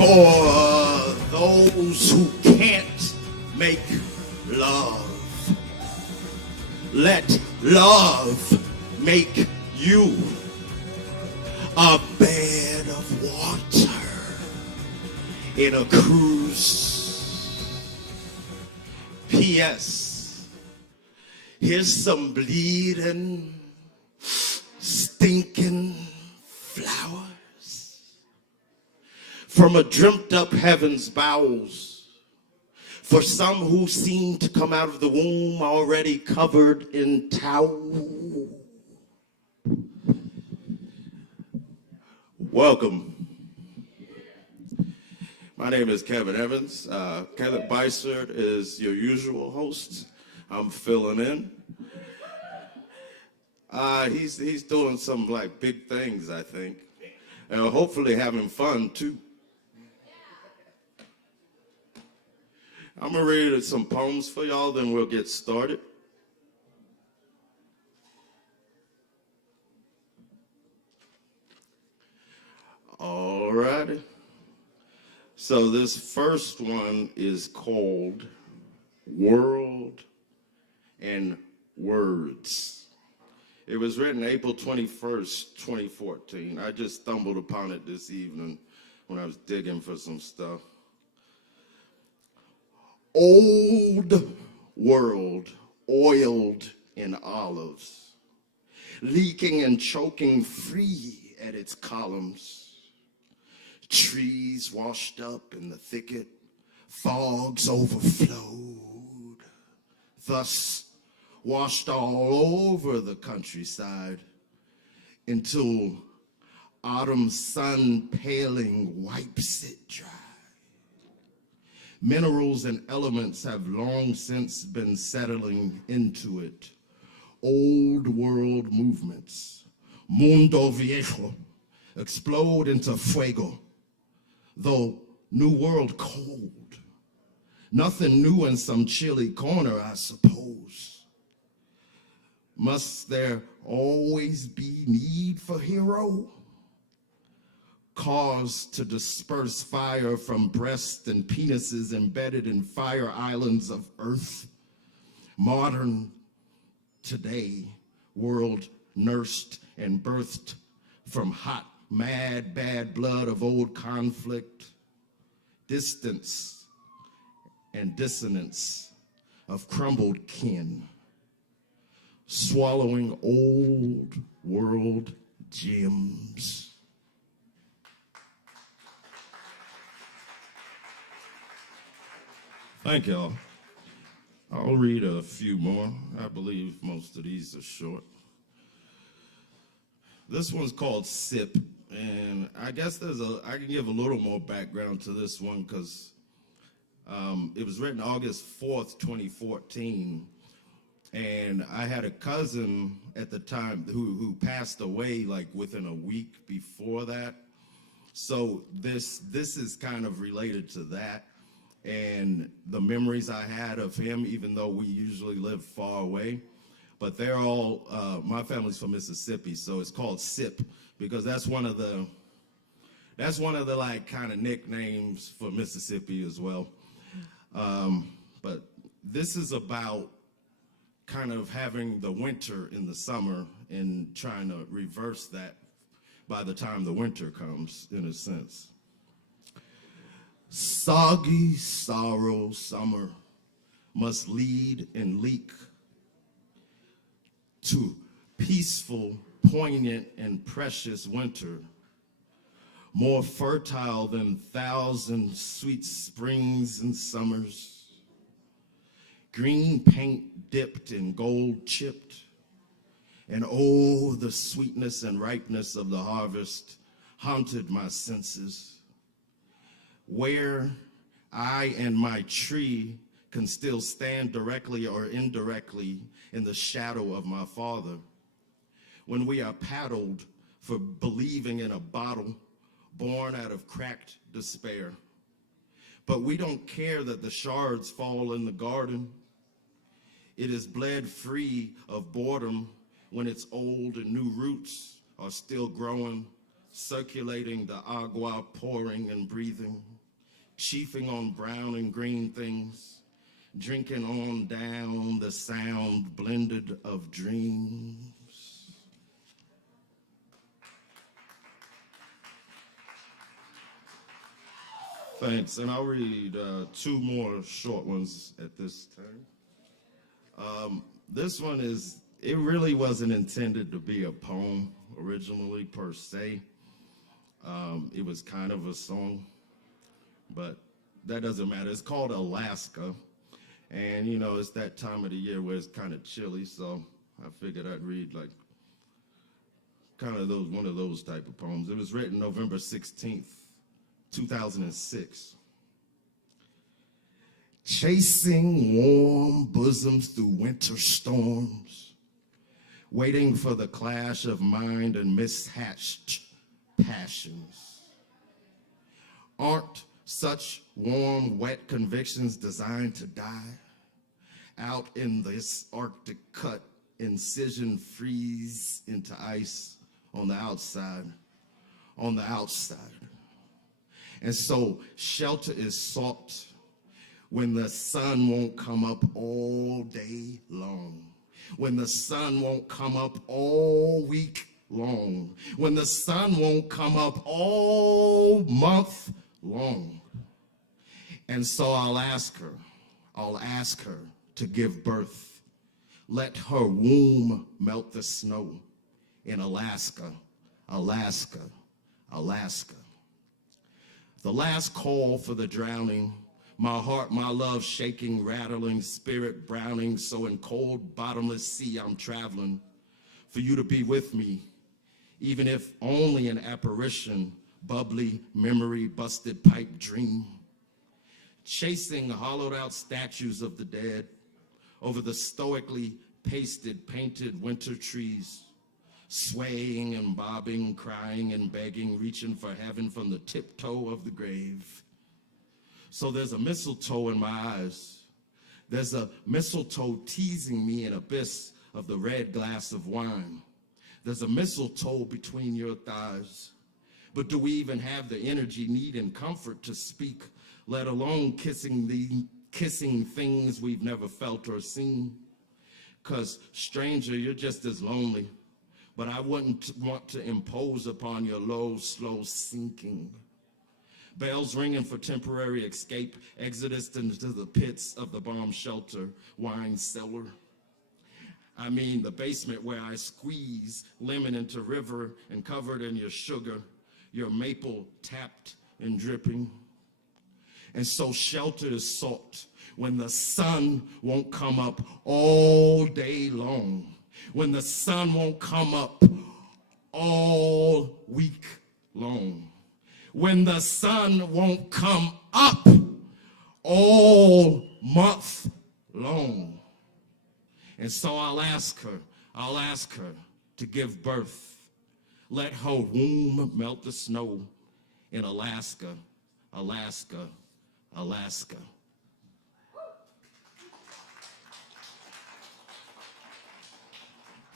For those who can't make love, let love make you a bed of water in a cruise. P.S. Here's some bleeding, stinking flowers from a dreamt up heaven's bowels for some who seem to come out of the womb already covered in towel. Welcome. My name is Kevin Evans. Kevin Beissert is your usual host. I'm filling in. He's doing some like big things, I think, and hopefully having fun too. I'm gonna read some poems for y'all, then we'll get started. All righty. So this first one is called World and Words. It was written April 21st, 2014. I just stumbled upon it this evening when I was digging for some stuff. Old world, oiled in olives, leaking and choking free at its columns. Trees washed up in the thicket, fogs overflowed, thus washed all over the countryside until autumn sun paling wipes it dry. Minerals and elements have long since been settling into it. Old world movements, mundo viejo, explode into fuego. Though new world cold, nothing new in some chilly corner, I suppose. Must there always be need for hero? Cause to disperse fire from breasts and penises embedded in fire islands of earth. Modern today, world nursed and birthed from hot, mad, bad blood of old conflict, distance and dissonance of crumbled kin, swallowing old world gems. Thank y'all. I'll read a few more. I believe most of these are short. This one's called Sip. And I guess I can give a little more background to this one because it was written August 4th, 2014. And I had a cousin at the time who passed away like within a week before that. So this is kind of related to that and the memories I had of him, even though we usually live far away. But they're all, my family's from Mississippi, so it's called SIP because that's one of the like kind of nicknames for Mississippi as well. But this is about kind of having the winter in the summer and trying to reverse that by the time the winter comes, in a sense. Soggy sorrow summer must lead and leak to peaceful, poignant, and precious winter, more fertile than thousand sweet springs and summers, green paint dipped in gold chipped, and oh, the sweetness and ripeness of the harvest haunted my senses, where I and my tree can still stand directly or indirectly in the shadow of my father. When we are paddled for believing in a bottle born out of cracked despair. But we don't care that the shards fall in the garden. It is bled free of boredom when its old and new roots are still growing, circulating the agua, pouring and breathing. chiefing on brown and green things, drinking on down the sound blended of dreams. Thanks, and I'll read two more short ones at this time. This one it really wasn't intended to be a poem originally per se. It was kind of a song, but that doesn't matter. It's called Alaska, and you know, it's that time of the year where it's kind of chilly, so I figured I'd read like kind of one of those type of poems. It was written November 16th, 2006. Chasing warm bosoms through winter storms, waiting for the clash of mind and mishatched passions. Aren't such warm, wet convictions designed to die? Out in this Arctic cut, incision freeze into ice on the outside, And so shelter is sought when the sun won't come up all day long, when the sun won't come up all week long, when the sun won't come up all month long. And so I'll ask her to give birth. Let her womb melt the snow in Alaska, Alaska, Alaska. The last call for the drowning, my heart, my love shaking, rattling, spirit browning, so in cold, bottomless sea I'm traveling, for you to be with me, even if only an apparition, bubbly memory, busted pipe dream, chasing hollowed out statues of the dead over the stoically pasted, painted winter trees, swaying and bobbing, crying and begging, reaching for heaven from the tiptoe of the grave. So there's a mistletoe in my eyes. There's a mistletoe teasing me in abyss of the red glass of wine. There's a mistletoe between your thighs. But do we even have the energy, need, and comfort to speak, let alone kissing things we've never felt or seen? 'Cause stranger, you're just as lonely, but I wouldn't want to impose upon your low, slow sinking. Bells ringing for temporary escape, exodus into the pits of the bomb shelter, wine cellar. I mean the basement where I squeeze lemon into river and covered in your sugar, your maple tapped and dripping. And so shelter is sought when the sun won't come up all day long, when the sun won't come up all week long, when the sun won't come up all month long. And so I'll ask her to give birth. Let her womb melt the snow in Alaska, Alaska, Alaska.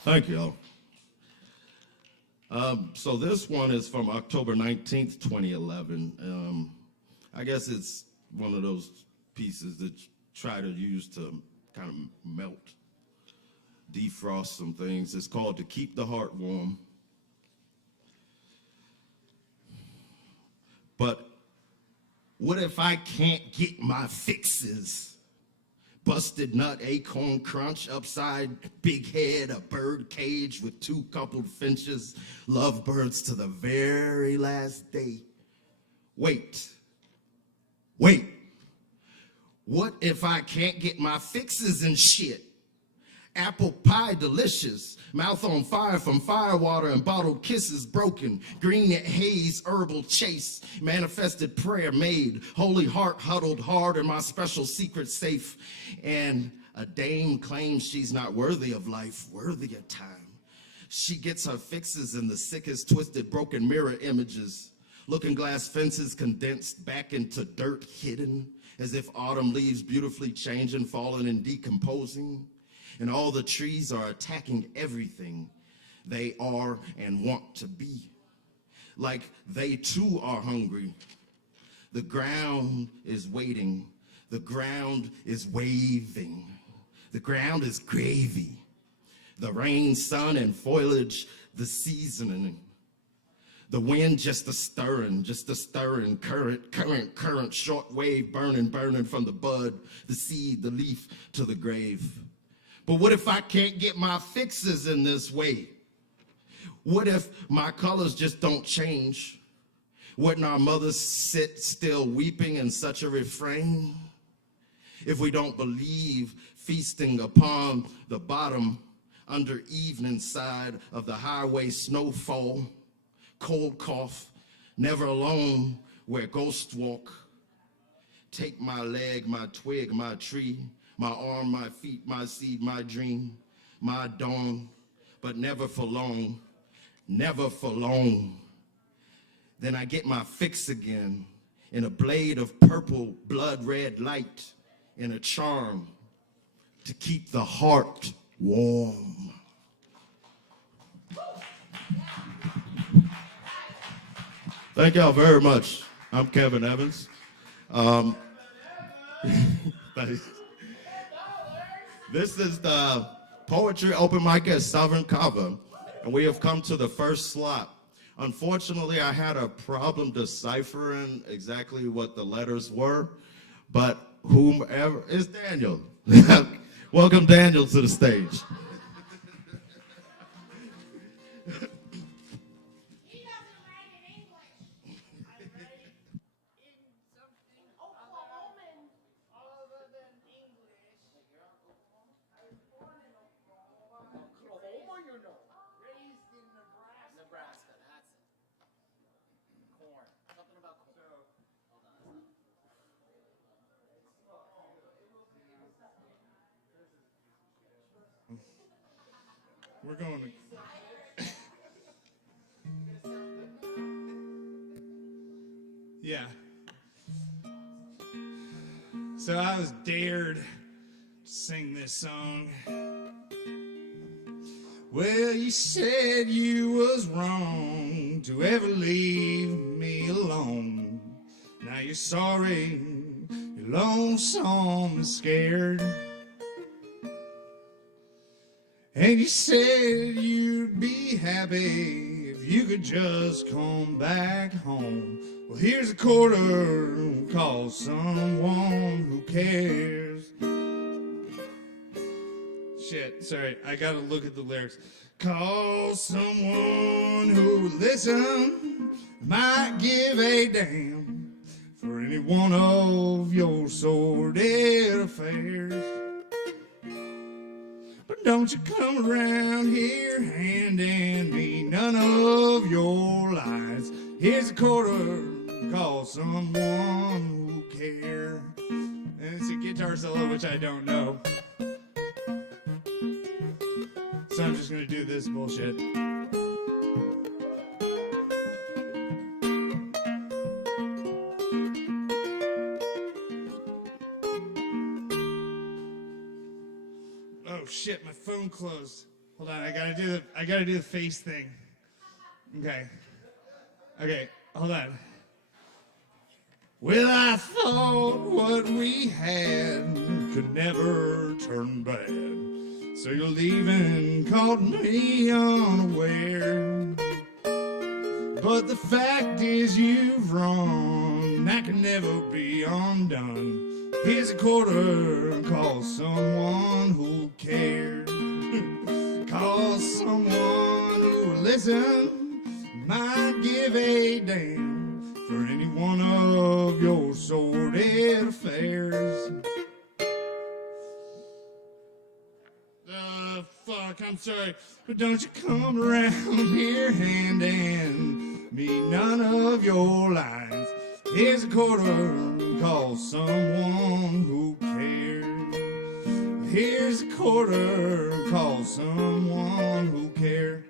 Thank you all. So this one is from October 19th, 2011. I guess it's one of those pieces that you try to use to kind of melt, defrost some things. It's called To Keep the Heart Warm. But what if I can't get my fixes? Busted nut, acorn crunch, upside big head, a bird cage with two coupled finches, lovebirds to the very last day. Wait. What if I can't get my fixes and shit? Apple pie delicious, mouth on fire from firewater and bottled kisses broken, green haze herbal chase, manifested prayer made, holy heart huddled hard in my special secret safe, and a dame claims she's not worthy of life, worthy of time. She gets her fixes in the sickest twisted broken mirror images, looking glass fences condensed back into dirt hidden, as if autumn leaves beautifully changing, falling and decomposing. And all the trees are attacking everything they are and want to be. Like they too are hungry. The ground is waiting. The ground is waving. The ground is gravy. The rain, sun, and foliage, the seasoning. The wind just a stirring, current, short wave, burning from the bud, the seed, the leaf to the grave. But what if I can't get my fixes in this way? What if my colors just don't change? Wouldn't our mothers sit still weeping in such a refrain? If we don't believe feasting upon the bottom under evening side of the highway snowfall, cold cough, never alone where ghosts walk. Take my leg, my twig, my tree, my arm, my feet, my seed, my dream, my dawn, but never for long, never for long. Then I get my fix again in a blade of purple blood red light, in a charm to keep the heart warm. Thank y'all very much. I'm Kevin Evans. This is the poetry open mic at Southern Kava, and we have come to the first slot. Unfortunately, I had a problem deciphering exactly what the letters were, but whomever is Daniel. Welcome Daniel to the stage. We're going to... Yeah. So I was dared to sing this song. Well, you said you was wrong to ever leave me alone. Now you're sorry, you're lonesome and scared. And you said you'd be happy if you could just come back home. Well, here's a quarter, call someone who cares. Shit, sorry, I gotta look at the lyrics. Call someone who will listen, might give a damn for any one of your sordid affairs. But don't you come around here handing me none of your lies. Here's a quarter, call someone who cares. And it's a guitar solo, which I don't know. So I'm just gonna do this bullshit. Oh shit, my phone closed. Hold on, I gotta do the face thing. Okay, hold on. Well, I thought what we had could never turn bad. So you're leaving caught me unaware. But the fact is you've run, that can never be undone. Here's a quarter, call someone who cares. Call someone who will listen, might give a damn for any one of your sordid affairs. Fuck, I'm sorry, but don't you come around here handing me none of your lies. Here's a quarter, call someone who cares. Here's a quarter, call someone who cares.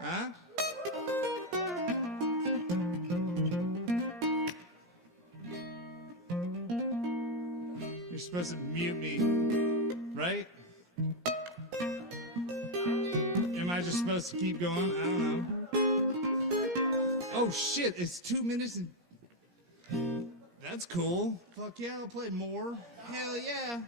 Huh? You're supposed to mute me, right? just supposed to keep going? I don't know. Oh shit, it's 2 minutes and... That's cool. Fuck yeah, I'll play more. Hell yeah.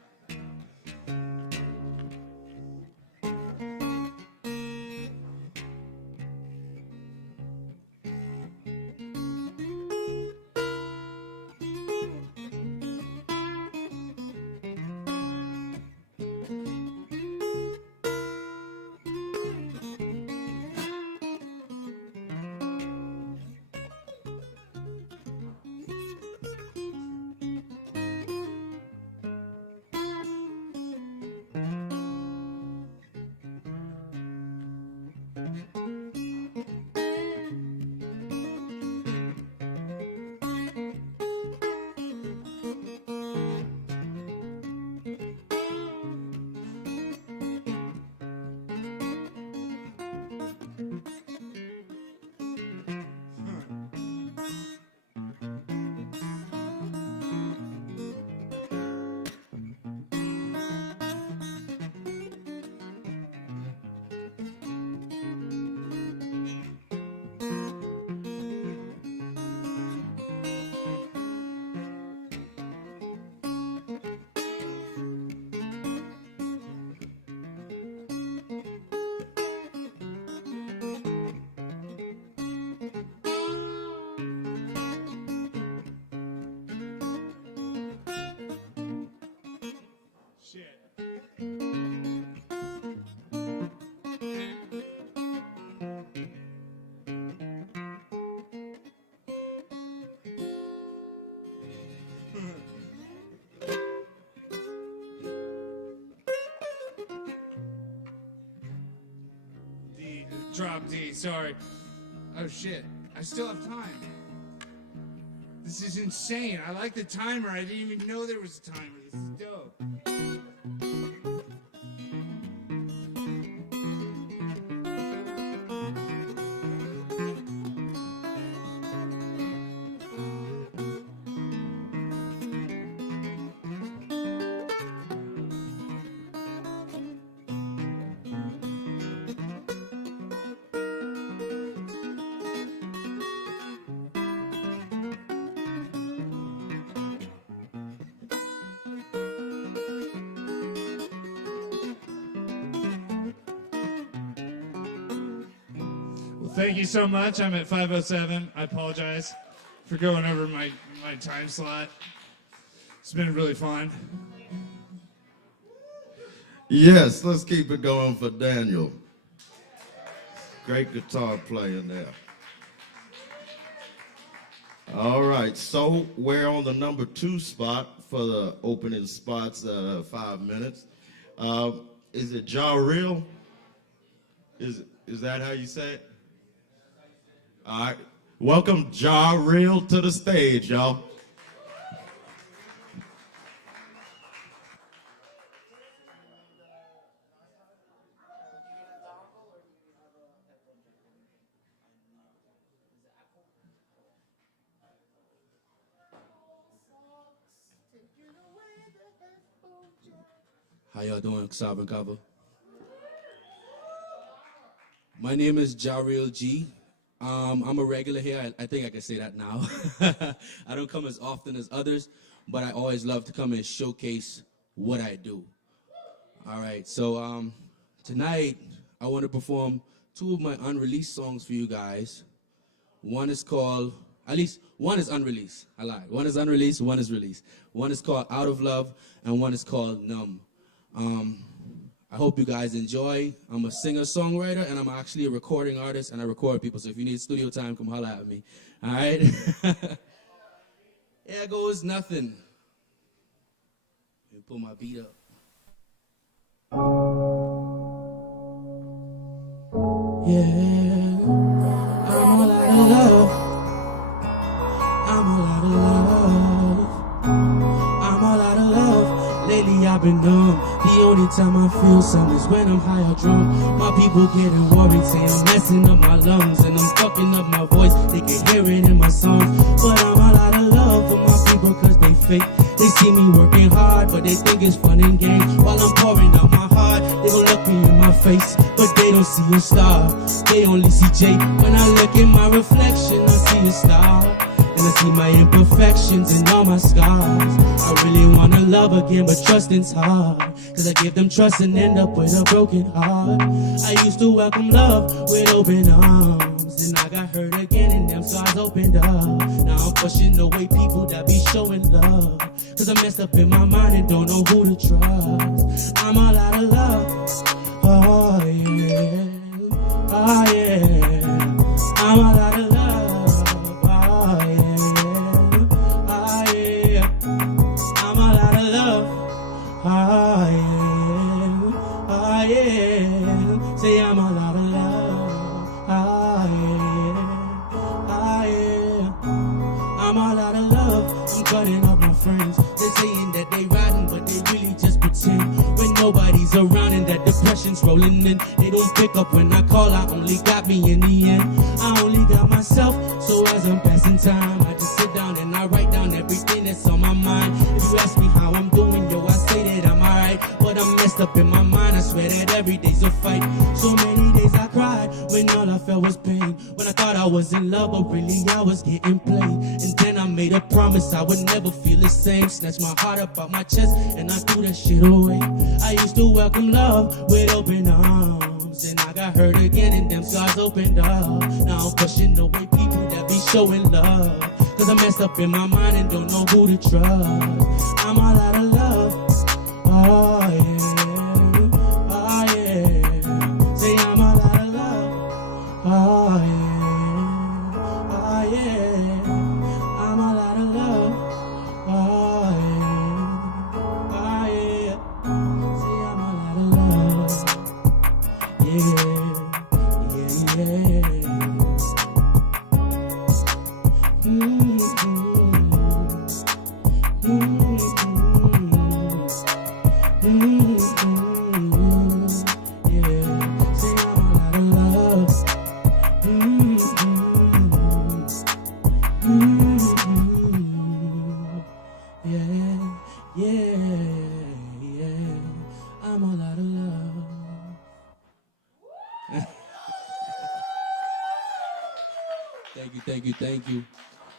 Drop D, sorry. Oh shit, I still have time. This is insane. I like the timer. I didn't even know there was a timer. This is dope. Thank you so much. I'm at 5:07. I apologize for going over my time slot. It's been really fun. Yes, let's keep it going for Daniel. Great guitar playing there. All right, so we're on the number 2 spot for the opening spots, 5 minutes. Is it Ja Real? Is that how you say it? All right, welcome Ja Real to the stage, y'all. How y'all doing, Kava and Kava? My name is Jarrell G. I'm a regular here. I think I can say that now. I don't come as often as others, but I always love to come and showcase what I do. All right, so tonight I want to perform 2 of my unreleased songs for you guys. One is called, at least one is unreleased. I lied. One is unreleased, one is released. One is called Out of Love, and one is called Numb. I hope you guys enjoy. I'm a singer-songwriter, and I'm actually a recording artist, and I record people. So if you need studio time, come holler at me. All right? There goes nothing. Let me pull my beat up. Yeah, I'm all out of love. I'm all out of love. I'm all out of love. Lately I've been numb. The only time I feel something is when I'm high or drunk. My people getting worried, say I'm messing up my lungs and I'm fucking up my voice. They can hear it in my songs, but I'm all out of love for my people cause they fake. They see me working hard, but they think it's fun and games. While I'm pouring out my heart, they gon' look me in my face, but they don't see a star. They only see Jake. When I look in my reflection, I see a star. And I see my imperfections and all my scars. I really wanna love again, but trusting's hard. Cause I give them trust and end up with a broken heart. I used to welcome love with open arms. Then I got hurt again and them scars opened up. Now I'm pushing away people that be showing love. Cause I'm messed up in my mind and don't know who to trust. I'm all out of love. Oh yeah. Oh yeah. I'm all out of love. Say I'm all out of love. I'm all out of love. I'm cutting up my friends. They're saying that they riding, but they really just pretend. When nobody's around and that depression's rolling in, they don't pick up when I call. I only got me in the end. I only got myself. So as I'm passing time, I just sit down and I write down everything that's on my mind. If you ask me how I'm doing, yo, I say that I'm alright. But I'm messed up in my mind. I swear that every day's a fight. So many days I cried when all I felt was pain. When I thought I was in love, but really I was getting played. And then I made a promise I would never feel the same. Snatched my heart up out my chest and I threw that shit away. I used to welcome love with open arms. Then I got hurt again and them scars opened up. Now I'm pushing away people that be showing love. Cause I'm messed up in my mind and don't know who to trust. I'm all out of love. Oh yeah. Oh yeah, oh yeah, I'm all out of love. Oh yeah, oh yeah, say I'm all out of love. Yeah, yeah, yeah. Thank you.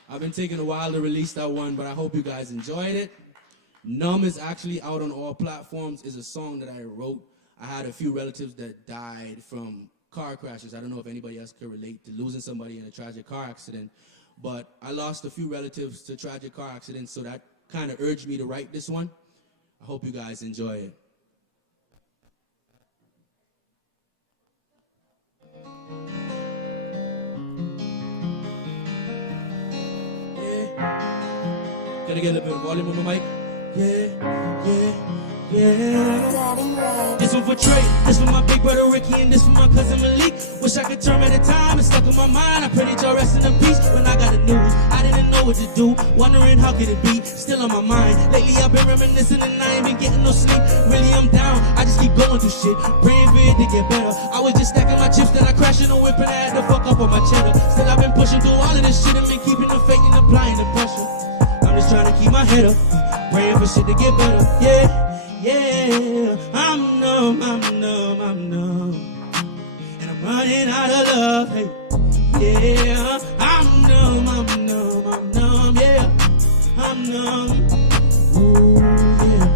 I've been taking a while to release that one, but I hope you guys enjoyed it. Numb is actually out on all platforms. It's a song that I wrote. I had a few relatives that died from car crashes. I don't know if anybody else could relate to losing somebody in a tragic car accident, but I lost a few relatives to tragic car accidents, so that kind of urged me to write this one. I hope you guys enjoy it. Gotta get a little bit of volume on my mic. Yeah. This one for Trey, this for my big brother Ricky, and this for my cousin Malik. Wish I could turn back the time, it's stuck in my mind. I pray that y'all rest in peace. When I got the news, I didn't know what to do. Wondering how could it be, still on my mind. Lately I've been reminiscing and I ain't been getting no sleep. Really I'm down, I just keep going through shit, praying for it to get better. I was just stacking my chips, then I crashed in a whip and I had to fuck up on my cheddar. Still I've been pushing through all of this shit and been keeping the faith and applying the pressure. I'm just trying to keep my head up, praying for shit to get better. Yeah, I'm numb, and I'm running out of love. Hey, yeah, I'm numb, yeah, I'm numb. Ooh, yeah,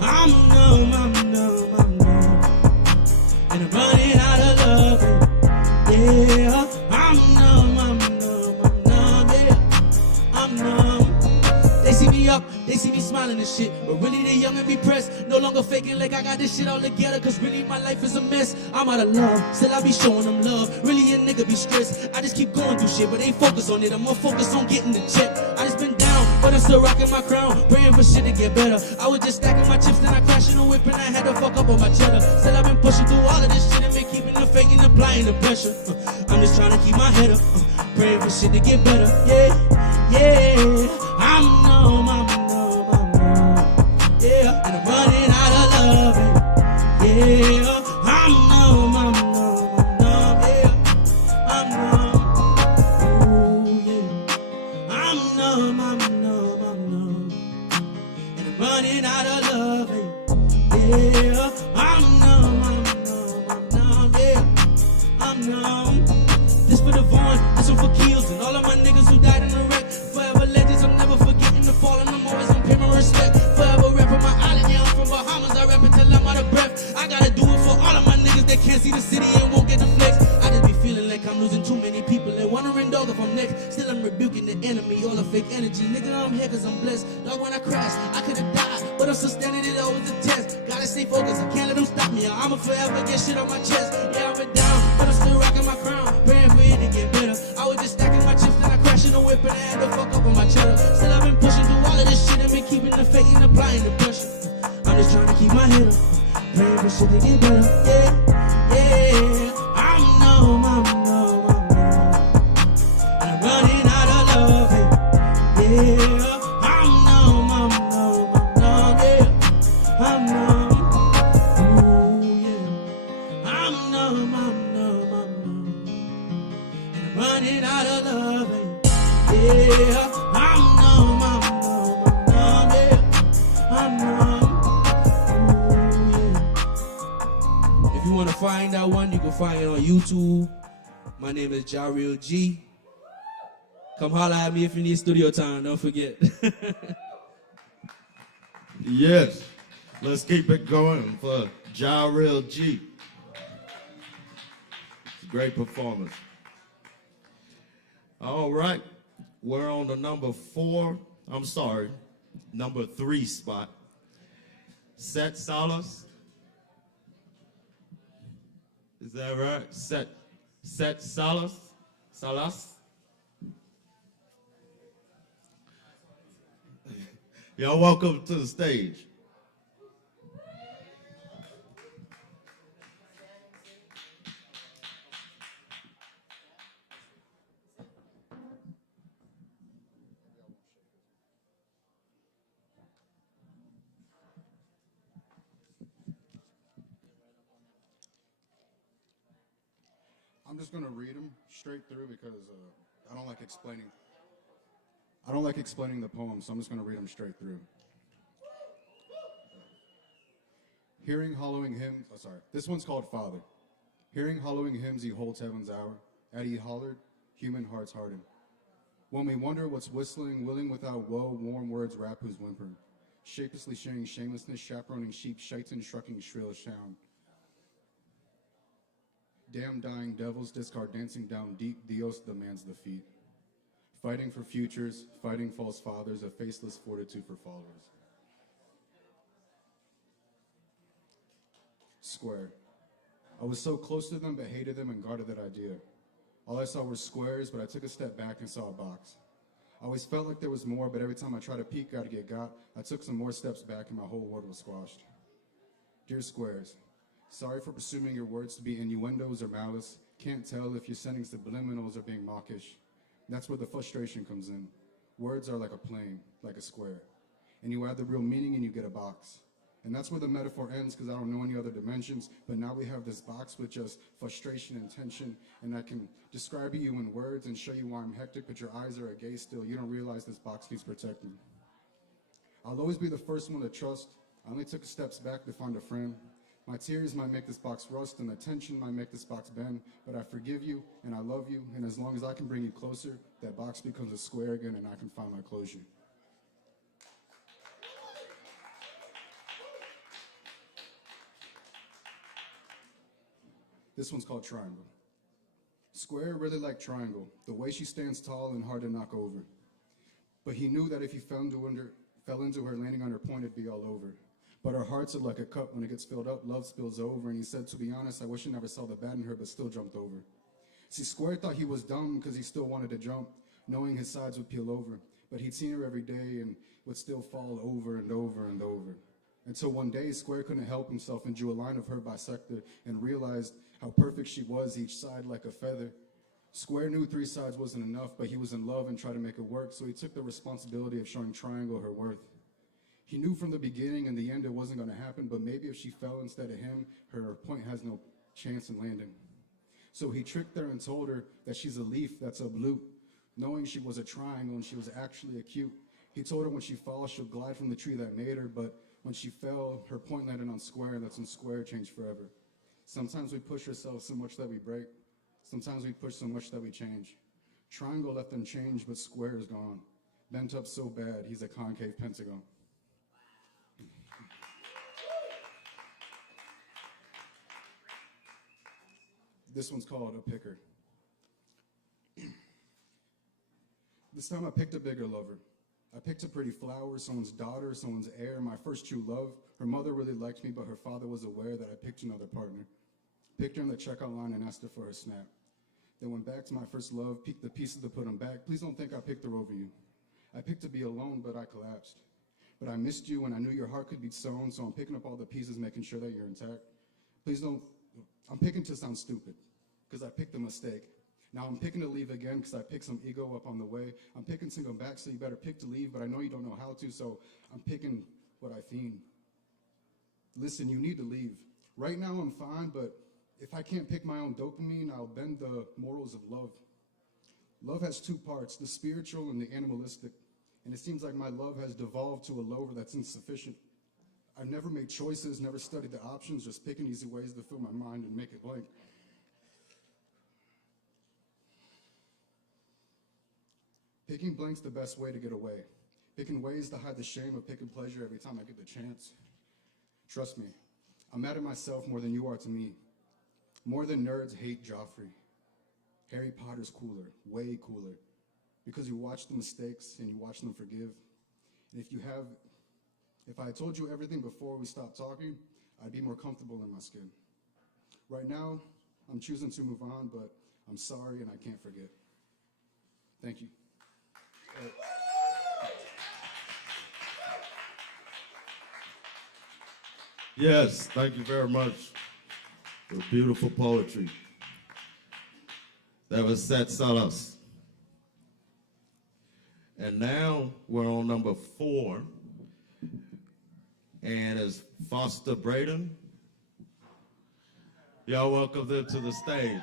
I'm numb, and I'm running out of love. Hey, yeah, I'm numb, yeah, I'm numb. They see me up, they see me smiling and shit, but really they young and repressed. No longer faking like I got this shit all together, cause really my life is a mess. I'm out of love, still I be showing them love. Really a nigga be stressed, I just keep going through shit, but ain't focused on it. I'm more focused on getting the check. I just been down, but I'm still rocking my crown, praying for shit to get better. I was just stacking my chips, then I crashed in a whip and I had to fuck up on my cheddar. Still I've been pushing through all of this shit and been keeping the faith and applying the pressure. I'm just trying to keep my head up, praying for shit to get better. Yeah, I'm numb, yeah, and I'm running out of love. Yeah, I'm numb, yeah, I'm numb. Ooh, yeah, I'm numb, and I'm running out of love. Yeah, I'm numb, yeah, till I'm out of breath. I gotta do it for all of my niggas that can't see the city and won't get the flex. I just be feeling like I'm losing too many people and wondering, dog, if I'm next. Still I'm rebuking the enemy, all the fake energy. Nigga, I'm here cause I'm blessed. Dog, when I crash, I could've died, but I'm still standing, it always a test. Gotta stay focused, I can't let them stop me. I'ma forever get shit on my chest. Yeah, I've been down, but I'm still rocking my crown, praying for it to get better. I was just stacking my chips, then I crashed in the whip and I had to fuck up on my cheddar. Still I've been pushing through all of this shit and been keeping the faith and applying the pressure. I'm just trying to keep my head up, praying for shit to get better. Yeah, yeah, I'm numb, and I'm running out of love. Yeah, I'm numb, yeah, I'm numb. Ooh, yeah, I'm numb, and I'm running out of love. Yeah, I'm numb, yeah, I'm numb. If you want to find that one, you can find it on YouTube. My name is Jarrell G. Come holler at me if you need studio time, don't forget. Yes. Let's keep it going for Jarrell G. It's a great performance. All right. We're on the number 3 spot. Set Salas. Is that right? Set Salas? Salas? Y'all welcome to the stage. I'm just gonna read them straight through because I don't like explaining. I don't like explaining the poem, so I'm just gonna read them straight through. Hearing hollowing hymns. Oh, sorry. This one's called Father. Hearing hollowing hymns, he holds heaven's hour. At he hollered, human hearts harden. When we wonder what's whistling, willing without woe, warm words rap who's whimpering. Shapelessly sharing shamelessness, chaperoning sheep, shaitan shrucking shrill sound. Damn dying devils, discard dancing down deep, Dios demands the feet. Fighting for futures, fighting false fathers, a faceless fortitude for followers. Square. I was so close to them but hated them and guarded that idea. All I saw were squares, but I took a step back and saw a box. I always felt like there was more, but every time I tried to peek out to get got, I took some more steps back and my whole world was squashed. Dear squares, sorry for presuming your words to be innuendos or malice. Can't tell if you're sending subliminals or being mawkish. That's where the frustration comes in. Words are like a plane, like a square. And you add the real meaning and you get a box. And that's where the metaphor ends because I don't know any other dimensions, but now we have this box with just frustration and tension, and I can describe you in words and show you why I'm hectic, but your eyes are agaze still. You don't realize this box needs protecting. I'll always be the first one to trust. I only took steps back to find a friend. My tears might make this box rust, and the tension might make this box bend, but I forgive you, and I love you, and as long as I can bring you closer, that box becomes a square again, and I can find my closure. This one's called Triangle. Square really like Triangle, the way she stands tall and hard to knock over. But he knew that if he fell into her landing on her point, it'd be all over. But her heart's like a cup. When it gets filled up, love spills over. And he said, to be honest, I wish I never saw the bad in her, but still jumped over. See, Square thought he was dumb because he still wanted to jump, knowing his sides would peel over. But he'd seen her every day and would still fall over and over and over. Until one day, Square couldn't help himself and drew a line of her bisector and realized how perfect she was, each side like a feather. Square knew 3 sides wasn't enough, but he was in love and tried to make it work, so he took the responsibility of showing Triangle her worth. He knew from the beginning in the end it wasn't going to happen, but maybe if she fell instead of him, her point has no chance in landing. So he tricked her and told her that she's a leaf that's a blue, knowing she was a triangle and she was actually a cute. He told her when she falls, she'll glide from the tree that made her, but when she fell, her point landed on Square, and that's when Square changed forever. Sometimes we push ourselves so much that we break. Sometimes we push so much that we change. Triangle left unchanged, but Square is gone. Bent up so bad, he's a concave pentagon. This one's called A Picker. This time I picked a bigger lover. I picked a pretty flower, someone's daughter, someone's heir, my first true love. Her mother really liked me, but her father was aware that I picked another partner. Picked her in the checkout line and asked her for her snap. Then went back to my first love, picked the pieces to put them back. Please don't think I picked her over you. I picked to be alone, but I collapsed. But I missed you and I knew your heart could be sewn, so I'm picking up all the pieces, making sure that you're intact. Please don't, I'm picking to sound stupid, because I picked a mistake. Now I'm picking to leave again because I picked some ego up on the way. I'm picking to go back, so you better pick to leave, but I know you don't know how to, so I'm picking what I fiend. Listen, you need to leave. Right now I'm fine, but if I can't pick my own dopamine, I'll bend the morals of love. Love has two parts, the spiritual and the animalistic, and it seems like my love has devolved to a lover that's insufficient. I've never made choices, never studied the options, just picking easy ways to fill my mind and make it blank. Picking blank's the best way to get away. Picking ways to hide the shame of picking pleasure every time I get the chance. Trust me, I'm mad at myself more than you are to me. More than nerds hate Joffrey. Harry Potter's cooler, way cooler, because you watch the mistakes and you watch them forgive. And if I had told you everything before we stopped talking, I'd be more comfortable in my skin. Right now, I'm choosing to move on, but I'm sorry and I can't forget. Thank you. Yes, thank you very much for beautiful poetry. That was Set Salas. And now we're on number 4, and it's Foster Braden. Y'all welcome them to the stage.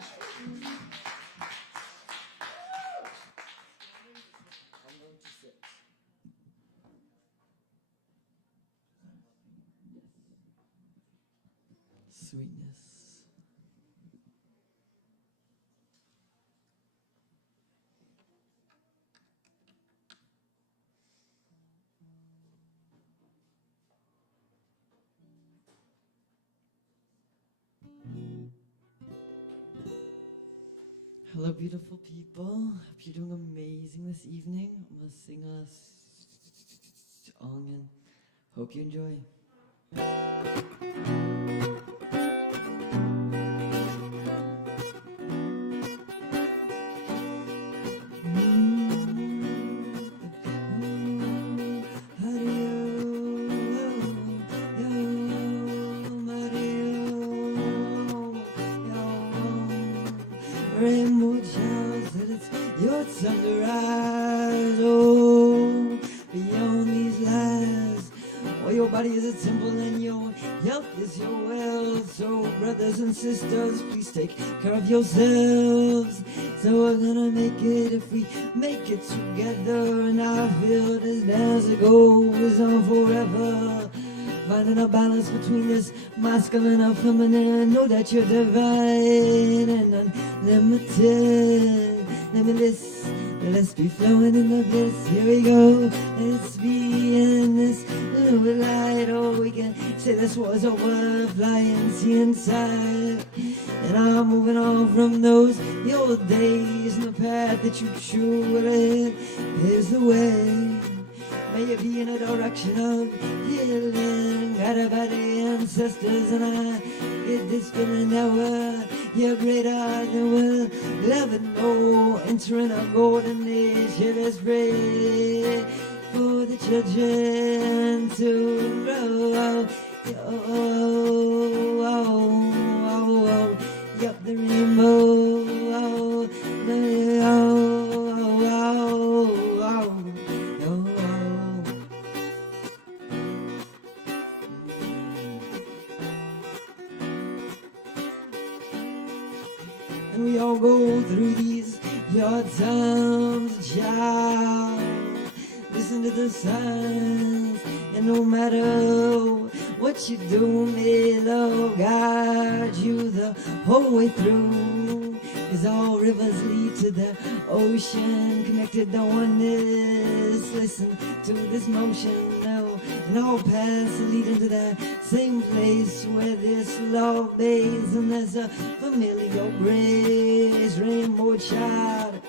Sweetness. Hello, beautiful people. Hope you're doing amazing this evening. I'm gonna sing a song and hope you enjoy. Rainbow showers that it's your time to rise. Oh, beyond these lies. Oh, your body is a temple and your health is your wealth. So, brothers and sisters, please take care of yourselves. So we're gonna make it if we make it together. And I feel this dance that goes on forever. Finding a balance between this masculine and feminine. Know that you're divine and unlimited. Limitless. Let's be flowing in the bliss. Here we go. Let's be in this little light. Oh, we can say this war's over. Fly and see inside. And I'm moving on from those old days. And the path that you truly is the way. May it be in a direction of healing, guided by the ancestors, and I get this feeling that you're greater than we'll ever know. Entering a golden age, here let's pray for the children to grow. Yup, the rainbow. And we all go through these hard times, child. Listen to the signs, and no matter what you do, may love guide you the whole way through. 'Cause all rivers lead to the ocean, connected to oneness. Listen to this motion, no, and all paths lead into that same place where this love bathes, and there's a familiar grace. Rainbow child,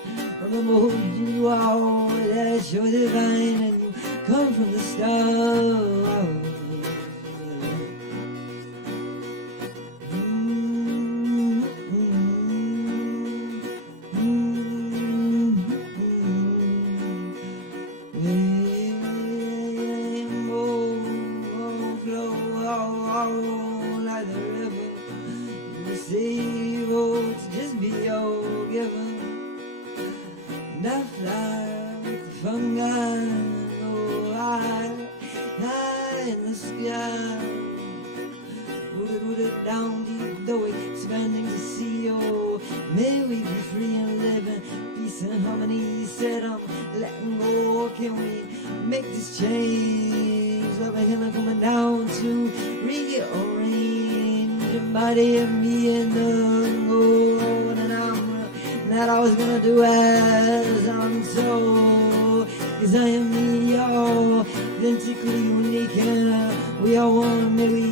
remember who you are, that you're divine and you come from the stars. Down deep, though expanding to see, oh, may we be free and live in peace and harmony. Said I'm letting go, can we make this change? Love and healing coming down to rearrange your body and me and the Lord. And I'm not always gonna do as I'm told, 'cause I am me, y'all, authentically unique, and we all want, may we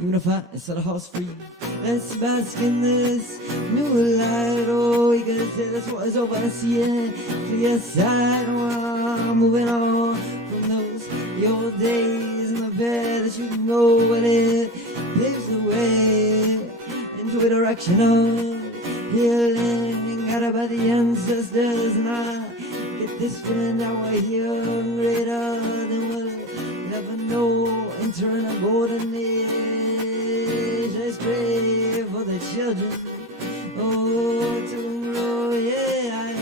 unify and set a house free. Let's bask in this new light. Oh, you gotta say that's what is over and see it clear side. Oh, I'm moving on from those your days in the bed that you know what it paves the way into a direction of healing, guided by the ancestors. And I get this feeling that we're here greater than we'll never know, entering a golden age. Let's pray for the children. Oh, tomorrow, yeah,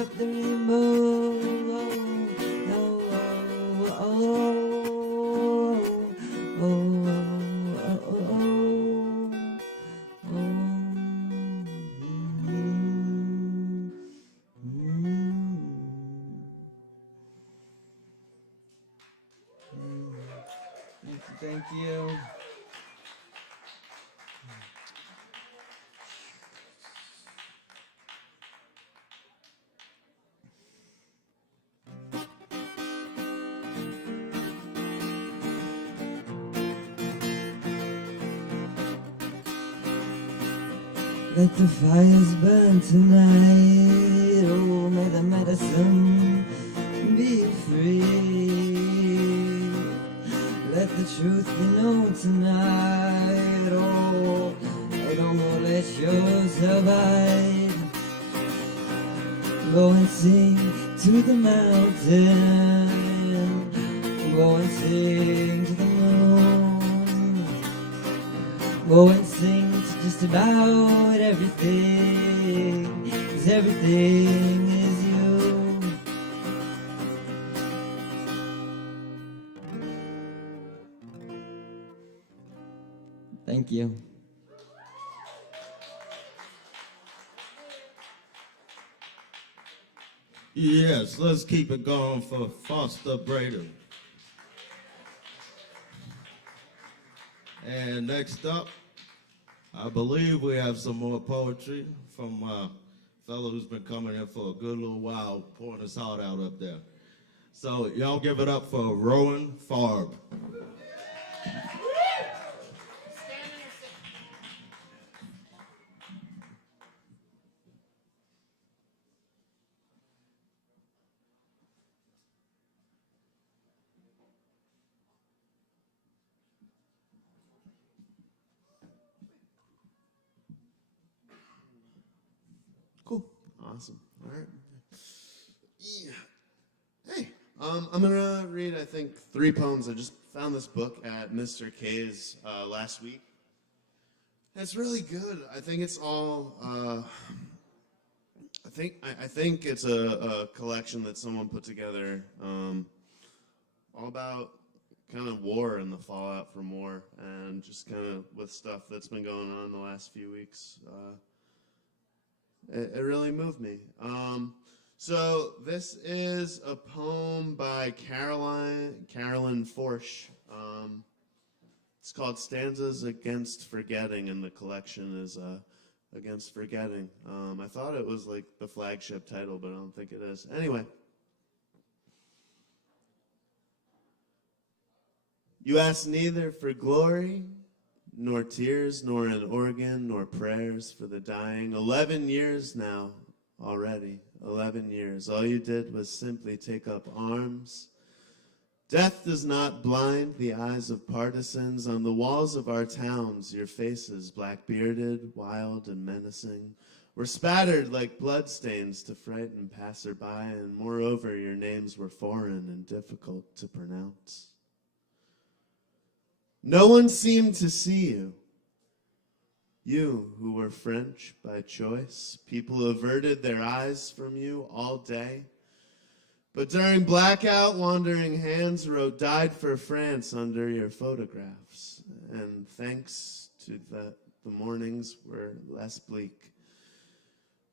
up the rainbow. Thank you. Let the fires burn tonight. Oh, may the medicine be free. Let the truth be known tonight. Oh, don't let yourself hide. Go and sing to the mountain. Go and sing to the moon. Go and sing to just about everything, 'cause everything is you. Thank you. Yes, let's keep it going for Foster Braden. And next up, I believe we have some more poetry from a fellow who's been coming in for a good little while, pouring his heart out up there. So y'all give it up for Rowan Farb. Cool. Awesome. All right. Yeah. Hey, I'm gonna read, I think, 3 poems. I just found this book at Mr. K's last week. It's really good. I think it's all. I think it's a collection that someone put together, all about kind of war and the fallout from war, and just kind of with stuff that's been going on the last few weeks. It really moved me. So this is a poem by Carolyn Forsch. It's called Stanzas Against Forgetting, and the collection is Against Forgetting. I thought it was like the flagship title, but I don't think it is. Anyway. You ask neither for glory, nor tears, nor an organ, nor prayers for the dying. 11 years now already, 11 years. All you did was simply take up arms. Death does not blind the eyes of partisans. On the walls of our towns, your faces, black-bearded, wild, and menacing, were spattered like bloodstains to frighten passerby, and moreover, your names were foreign and difficult to pronounce. No one seemed to see you. You, who were French by choice, people averted their eyes from you all day. But during blackout, wandering hands wrote "Died for France" under your photographs. And thanks to that, the mornings were less bleak.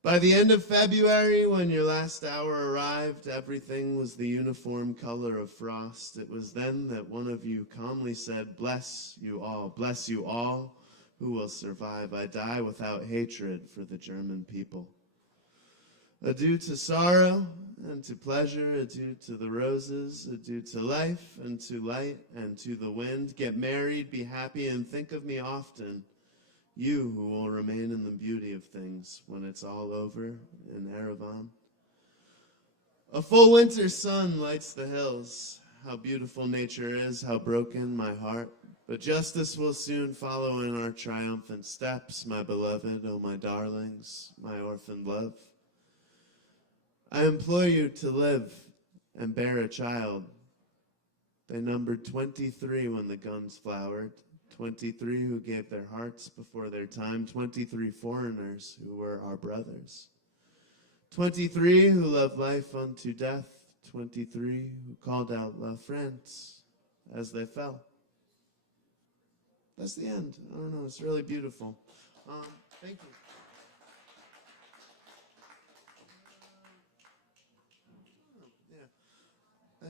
By the end of February, when your last hour arrived, everything was the uniform color of frost. It was then that one of you calmly said, bless you all who will survive. I die without hatred for the German people. Adieu to sorrow and to pleasure, adieu to the roses, adieu to life and to light and to the wind. Get married, be happy, and think of me often. You who will remain in the beauty of things when it's all over in Erevan. A full winter sun lights the hills. How beautiful nature is, how broken my heart. But justice will soon follow in our triumphant steps, my beloved, oh my darlings, my orphaned love. I implore you to live and bear a child. They numbered 23 when the guns flowered, 23 who gave their hearts before their time, 23 foreigners who were our brothers, 23 who loved life unto death, 23 who called out La France as they fell. That's the end. I don't know, it's really beautiful. Thank you.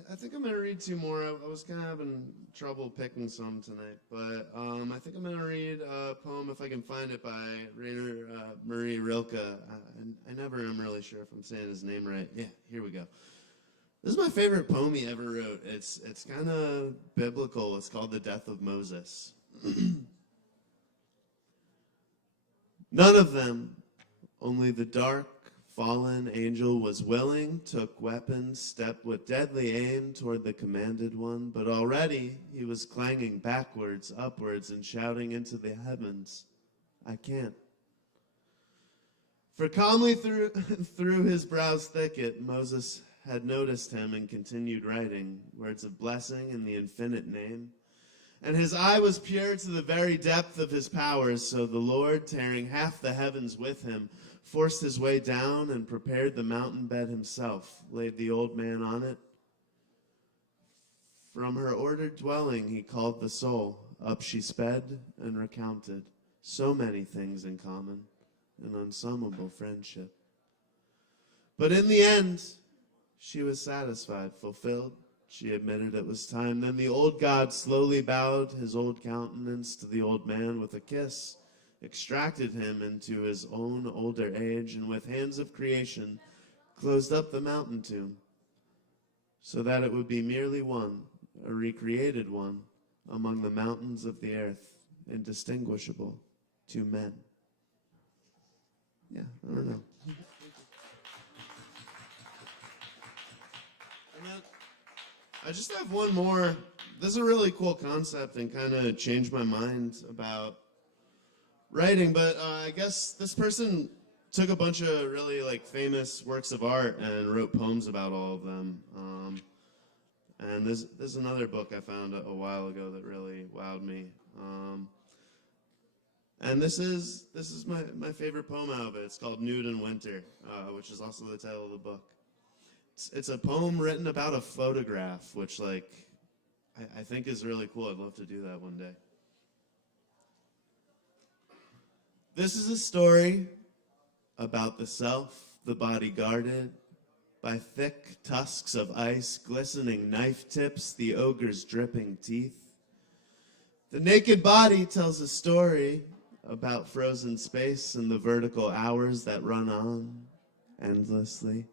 I think I'm going to read two more. I was kind of having trouble picking some tonight, but I think I'm going to read a poem, if I can find it, by Rainer Marie Rilke. I never am really sure if I'm saying his name right. Yeah, here we go. This is my favorite poem he ever wrote. It's kind of biblical. It's called The Death of Moses. None of them, only the dark, fallen angel was willing, took weapons, stepped with deadly aim toward the commanded one, but already he was clanging backwards, upwards, and shouting into the heavens, I can't. For calmly through his brow's thicket, Moses had noticed him and continued writing words of blessing in the infinite name. And his eye was pure to the very depth of his powers, so the Lord, tearing half the heavens with him, forced his way down and prepared the mountain bed himself, laid the old man on it. From her ordered dwelling he called the soul. Up she sped and recounted so many things in common, an unsummable friendship. But in the end, she was satisfied, fulfilled. She admitted it was time. Then the old God slowly bowed his old countenance to the old man with a kiss, extracted him into his own older age, and with hands of creation closed up the mountain tomb, so that it would be merely one, a recreated one, among the mountains of the earth, indistinguishable to men. Yeah, I don't know. And then I just have one more. This is a really cool concept and kind of changed my mind about writing, but I guess this person took a bunch of really famous works of art and wrote poems about all of them. And there's another book I found a while ago that really wowed me. And this is my favorite poem out of it. It's called Nude in Winter, which is also the title of the book. It's a poem written about a photograph, which I think is really cool. I'd love to do that one day. This is a story about the self, the body guarded by thick tusks of ice, glistening knife tips, the ogre's dripping teeth. The naked body tells a story about frozen space and the vertical hours that run on endlessly.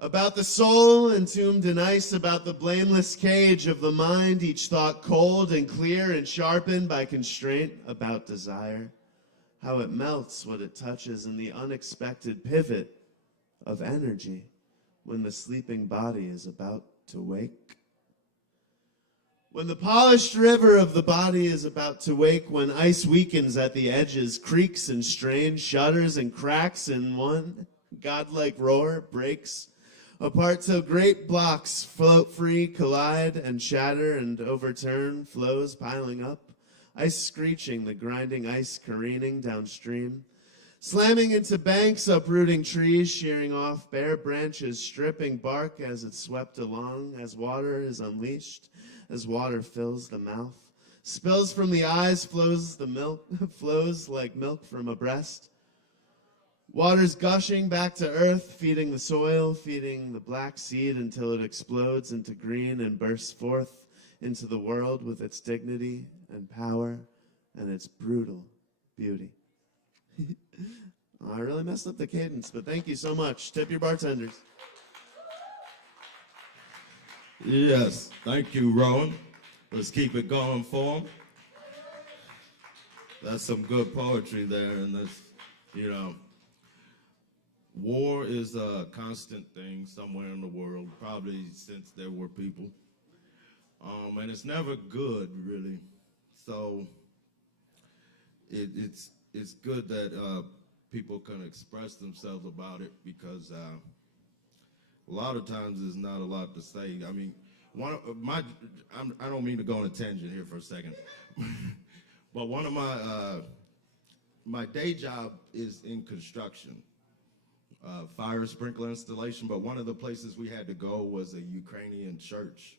About the soul entombed in ice, about the blameless cage of the mind, each thought cold and clear and sharpened by constraint, about desire, how it melts what it touches in the unexpected pivot of energy when the sleeping body is about to wake. When the polished river of the body is about to wake, when ice weakens at the edges, creaks and strains, shudders and cracks in one godlike roar, breaks apart till great blocks float free, collide and shatter and overturn, flows piling up, ice screeching, the grinding ice careening downstream, slamming into banks, uprooting trees, shearing off bare branches, stripping bark as it's swept along, as water is unleashed, as water fills the mouth, spills from the eyes, flows the milk, flows like milk from a breast. Water's gushing back to earth, feeding the soil, feeding the black seed until it explodes into green and bursts forth into the world with its dignity and power and its brutal beauty. I really messed up the cadence, but thank you so much. Tip your bartenders. Yes, thank you, Rowan. Let's keep it going for him. That's some good poetry there, and that's, you know, war is a constant thing somewhere in the world, probably since there were people. And it's never good, really. So it's good that people can express themselves about it, because a lot of times there's not a lot to say. I mean, I don't mean to go on a tangent here for a second, but one of my day job is in construction. Fire sprinkler installation, but one of the places we had to go was a Ukrainian church,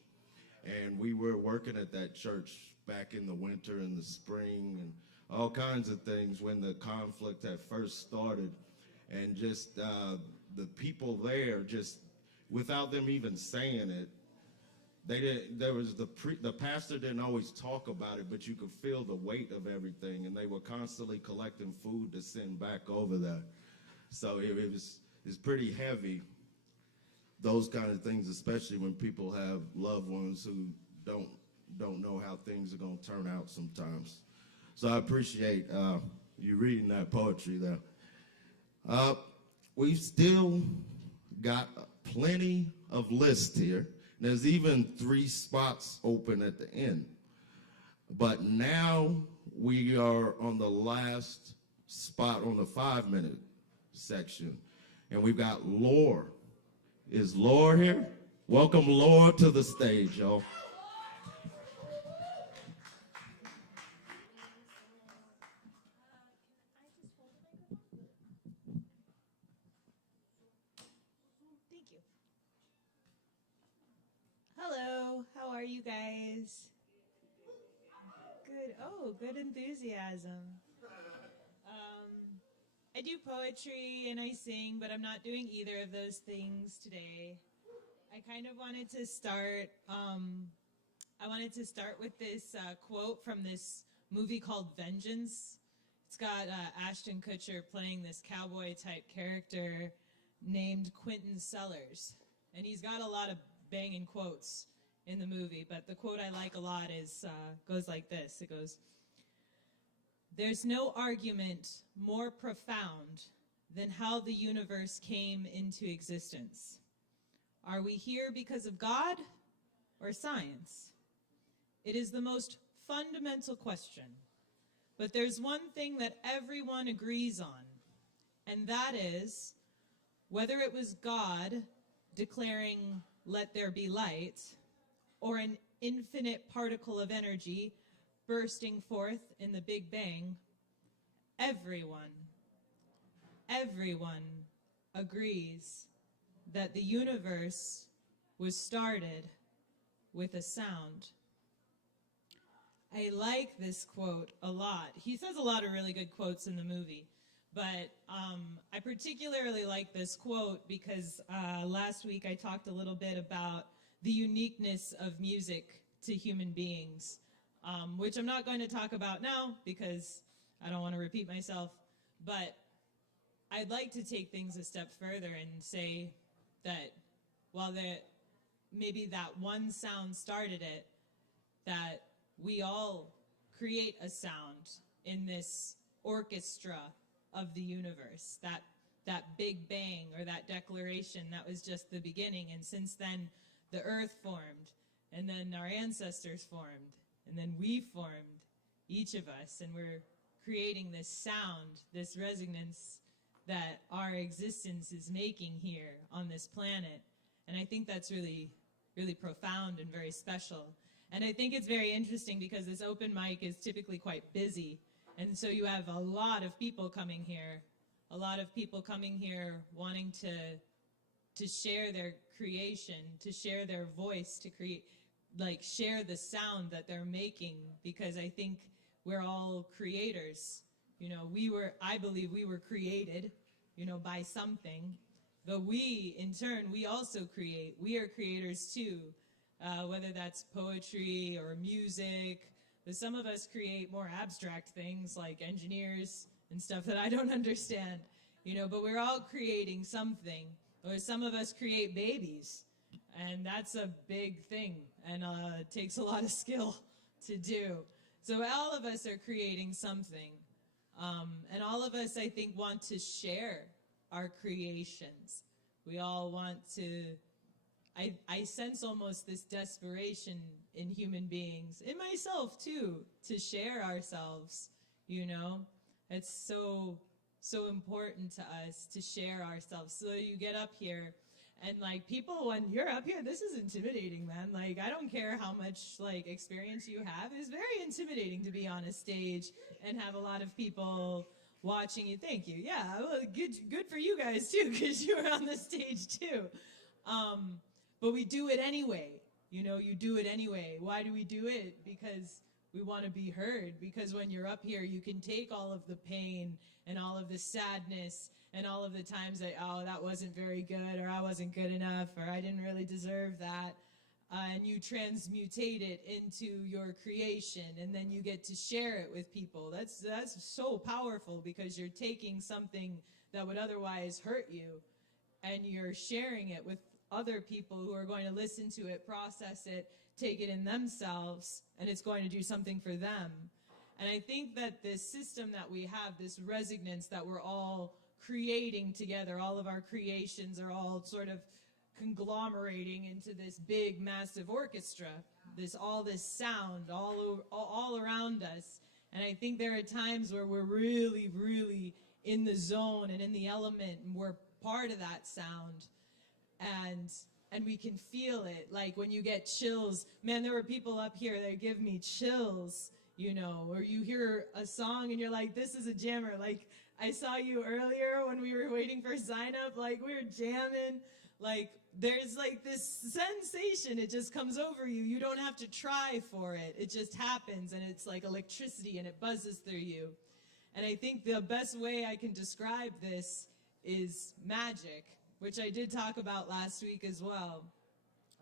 and we were working at that church back in the winter and the spring and all kinds of things when the conflict had first started, and just the people there, just without them even saying it, they didn't. There was the pastor didn't always talk about it, but you could feel the weight of everything, and they were constantly collecting food to send back over there. So it's pretty heavy, those kind of things, especially when people have loved ones who don't know how things are going to turn out sometimes. So I appreciate you reading that poetry there. We've still got plenty of lists here. There's even 3 spots open at the end. But now we are on the last spot on the 5-minute section, and we've got Lore. Is Lore here? Welcome Lore to the stage, y'all. Thank you. Hello, how are you guys? Good. Oh, good enthusiasm. I do poetry and I sing, but I'm not doing either of those things today. I kind of wanted to start. I wanted to start with this quote from this movie called Vengeance. It's got Ashton Kutcher playing this cowboy-type character named Quentin Sellers, and he's got a lot of banging quotes in the movie. But the quote I like a lot is goes like this. It goes, "There's no argument more profound than how the universe came into existence. Are we here because of God or science? It is the most fundamental question. But there's one thing that everyone agrees on, and that is whether it was God declaring, 'Let there be light,' or an infinite particle of energy bursting forth in the Big Bang, everyone agrees that the universe was started with a sound." I like this quote a lot. He says a lot of really good quotes in the movie, but I particularly like this quote because last week I talked a little bit about the uniqueness of music to human beings, which I'm not going to talk about now because I don't want to repeat myself, but I'd like to take things a step further and say that while maybe that one sound started it, that we all create a sound in this orchestra of the universe, that big bang or that declaration that was just the beginning. And since then, the earth formed, and then our ancestors formed, and then we formed, each of us, and we're creating this sound, this resonance that our existence is making here on this planet. And I think that's really, really profound and very special. And I think it's very interesting because this open mic is typically quite busy. And so you have a lot of people coming here, wanting to share their creation, to share their voice, to create, like share the sound that they're making, because I think we're all creators. You know, I believe we were created, you know, by something. But we, in turn, we also create. We are creators too, whether that's poetry or music. But some of us create more abstract things like engineers and stuff that I don't understand, you know, but we're all creating something. Or some of us create babies, and that's a big thing, and it takes a lot of skill to do. So all of us are creating something, and all of us, I think, want to share our creations. We all want to, I sense almost this desperation in human beings, in myself too, to share ourselves, you know. It's so important to us to share ourselves. So you get up here, and like people, when you're up here, this is intimidating, man. Like, I don't care how much like experience you have. It's very intimidating to be on a stage and have a lot of people watching you. Thank you. Yeah, well, good for you guys too, because you were on the stage too. But we do it anyway. You know, you do it anyway. Why do we do it? Because we want to be heard. Because when you're up here, you can take all of the pain and all of the sadness and all of the times that, oh, that wasn't very good, or I wasn't good enough, or I didn't really deserve that. And you transmutate it into your creation, and then you get to share it with people. That's so powerful, because you're taking something that would otherwise hurt you, and you're sharing it with other people who are going to listen to it, process it, take it in themselves, and it's going to do something for them. And I think that this system that we have, this resonance that we're all creating together, all of our creations are all sort of conglomerating into this big, massive orchestra, all this sound all around us. And I think there are times where we're really, really in the zone and in the element, and we're part of that sound. And we can feel it, like when you get chills. Man, there were people up here that give me chills, you know, or you hear a song and you're like, this is a jammer. Like, I saw you earlier when we were waiting for sign up, like we were jamming. Like, there's like this sensation, it just comes over you. You don't have to try for it. It just happens, and it's like electricity, and it buzzes through you. And I think the best way I can describe this is magic, which I did talk about last week as well.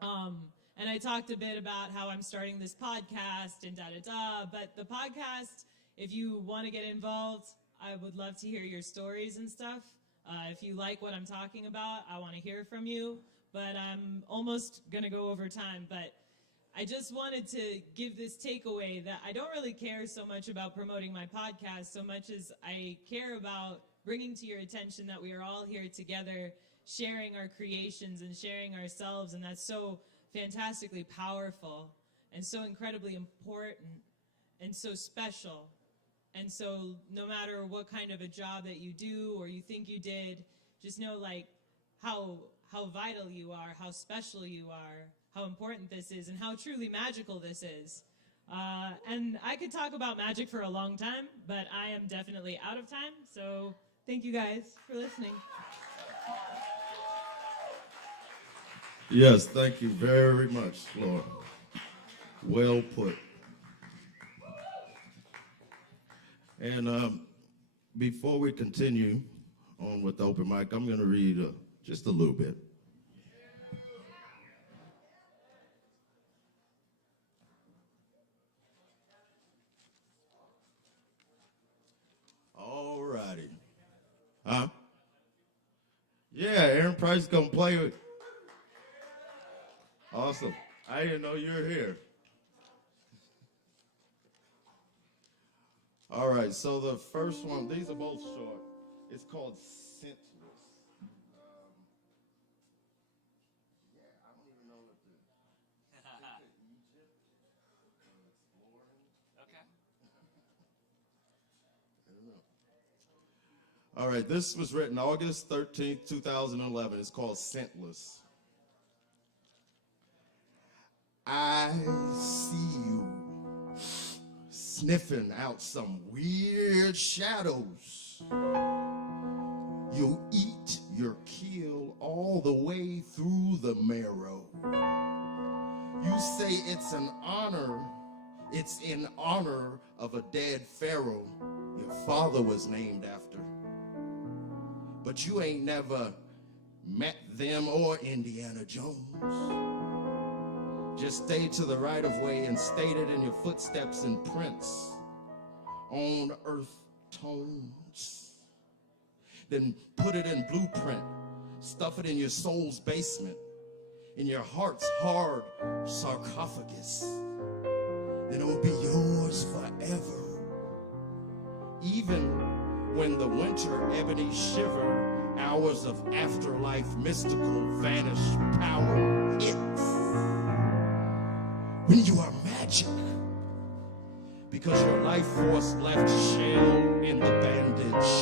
And I talked a bit about how I'm starting this podcast and da-da-da, but the podcast, if you want to get involved, I would love to hear your stories and stuff. If you like what I'm talking about, I want to hear from you, but I'm almost going to go over time. But I just wanted to give this takeaway that I don't really care so much about promoting my podcast so much as I care about bringing to your attention that we are all here together, sharing our creations and sharing ourselves, and that's so fantastically powerful and so incredibly important and so special. And so no matter what kind of a job that you do or you think you did, just know like how vital you are, how special you are, how important this is, and how truly magical this is. And I could talk about magic for a long time, but I am definitely out of time. So thank you guys for listening. Yes, thank you very much, Laura. Well put. And before we continue on with the open mic, I'm going to read just a little bit. All righty. Huh? Yeah, Aaron Price going to play with. Awesome. I didn't know you were here. All right, so the first one, these are both short. It's called Scentless. I don't even know what to Egypt exploring. Okay. I don't know. All right, this was written August 13th, 2011. It's called Scentless. I see you sniffing out some weird shadows. You'll eat your kill all the way through the marrow. You say it's an honor. It's in honor of a dead pharaoh your father was named after. But you ain't never met them or Indiana Jones. Just stay to the right of way and state it in your footsteps and prints on earth tones. Then put it in blueprint, stuff it in your soul's basement, in your heart's hard sarcophagus. Then it will be yours forever. Even when the winter ebony shiver, hours of afterlife mystical vanished power hits. When you are magic, because your life force left shell in the bandage.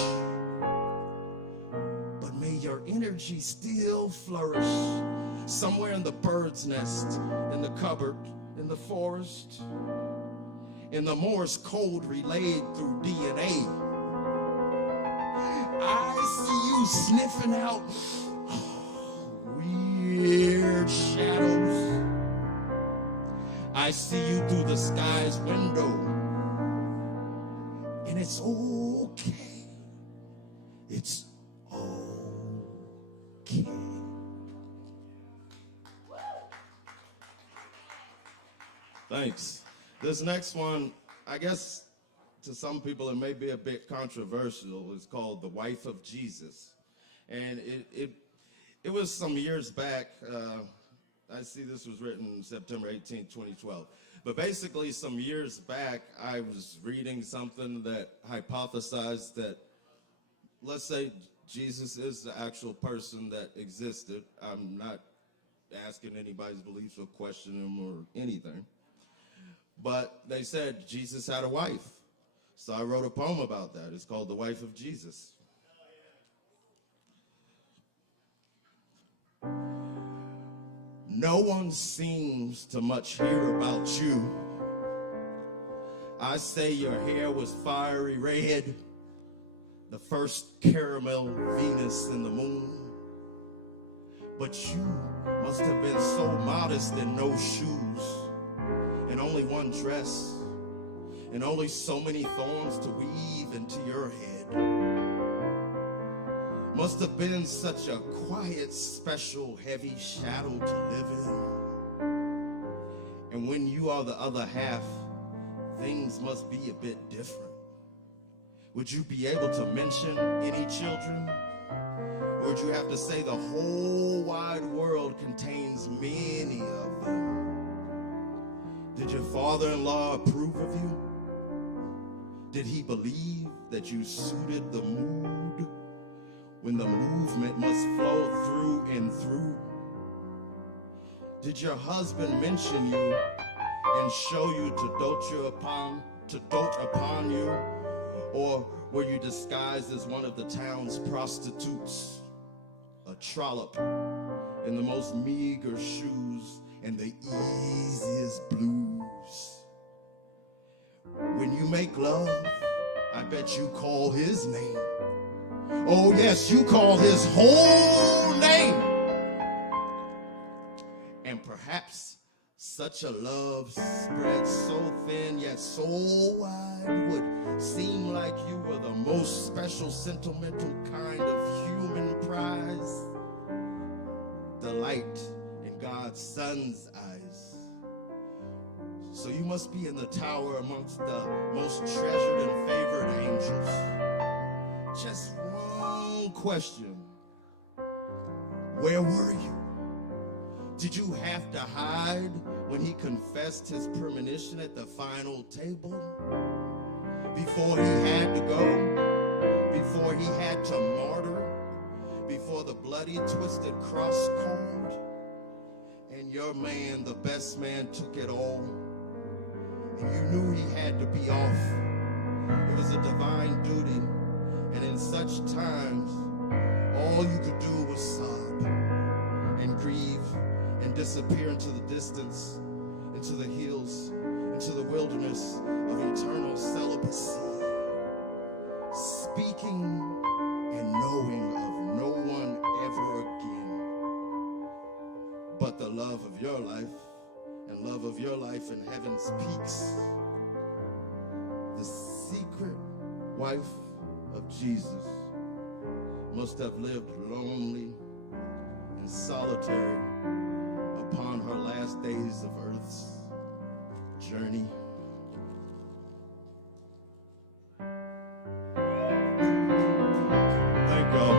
But may your energy still flourish somewhere in the bird's nest, in the cupboard, in the forest, in the Morse code relayed through DNA. I see you sniffing out weird shadows. I see you through the sky's window, and it's okay. It's okay. Thanks. This next one, I guess to some people it may be a bit controversial. It's called The Wife of Jesus. And it was some years back. I see this was written September 18, 2012. But basically, some years back, I was reading something that hypothesized that, let's say, Jesus is the actual person that existed. I'm not asking anybody's beliefs or questioning them or anything. But they said Jesus had a wife. So I wrote a poem about that. It's called The Wife of Jesus. No one seems to much hear about you. I say your hair was fiery red, the first caramel Venus in the moon. But you must have been so modest in no shoes, and only one dress, and only so many thorns to weave into your head. Must have been such a quiet, special, heavy shadow to live in. And when you are the other half, things must be a bit different. Would you be able to mention any children? Or would you have to say the whole wide world contains many of them? Did your father-in-law approve of you? Did he believe that you suited the mood when the movement must flow through and through? Did your husband mention you and show you to dote upon you? Or were you disguised as one of the town's prostitutes? A trollop in the most meager shoes and the easiest blues. When you make love, I bet you call his name. Oh yes, you call his whole name. And perhaps such a love spread so thin yet so wide would seem like you were the most special, sentimental kind of human prize. Delight in God's son's eyes. So you must be in the tower amongst the most treasured and favored angels. Just one question. Where were you? Did you have to hide when he confessed his premonition at the final table? Before he had to go, before he had to martyr, before the bloody twisted cross cord, and your man, the best man, took it all, and you knew he had to be off. It was a divine duty, and in such times, all you could do was sob and grieve and disappear into the distance, into the hills, into the wilderness of eternal celibacy, speaking and knowing of no one ever again but the love of your life and love of your life in heaven's peaks. The secret wife of Jesus must have lived lonely and solitary upon her last days of earth's journey. Thank y'all.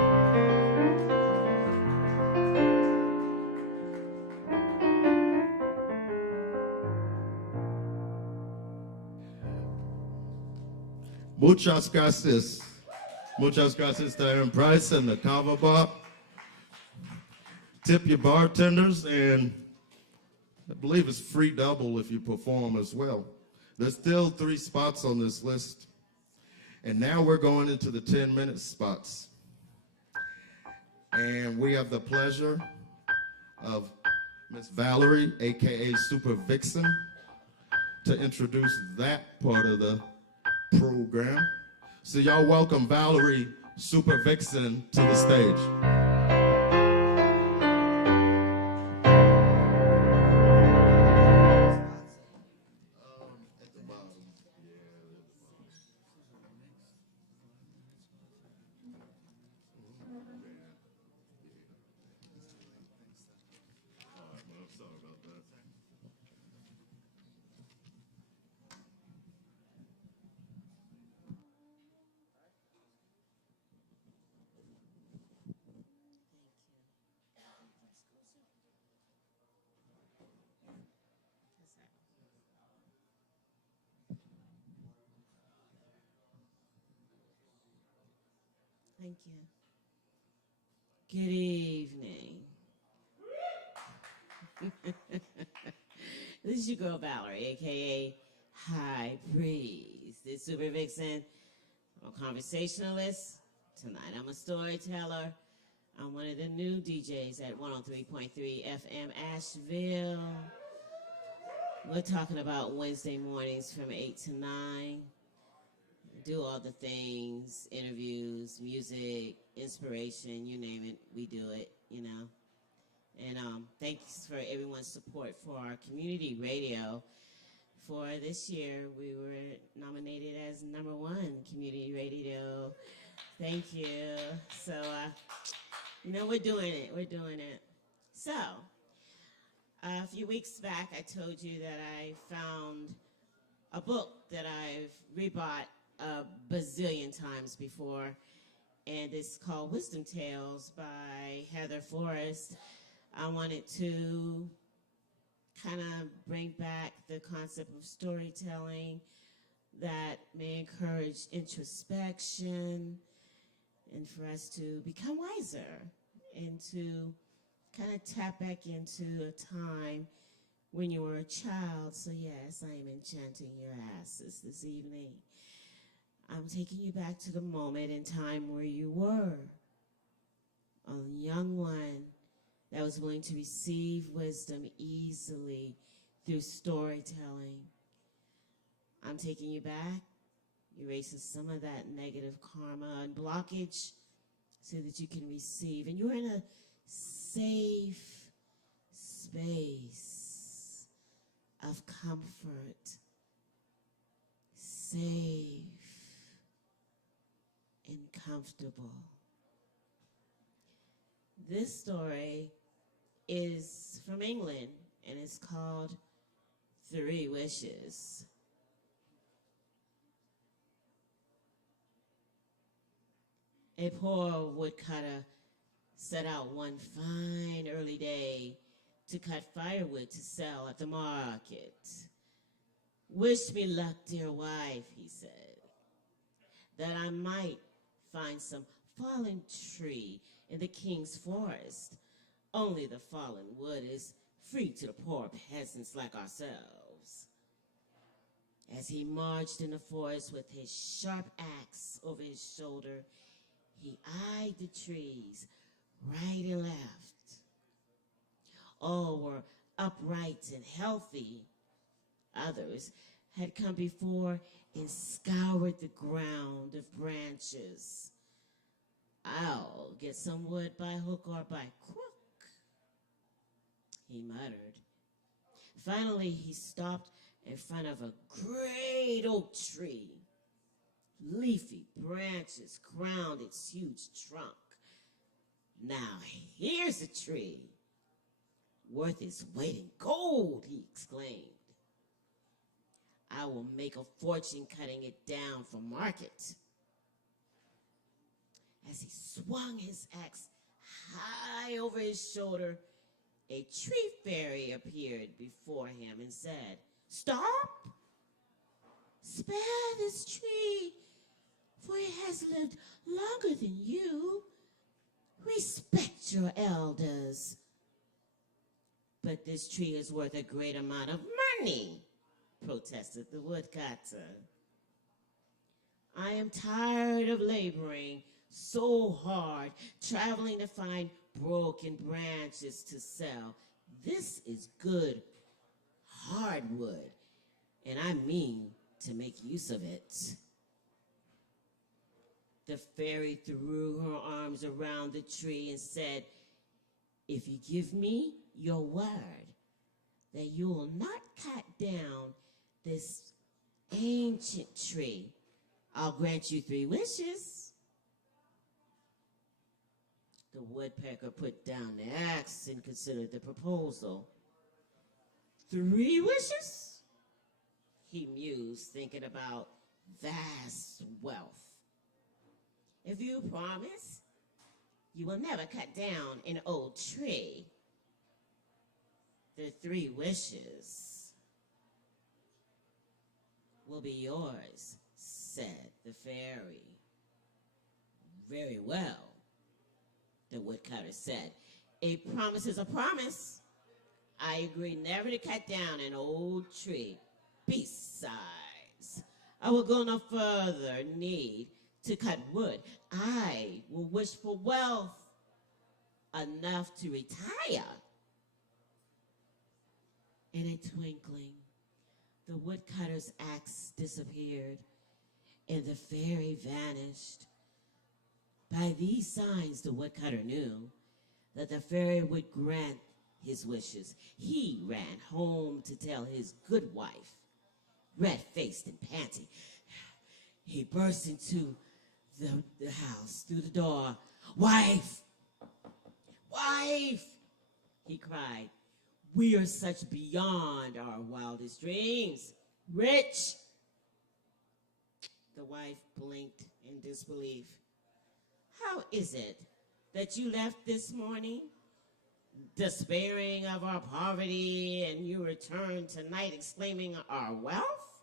Muchas gracias. Muchas gracias to Aaron Price and the Kava bar. Tip your bartenders, and I believe it's free double if you perform as well. There's still 3 spots on this list. And now we're going into the 10-minute spots. And we have the pleasure of Miss Valerie, AKA Super Vixen, to introduce that part of the program. So y'all welcome Valerie, Super Vixen, to the stage. Thank you. Good evening. This is your girl Valerie, aka High Breeze, the Super Vixen. I'm a conversationalist. Tonight I'm a storyteller. I'm one of the new DJs at 103.3 FM Asheville. We're talking about Wednesday mornings from 8 to 9. Do all the things, interviews, music, inspiration, you name it, we do it, you know. And thanks for everyone's support for our community radio. For this year, we were nominated as #1 community radio. Thank you. So, you know, we're doing it. So, a few weeks back, I told you that I found a book that I've rebought a bazillion times before, and it's called Wisdom Tales by Heather Forrest. I wanted to kind of bring back the concept of storytelling that may encourage introspection and for us to become wiser and to kind of tap back into a time when you were a child. So yes, I am enchanting your asses this evening. I'm taking you back to the moment in time where you were a young one that was willing to receive wisdom easily through storytelling. I'm taking you back, erasing some of that negative karma and blockage so that you can receive. And you're in a safe space of comfort, safe and comfortable. This story is from England, and it's called 3 Wishes. A poor woodcutter set out one fine early day to cut firewood to sell at the market. Wish me luck, dear wife, he said, that I might find some fallen tree in the king's forest. Only the fallen wood is free to the poor peasants like ourselves. As he marched in the forest with his sharp axe over his shoulder, he eyed the trees right and left. All were upright and healthy. Others had come before and scoured the ground of branches. I'll get some wood by hook or by crook, he muttered. Finally, he stopped in front of a great oak tree. Leafy branches crowned its huge trunk. Now here's a tree worth its weight in gold, he exclaimed. I will make a fortune cutting it down for market. As he swung his axe high over his shoulder, a tree fairy appeared before him and said, "Stop! Spare this tree, for it has lived longer than you. Respect your elders." "But this tree is worth a great amount of money," protested the woodcutter. "I am tired of laboring so hard, traveling to find broken branches to sell. This is good hardwood, and I mean to make use of it." The fairy threw her arms around the tree and said, "If you give me your word that you will not cut down this ancient tree, I'll grant you 3 wishes." The woodpecker put down the axe and considered the proposal. 3 wishes? He mused, thinking about vast wealth. "If you promise you will never cut down an old tree, the 3 wishes will be yours," said the fairy. "Very well," the woodcutter said. "A promise is a promise. I agree never to cut down an old tree. Besides, I will go no further need to cut wood. I will wish for wealth enough to retire." In a twinkling, the woodcutter's axe disappeared, and the fairy vanished. By these signs, the woodcutter knew that the fairy would grant his wishes. He ran home to tell his good wife, red-faced and panting. He burst into the house through the door. "Wife! Wife!" he cried. "We are such beyond our wildest dreams. Rich!" The wife blinked in disbelief. "How is it that you left this morning, despairing of our poverty, and you return tonight exclaiming our wealth?"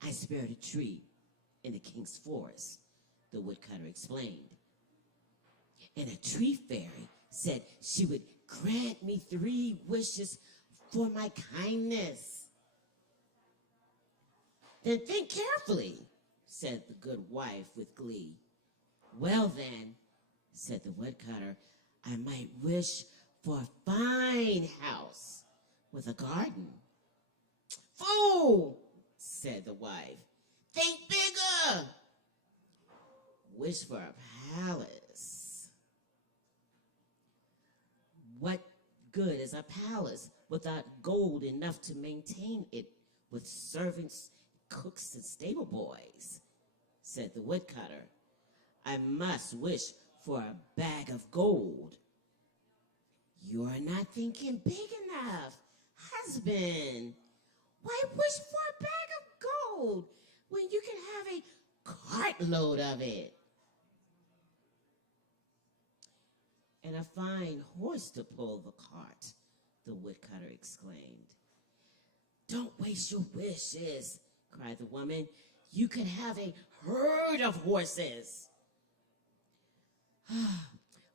"I spared a tree in the king's forest," the woodcutter explained. "And a tree fairy said she would grant me 3 wishes for my kindness." "Then think carefully," said the good wife with glee. "Well then," said the woodcutter, "I might wish for a fine house with a garden." "Fool," said the wife. "Think bigger. Wish for a palace." "What good is a palace without gold enough to maintain it with servants, cooks, and stable boys?" said the woodcutter. "I must wish for a bag of gold." "You're not thinking big enough, husband. Why wish for a bag of gold when you can have a cartload of it?" and a fine horse to pull the cart, the woodcutter exclaimed. Don't waste your wishes, cried the woman. You could have a herd of horses.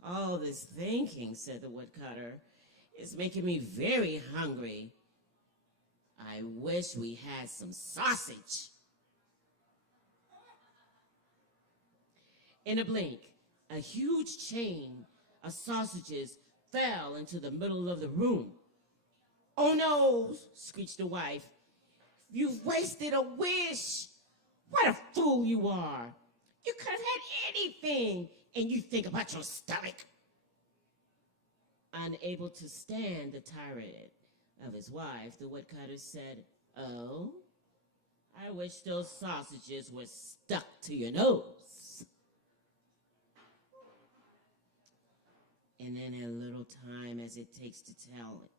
All this thinking, said the woodcutter, is making me very hungry. I wish we had some sausage. In a blink, a huge chain of sausages fell into the middle of the room. Oh no, screeched the wife. You've wasted a wish. What a fool you are. You could have had anything, and you think about your stomach. Unable to stand the tirade of his wife, the woodcutter said, Oh, I wish those sausages were stuck to your nose. And in a little time as it takes to tell it,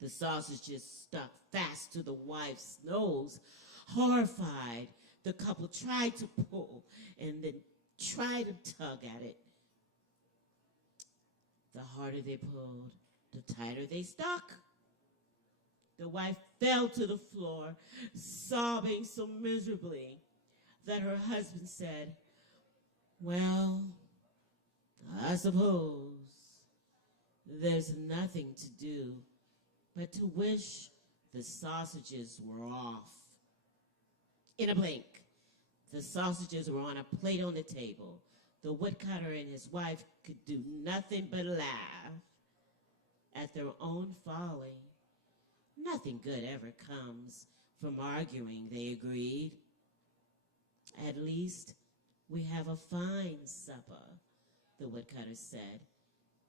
the sausages stuck fast to the wife's nose. Horrified, the couple tried to pull and then tried to tug at it. The harder they pulled, the tighter they stuck. The wife fell to the floor, sobbing so miserably that her husband said, Well, I suppose there's nothing to do but to wish the sausages were off. In a blink, the sausages were on a plate on the table. The woodcutter and his wife could do nothing but laugh at their own folly. Nothing good ever comes from arguing, they agreed. At least we have a fine supper, the woodcutter said,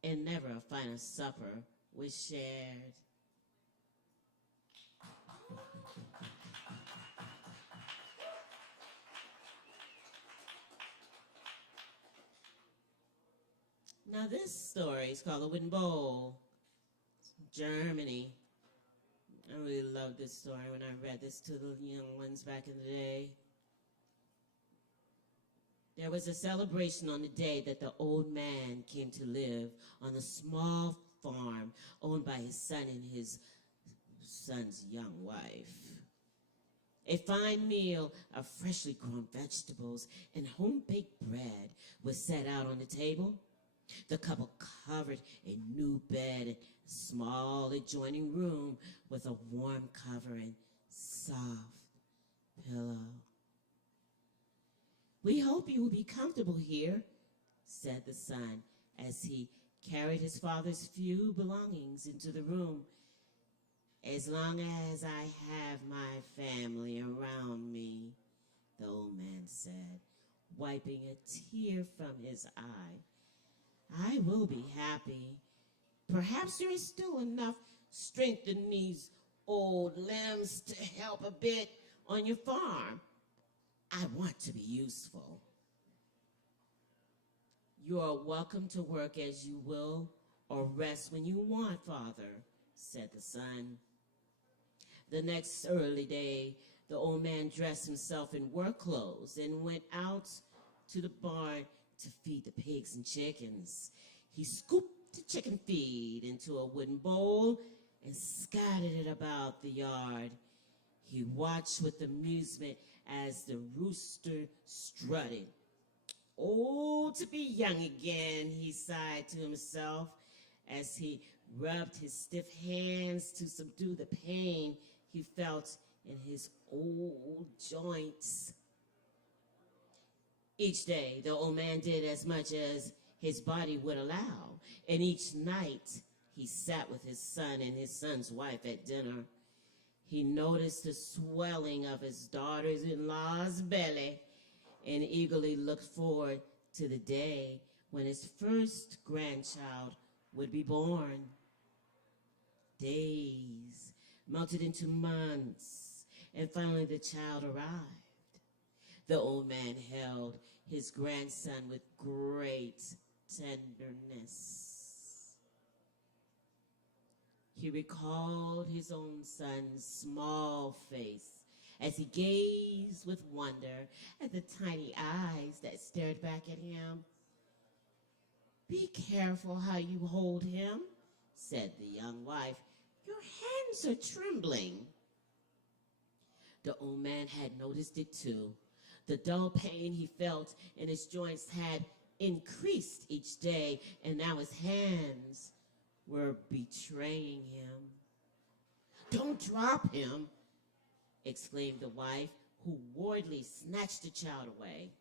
and never a finer supper was shared. Now this story is called The Wooden Bowl. It's from Germany. I really loved this story when I read this to the young ones back in the day. There was a celebration on the day that the old man came to live on a small farm owned by his son and his son's young wife. A fine meal of freshly grown vegetables and home-baked bread was set out on the table. The couple covered a new bed and small adjoining room with a warm cover and soft pillow. We hope you will be comfortable here, said the son as he carried his father's few belongings into the room. As long as I have my family around me, the old man said, wiping a tear from his eye. I will be happy. Perhaps there is still enough strength in these old limbs to help a bit on your farm. I want to be useful. You are welcome to work as you will or rest when you want, Father, said the son. The next early day, the old man dressed himself in work clothes and went out to the barn to feed the pigs and chickens. He scooped the chicken feed into a wooden bowl and scattered it about the yard. He watched with amusement as the rooster strutted. Oh, to be young again, he sighed to himself as he rubbed his stiff hands to subdue the pain he felt in his old joints. Each day, the old man did as much as his body would allow, and each night he sat with his son and his son's wife at dinner. He noticed the swelling of his daughter-in-law's belly and eagerly looked forward to the day when his first grandchild would be born. Days melted into months, and finally the child arrived. The old man held his grandson with great tenderness. He recalled his own son's small face as he gazed with wonder at the tiny eyes that stared back at him. Be careful how you hold him, said the young wife. Your hands are trembling. The old man had noticed it too. The dull pain he felt in his joints had increased each day, and now his hands were betraying him. Don't drop him, exclaimed the wife, who wardly snatched the child away.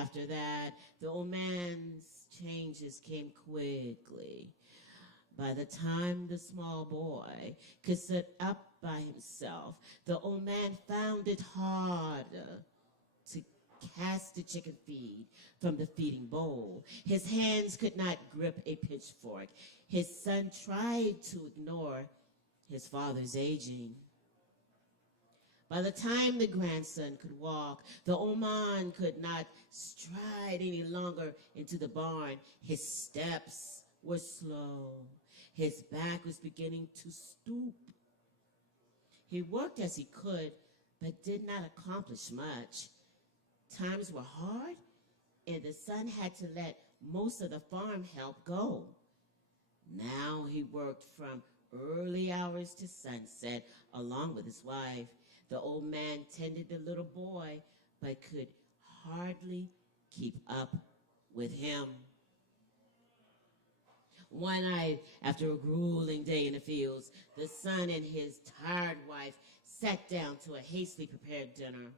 After that, the old man's changes came quickly. By the time the small boy could sit up by himself, the old man found it harder to cast the chicken feed from the feeding bowl. His hands could not grip a pitchfork. His son tried to ignore his father's aging. By the time the grandson could walk, the old man could not stride any longer into the barn. His steps were slow. His back was beginning to stoop. He worked as he could, but did not accomplish much. Times were hard, and the son had to let most of the farm help go. Now he worked from early hours to sunset along with his wife. The old man tended the little boy, but could hardly keep up with him. One night, after a grueling day in the fields, the son and his tired wife sat down to a hastily prepared dinner.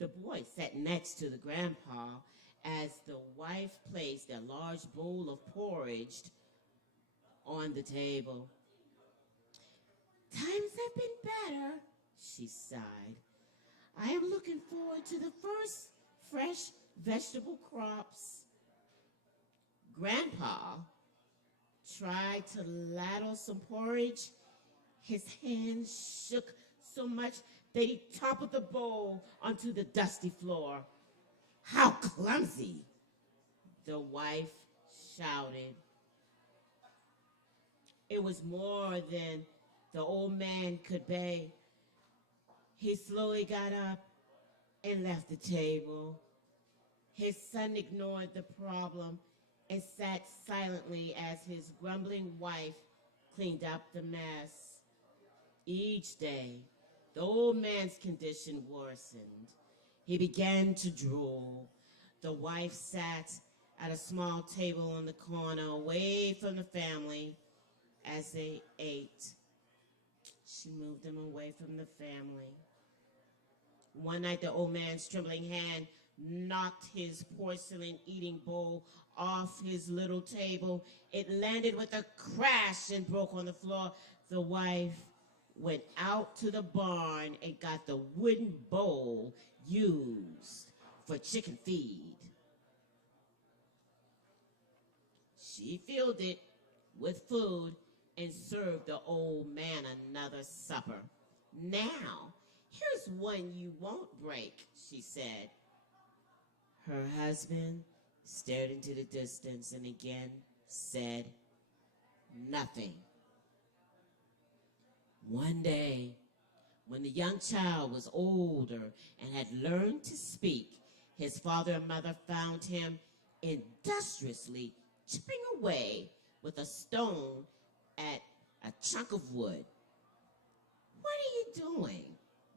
The boy sat next to the grandpa as the wife placed a large bowl of porridge on the table. Times have been better, she sighed. I am looking forward to the first fresh vegetable crops. Grandpa tried to ladle some porridge. His hands shook so much that he toppled the bowl onto the dusty floor. How clumsy, the wife shouted. It was more than the old man could bear. He slowly got up and left the table. His son ignored the problem and sat silently as his grumbling wife cleaned up the mess. Each day, the old man's condition worsened. He began to drool. The wife sat at a small table in the corner away from the family as they ate. She moved them away from the family. One night, the old man's trembling hand knocked his porcelain eating bowl off his little table. It landed with a crash and broke on the floor. The wife went out to the barn and got the wooden bowl used for chicken feed. She filled it with food and served the old man another supper. Now, here's one you won't break, she said. Her husband stared into the distance and again said nothing. One day, when the young child was older and had learned to speak, his father and mother found him industriously chipping away with a stone at a chunk of wood. What are you doing?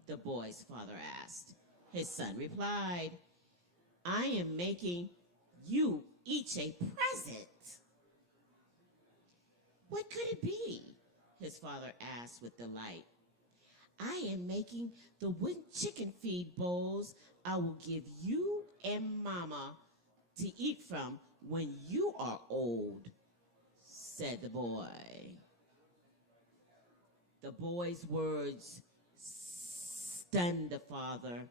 The boy's father asked. His son replied, I am making you each a present. What could it be? His father asked with delight. I am making the wooden chicken feed bowls I will give you and Mama to eat from when you are old, said the boy. The boy's words stunned the father.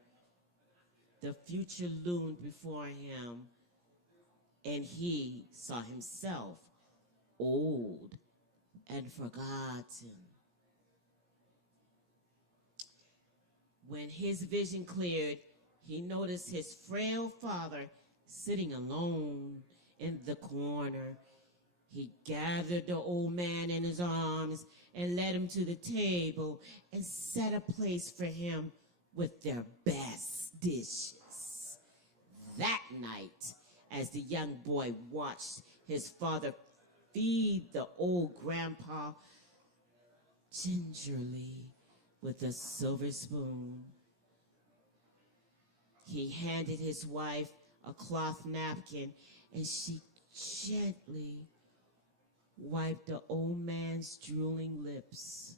The future loomed before him, and he saw himself old and forgotten. When his vision cleared, he noticed his frail father sitting alone in the corner. He gathered the old man in his arms and led him to the table and set a place for him with their best dishes. That night, as the young boy watched his father feed the old grandpa gingerly with a silver spoon. He handed his wife a cloth napkin, and she gently wiped the old man's drooling lips.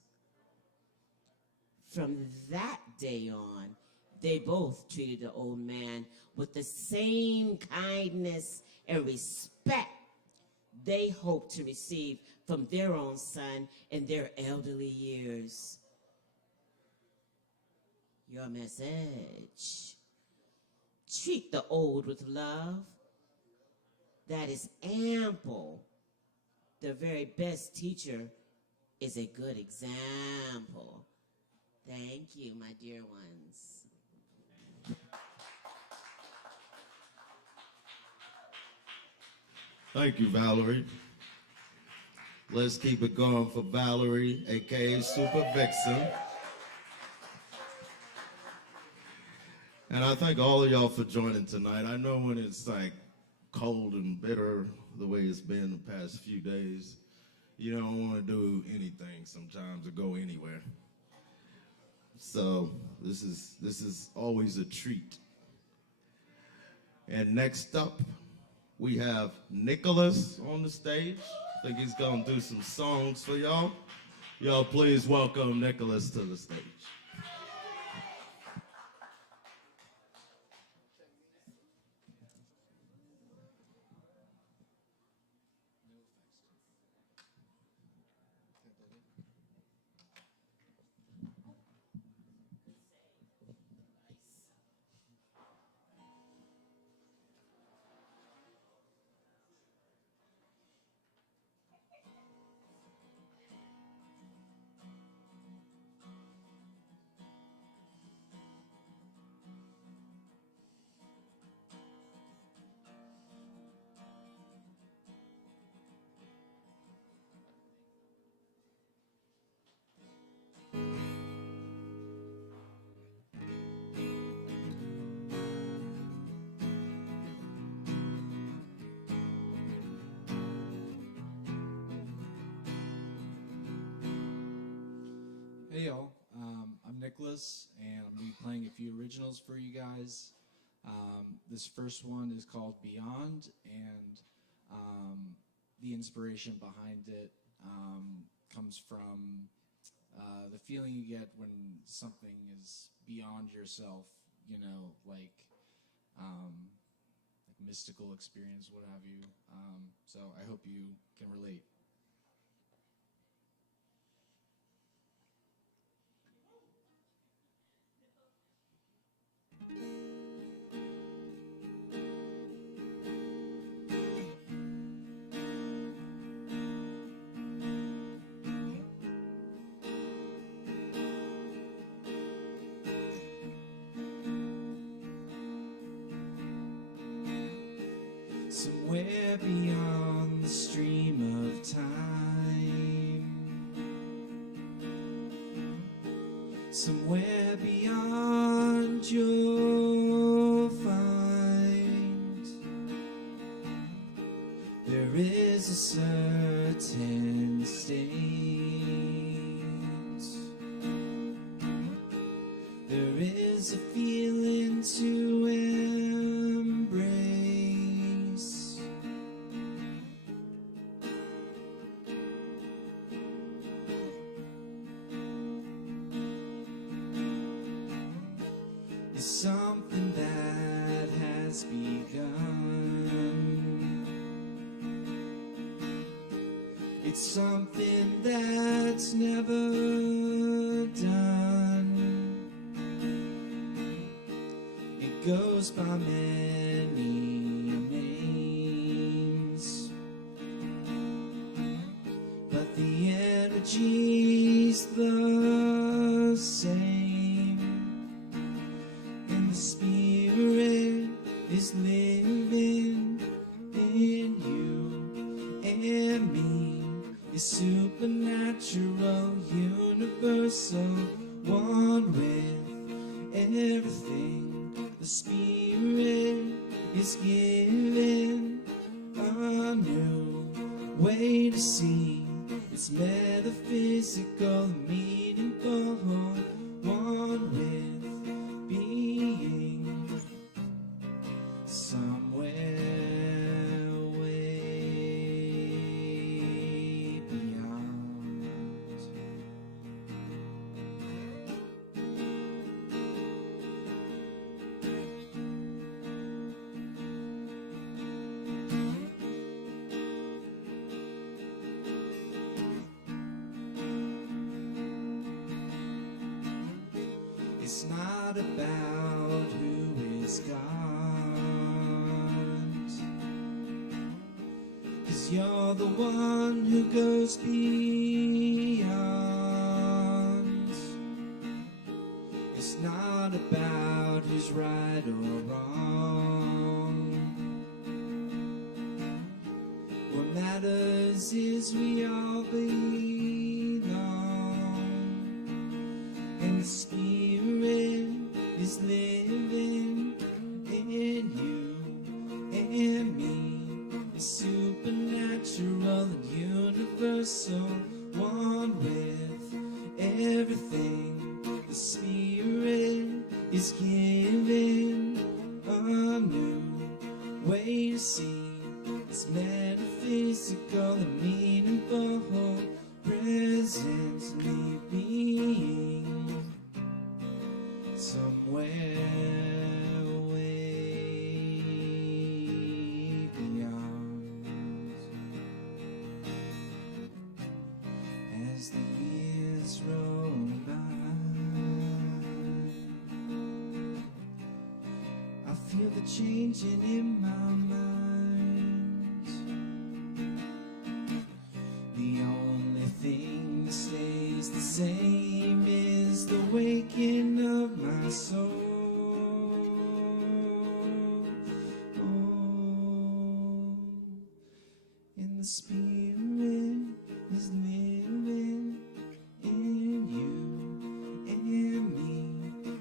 From that day on, they both treated the old man with the same kindness and respect they hoped to receive from their own son in their elderly years. Your message: treat the old with love. That is ample. The very best teacher is a good example. Thank you, my dear ones. Thank you, Valerie. Let's keep it going for Valerie, aka Super Vixen. And I thank all of y'all for joining tonight. I know when it's like cold and bitter the way it's been the past few days, you don't want to do anything sometimes or go anywhere. So this is always a treat. And next up, we have Nicholas on the stage. I think he's gonna do some songs for y'all. Y'all please welcome Nicholas to the stage. Hey y'all, I'm Nicholas, and I'm going to be playing a few originals for you guys. This first one is called Beyond, and the inspiration behind it comes from the feeling you get when something is beyond yourself, you know, like mystical experience, what have you. So I hope you can relate. Somewhere beyond the stream of time, somewhere beyond you'll find there is a certain state, there is a feeling to embrace. It's something that has begun. It's something that's never done. It goes by many names, but the energy's the same, and the spirit is living in you and me. It's supernatural, universal, one with everything. the Spirit is giving a new way to see. It's metaphysical, meaningful, one with being somewhere way beyond. It's not about who is God, 'cause you're the one who goes beyond. It's not about who's right or wrong. What matters is we all belong, and the Spirit is living in you and me. It's supernatural and universal, one with everything. The Spirit is giving a new way to see. It's metaphysical and meaningful, presently being somewhere way beyond. As the years roll by, I feel the changing in my mind. The only thing that stays the same is the waking of my soul. Oh, and the Spirit is living in you and me.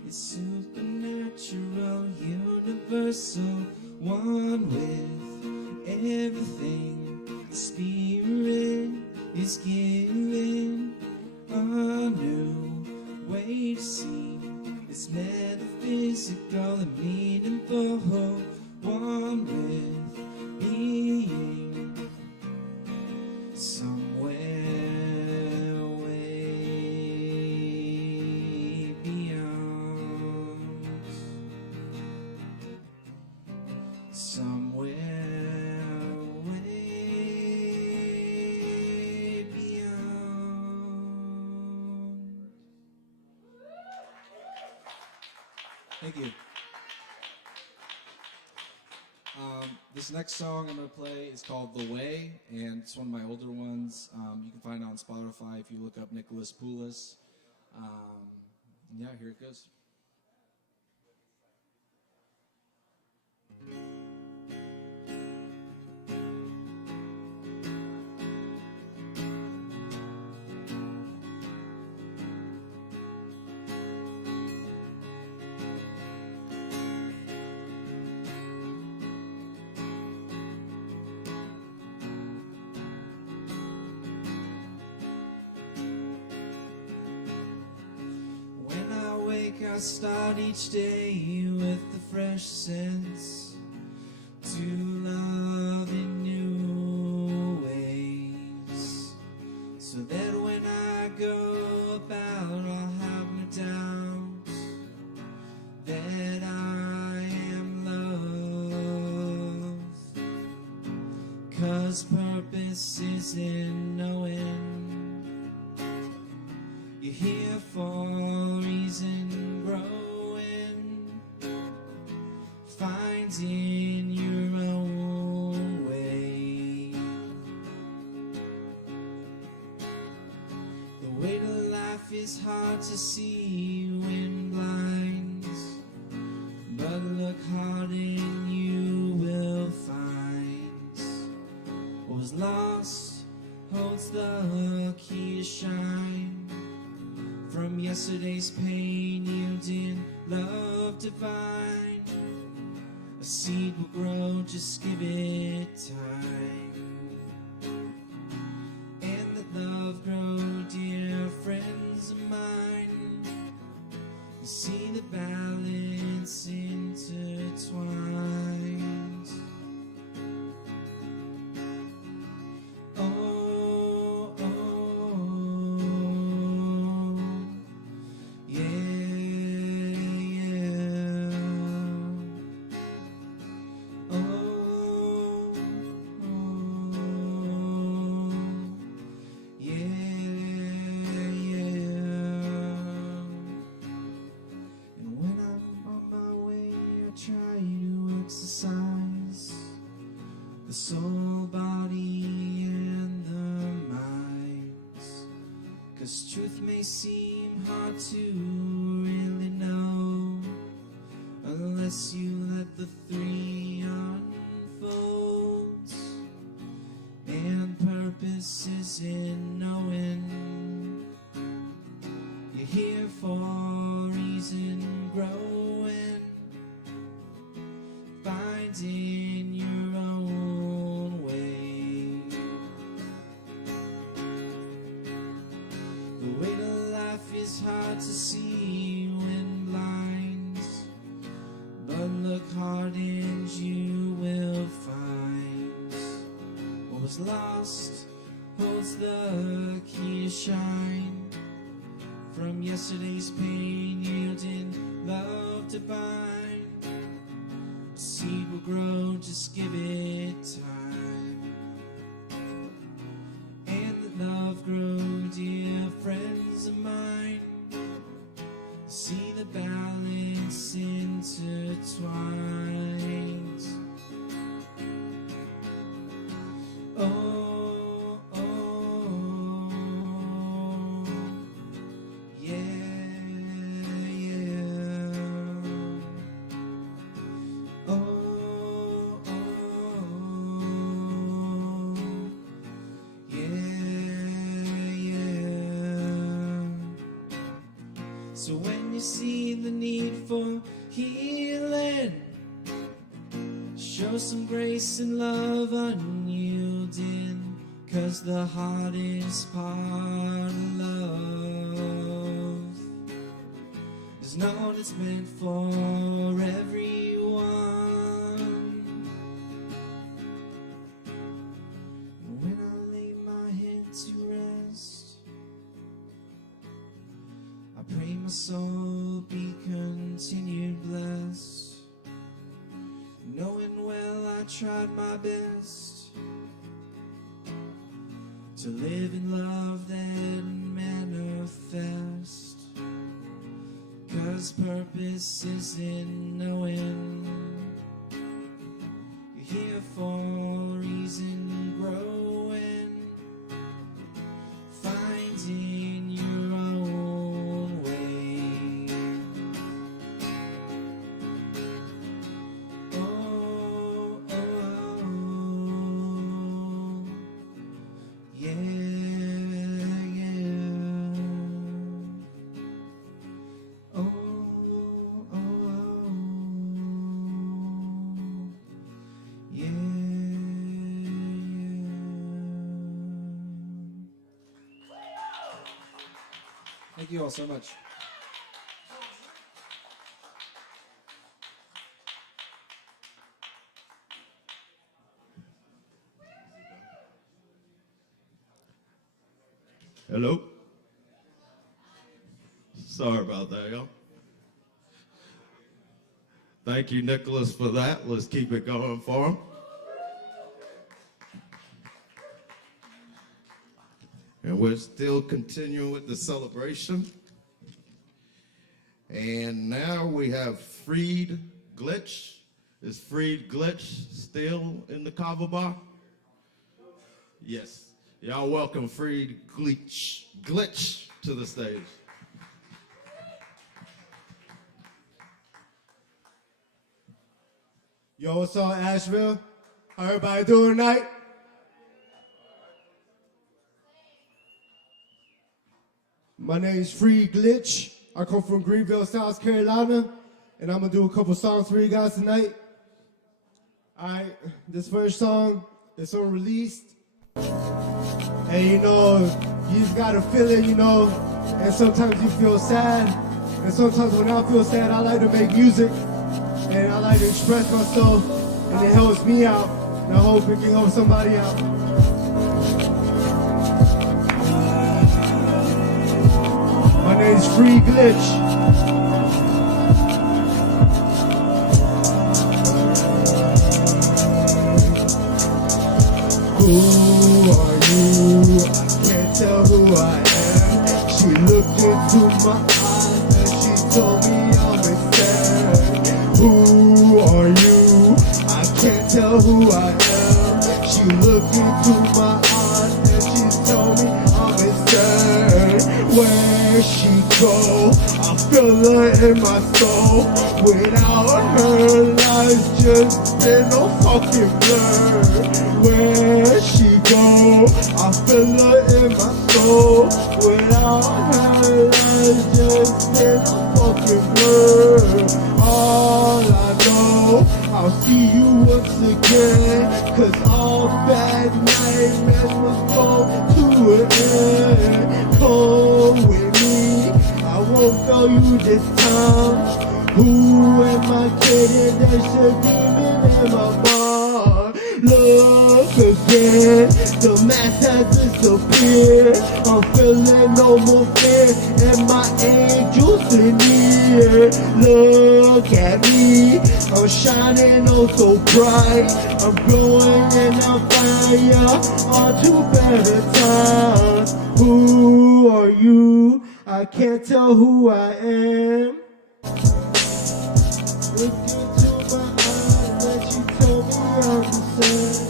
It's supernatural, universal, one with everything. The Spirit is giving a new way to see. It's metaphysical and meaningful, one with being somewhere way beyond. Somewhere way beyond. Thank you. This next song I'm going to play is called The Way, and it's one of my older ones. You can find it on Spotify if you look up Nicholas Poulos. Yeah, here it goes. I start each day with a fresh sense to love in new ways, so that when I go about I'll have no doubt that I am loved, 'cause purpose is in knowing you're here for a reason, growing, finding your own way. The way to life is hard to see when blinds, but look hard and you will find what was lost holds the key to shine. From yesterday's pain you didn't love divine. A seed will grow, just give it time. And let love grow, dear friends of mine. You see the balance intertwined. Oh, oh, yeah, yeah. Oh, yeah, yeah. And when I'm on my way, I try to exercise the soul, body, and the minds. 'Cause truth may seem hard to really know unless you let the three unfold. And purpose is in knowing you're here for a reason, growing, finding your own way. The weight of life is hard to see when blind, but look hard and you will find what was lost holds the key to shine. From yesterday's pain, yielding love divine. A seed will grow, just give it time. And let love grow, dear friends of mine. See the balance intertwined. Oh, oh, yeah, yeah. Oh, oh, yeah, yeah. So when you see the need for healing, show some grace and love unyielding, 'cause the hardest part of love is knowing it's meant for everyone. And when I lay my head to rest, I pray my soul be continued blessed, knowing well I tried my best to live in love that manifest. 'Cause purpose is in knowing you're here for a reason, growing, finding your own way. Oh, oh, yeah, yeah. Oh, oh, yeah, Thank you all so much. Hello? Sorry about that, y'all. Thank you, Nicholas, for that. Let's keep it going for him. And we're still continuing with the celebration. And now we have Freed Glitch. Is Freed Glitch still in the Kava bar? Yes. Y'all welcome Freed Glitch to the stage. Yo, what's up, Asheville? How everybody doing tonight? My name is Free Glitch. I come from Greenville, South Carolina, and I'm gonna do a couple songs for you guys tonight. Alright, this first song is unreleased. And you know, you just gotta feel it, you know, and sometimes you feel sad. And sometimes when I feel sad, I like to make music, and I like to express myself, and it helps me out, and I hope it can help somebody out. My name's Free Glitch. Who are you? I can't tell who I am. She looked into my eyes and she told me I'm insane. Who are you? I can't tell who I am. She looked into my eyes and she told me I'm insane. Where she go? I feel her in my soul. Without her, life's just been a fucking blur. Where she go? I feel her in my soul. Without her, life's just been a fucking blur. All I know, I'll see you once again. 'Cause all bad nightmares must go to an end. Come with me, I won't fail you this time. Who am I kidding? There's a demon in my mind. Look again, the mask has disappeared. I'm feeling no more fear, and my angels are near. Look at me, I'm shining oh so bright. I'm glowing and I'm fire on to better times. Who are you? I can't tell who I am. Look into my eyes and she told me I'm the same.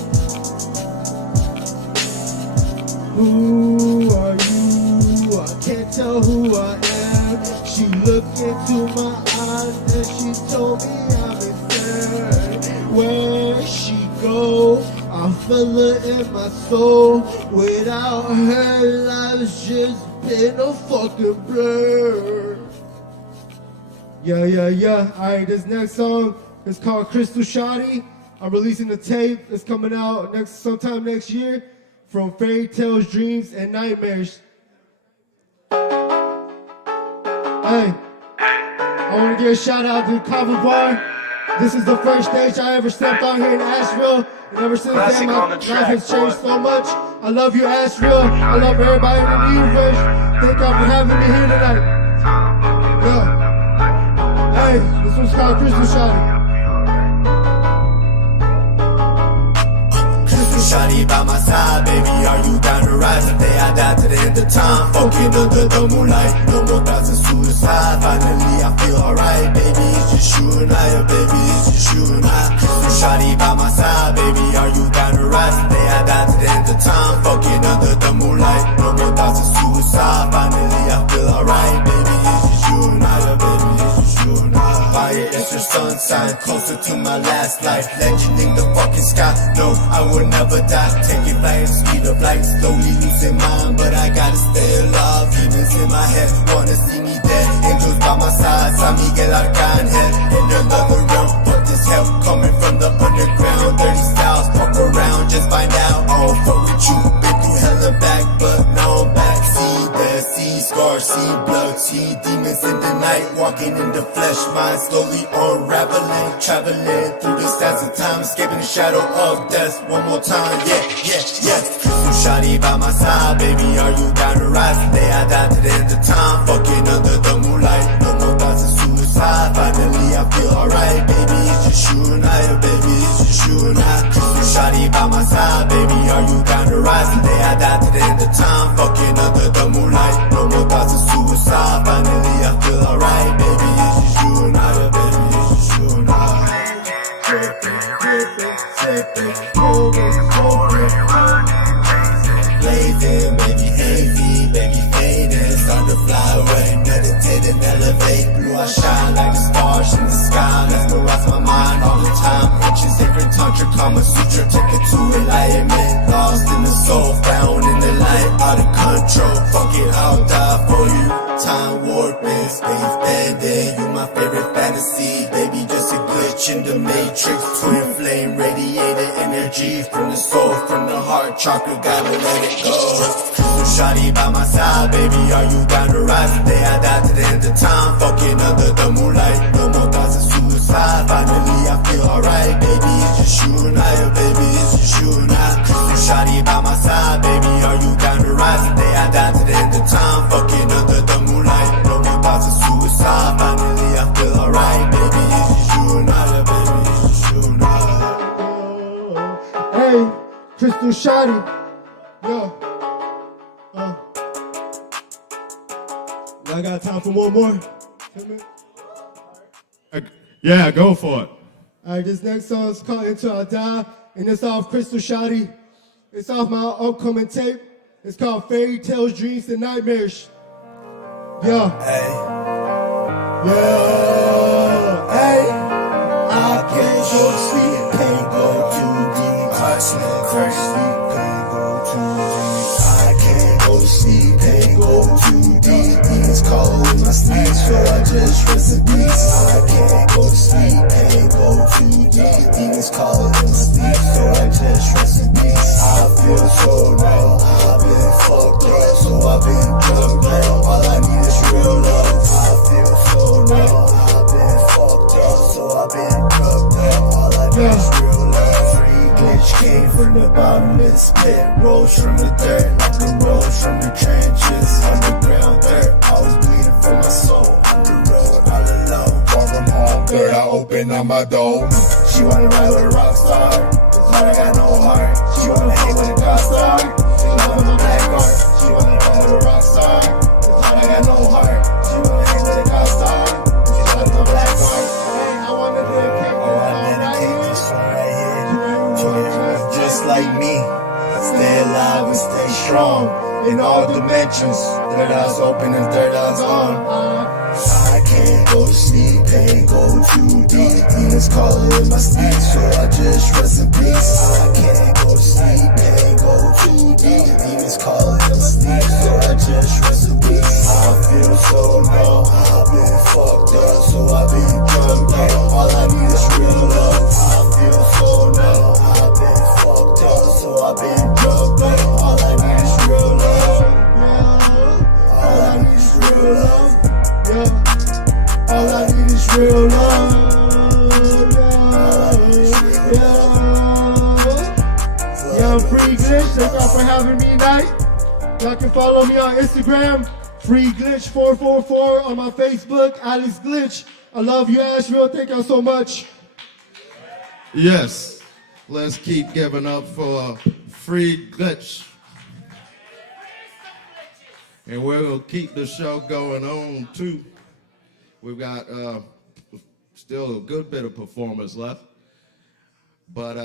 Who are you? I can't tell who I am. She looked into my eyes and she told me I'm insane. Where she go? I feel her in my soul. Without her, life's just been a fucking blur. Yeah. Alright, this next song is called Crystal Shotty. I'm releasing a tape. It's coming out sometime next year. From Fairy Tales, Dreams, and Nightmares. Hey, I want to give a shout out to Kava Bar. This is the first stage I ever stepped on here in Asheville. And ever since then, my life has changed so much. I love you, Asheville. I love everybody in the universe. Thank y'all for having me here tonight. Yeah. Hey, this one's called Crystal Shotty. Shawty by my side, baby, are you down to rise? The day I die to the end of time, fucking under the moonlight. No more thoughts of suicide, finally I feel alright. Baby, it's just you and I, oh baby, it's just you and I. Crystal Shawty by my side, baby, are you down to rise? The day I die to the end of time, fucking under the moonlight. No more thoughts of suicide, finally I feel alright. Baby, it's just you and I, oh baby, it's just you and I. Fire, it's your sun sign, closer to my last life. Legend in the fucking sky, no, I will never die. Taking flight, speed of light, slowly losing mine, but I gotta stay alive. Demons in my head, wanna see me dead. Angels by my side, San Miguel Arcangel. In another realm, but this hell coming from the underground. Dirty styles, fuck around, just find out. I don't fuck with you, been through hell and back, but now I'm back. See death, see scars, see blood, see demons in the night. Walking in the flesh, mind slowly unraveling. Traveling through the sands of time, escaping the shadow of death. One more time, yeah. Crystal Shawty by my side, baby, are you down to rise? The day I die to the end of time, fucking under the moonlight. No more thoughts of suicide, finally I feel alright. Baby, it's just you and I, oh baby, it's just you and I. Crystal Shawty by my side, baby, are you down to rise? The day I die to the end of time, fucking under the moonlight. No more thoughts of suicide, finally I feel alright. Baby, it's just you and I, oh baby, it's just you and I. Tripping, blazing, baby hazy, baby fading. Start to fly away, meditate and elevate. Blue I shine like the stars in the sky. Mesmerize my mind all the time. Ancient sacred tantra, Kama Sutra, take it to enlightenment. Lost in the soul, found in the light, out of control. Fuck it, I'll die for you. Time warping, space bending. You my my favorite fantasy. Baby, just a glitch in the matrix. Twin flame, radiated energy from the soul, from the heart chakra, gotta let it go. Crystal shawty by my side, baby, are you down to rise? The day I die to the end of time, fucking under the moonlight. No more thoughts of suicide, finally I feel alright. Baby, it's just you and I, baby, it's just you and I. Crystal shawty by my side, baby, are you down to rise? The day I die to the end of time, fucking under the moonlight. No more thoughts of suicide, finally I feel alright. Baby, it's just you and I, baby, it's just you and I. Hey, Crystal Shotty, yo. I got time for one more. Yeah, go for it. Alright, this next song is called Until I Die, and it's off Crystal Shotty. It's off my upcoming tape. It's called Fairy Tales, Dreams, and Nightmares. Yo. Hey. Yo. Hey. I can't go to sleep, can't go too deep. I sleep, can't sleep, can't go too deep. I can't go to sleep, can't go too deep. Demons calling in my sleep, so I just rest in peace. I can't go to sleep, can't go too deep. Demons calling in my sleep, so I just rest in peace. I feel so low, I've been fucked up, so I've been drugged up. All I need is real love. I feel so low, I've been fucked up, so I've been drugged up. All I need is real love. Free glitch came from the bottom of this pit, rose from the dirt like a rose from the trenches. Underground dirt, I was bleeding for my soul. On the road, all alone. Far from home, third I open up my door. She wanna ride with a rock star, cause I got no heart. She wanna hang with a god star, love with my black heart. She wanna ride with a rock star, cause I got no heart. She wanna hang with a god star, love with my black heart. Hey, I wanna dedicate this song right here to anyone just like me. Stay alive and stay strong in all dimensions. Third eyes open and third eyes on. I can't go to sleep, can't go too deep. Demons calling in my sleep, so I just rest in peace. I can't go to sleep, can't go too deep. Demons calling in my sleep, so I just rest in peace. I feel so low, I've been fucked up, so I've been drugged up. All I need is real love. I feel so low, I've been fucked up, so I've been drugged up. All I need is real love. All I need is real love. All I need is real love. Yeah, I'm Free Glitch. Thank y'all for having me tonight. Y'all can follow me on Instagram, Free Glitch 444, on my Facebook, Alex Glitch. I love you, Asheville. Thank y'all so much. Yes, let's keep giving up for Free Glitch. And we'll keep the show going on too. We've got still a good bit of performers left, but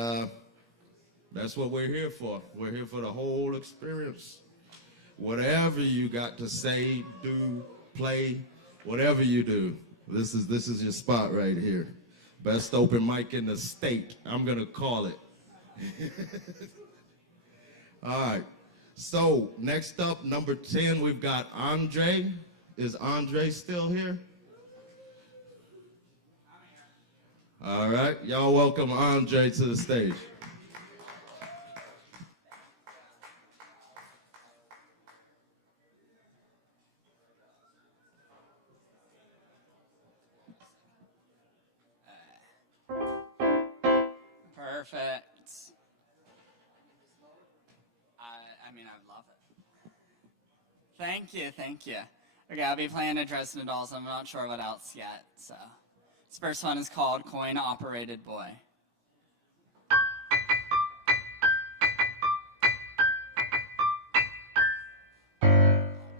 that's what we're here for. We're here for the whole experience. Whatever you got to say, do, play, whatever you do, this is your spot right here. Best open mic in the state. I'm gonna call it. All right. So next up, number 10, we've got Andre. Is Andre still here? All right, y'all welcome Andre to the stage. Perfect. I mean, I love it. Thank you, thank you. Okay, I'll be playing a Dresden Dolls. I'm not sure what else yet, so. This first one is called Coin Operated Boy.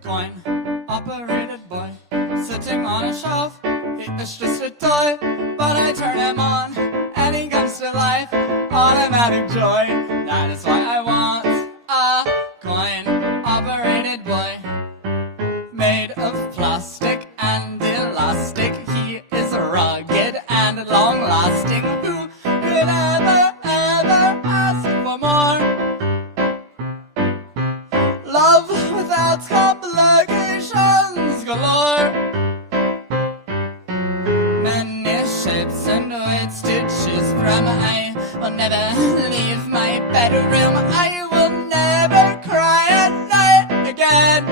Coin operated boy, sitting on a shelf. He is just a toy, but I turn him on, and he comes to life. Automatic joy, that is why I want a coin operated boy. Made of plastic and elastic, he is rugged and long-lasting. Who could ever ask for more? Love without complications galore. get stitches from. I will never leave my bedroom. I will never cry at night again.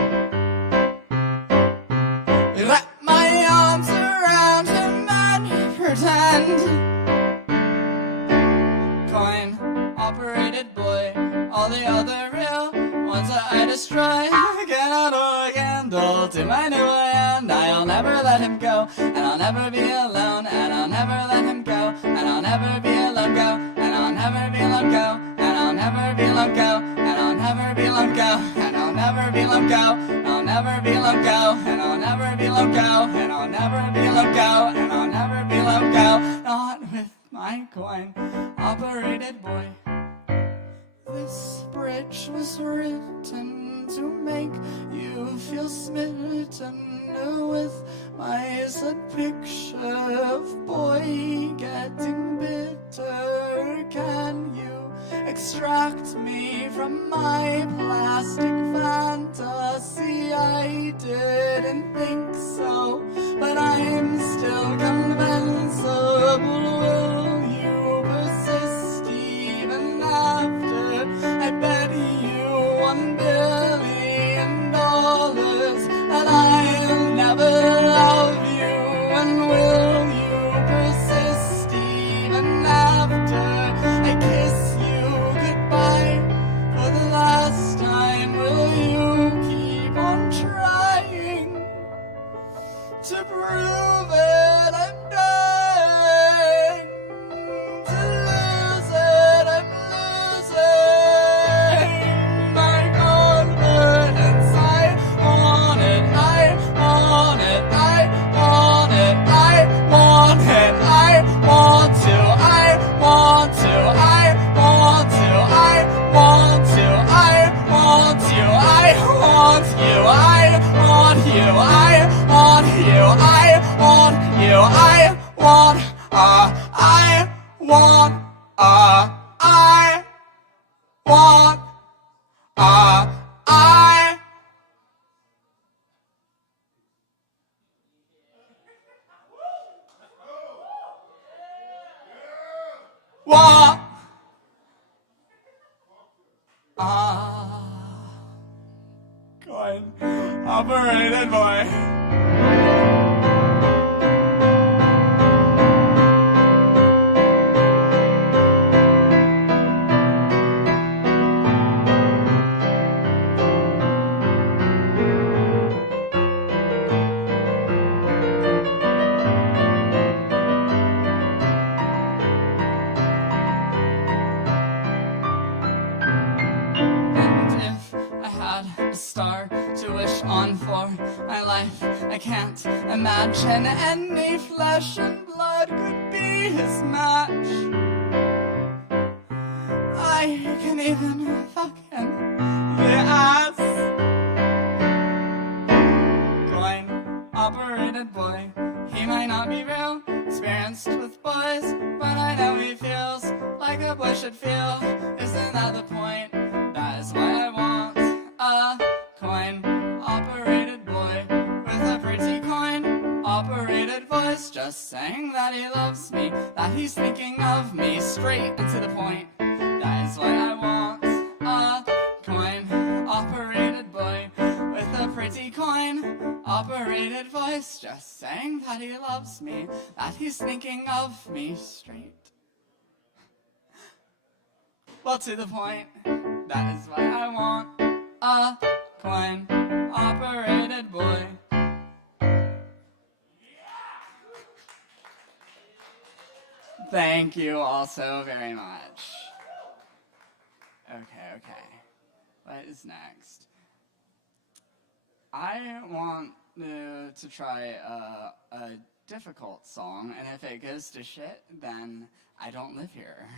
Wrap my arms around him and pretend. Coin-operated boy, all the other real ones that I destroy. Again and again, to my new end. I'll never let him go, and I'll never be alone, and I'll never let him go, and I'll never be alone go, and I'll never be alone go, and I'll never be alone go, and I'll never be alone go, and I'll never be alone go, and I'll never be alone go, and I'll never be alone go, and I'll never be alone go, and I'll never be alone go. Not with my coin-operated boy. This bridge was written to make you feel smitten with my sad picture of boy getting bitter. Can you extract me from my plastic fantasy? I didn't think so, but I'm still convincible. Will you persist even after I bet you $1 billion that I'll never love you? And will you persist even after I kiss you goodbye for the last time? Will you keep on trying to prove it? I'm dying to lose it. I'm losing my confidence. I want it. I want it. I want it. I want it. I want to. I want to. I want to. I want to. I want you. I want you. I want you. I want you. I want you. I want. I want. I want. I. Want. Coin-operated boy. Star to wish on for my life. I can't imagine any flesh and blood could be his match. I can even fuck him the ass. Coin-operated boy, he might not be real experienced with boys, but I know he feels like a boy should feel. Isn't that the point? That is why I want a coin-operated boy with a pretty coin-operated voice, just saying that he loves me, that he's thinking of me, straight and to the point. That is why I want a coin-operated boy with a pretty coin-operated voice, just saying that he loves me, that he's thinking of me, straight. Well, to the point. That is why I want a coin-operated boy. Thank you all so very much. Okay. What is next? I want to try a difficult song, and if it goes to shit, then I don't live here.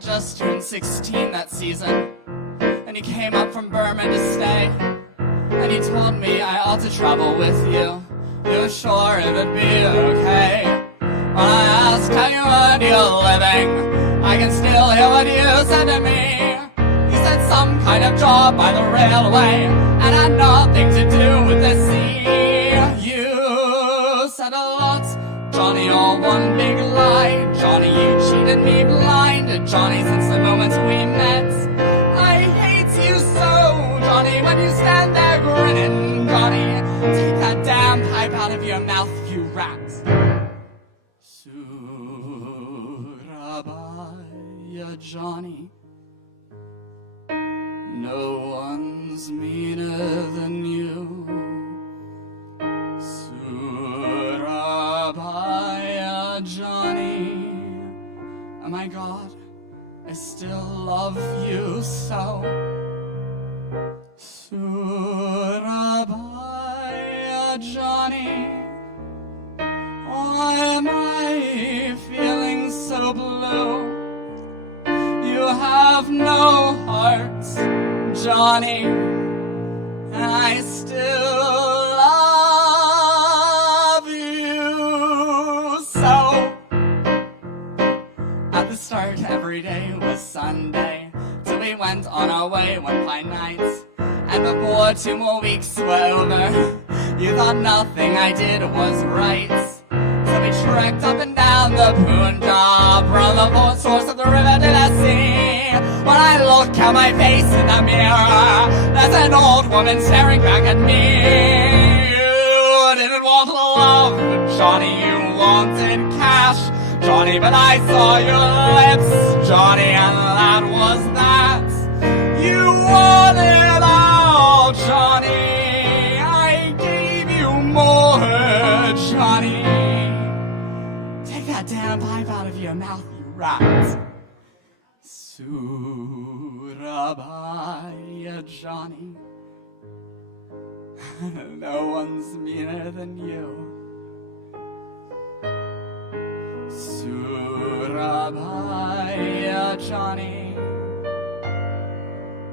Just turned 16 that season, and he came up from Burma to stay, and he told me I ought to travel with you. You were sure it would be okay. When I asked how you earned your living, I can still hear what you said to me. You said some kind of job by the railway, and had nothing to do with the sea. You said a lot, Johnny, all one big lie. Johnny, you cheated me blind. Johnny, since the moment we met, I hate you so. Johnny, when you stand there grinning, Johnny, take that damn pipe out of your mouth, you rat. Surabaya, Johnny. No one's meaner than you. Surabaya, Johnny. Oh my God, I still love you so. Surabaya, Johnny. Why am I feeling so blue? You have no heart, Johnny, and I still love you so. At the start, every day was Sunday, till we went on our way one fine night. And before 2 more weeks were over, you thought nothing I did was right. So we trekked up and down the Punjab, from the four source of the river to the sea. When I look at my face in the mirror, there's an old woman staring back at me. You didn't want love, Johnny, you wanted cash, Johnny, but I saw your lips, Johnny, and that was that. You wanted all, Johnny, I gave you more, Johnny. Take that damn pipe out of your mouth, you rat. Surabaya, Johnny. No one's meaner than you. Surabaya, Johnny.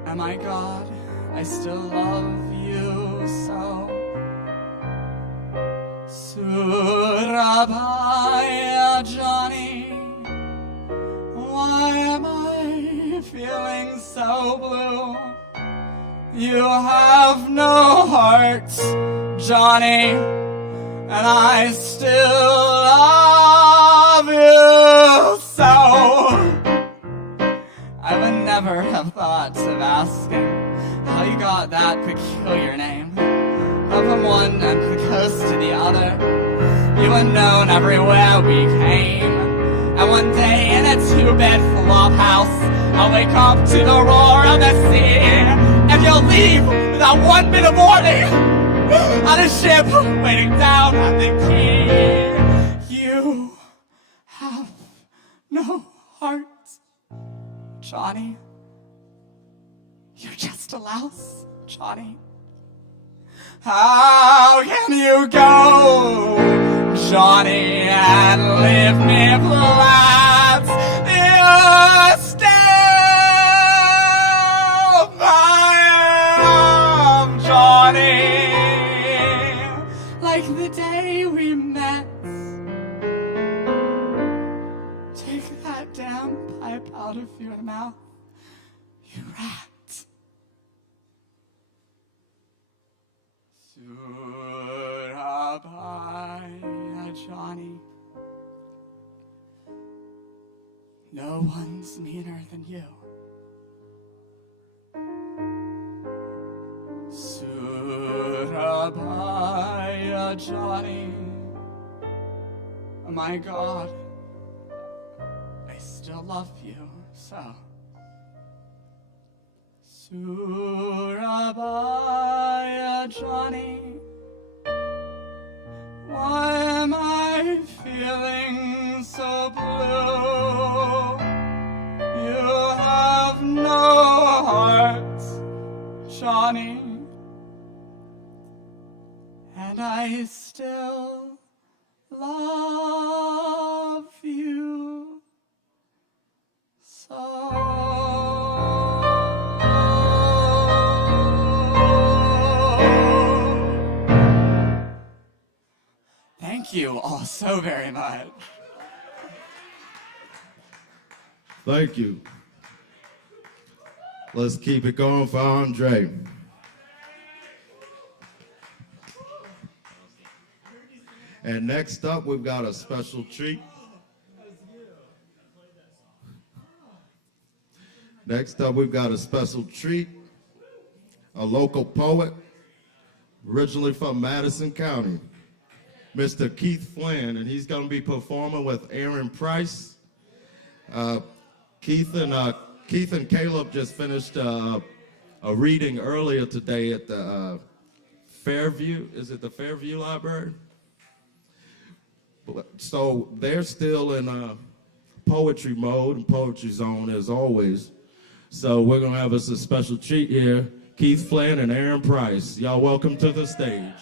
And my God, I still love you so. Surabaya, Johnny. Why am I feeling so blue? You have no heart, Johnny, and I still love you so. I would never have thought of asking how you got that peculiar name. Up from one end of the coast to the other, you were known everywhere we came. And one day in a 2-bed flop house, I'll wake up to the roar of the sea, and you'll leave without one bit of warning on a ship waiting down at the quay. You have no heart, Johnny. You're just a louse, Johnny. How can you go, Johnny, and leave me flat? You're still my love, Johnny. Like the day we met. Take that damn pipe out of your mouth, you rat. Surabaya, Johnny. No one's meaner than you. Surabaya, Johnny. Oh my God, I still love you so. Surabaya, Johnny. Why am I feeling so blue? You have no heart, Johnny, and I still love you so. Thank you all so very much. Thank you. Let's keep it going for Andre. And next up, we've got a special treat. Next up, we've got a special treat. A local poet, originally from Madison County, Mr. Keith Flynn, and he's going to be performing with Aaron Price. Keith and Caleb just finished a reading earlier today at the Fairview. Is it the Fairview Library? So they're still in poetry mode and poetry zone as always. So we're going to have us a special treat here. Keith Flynn and Aaron Price. Y'all welcome to the stage.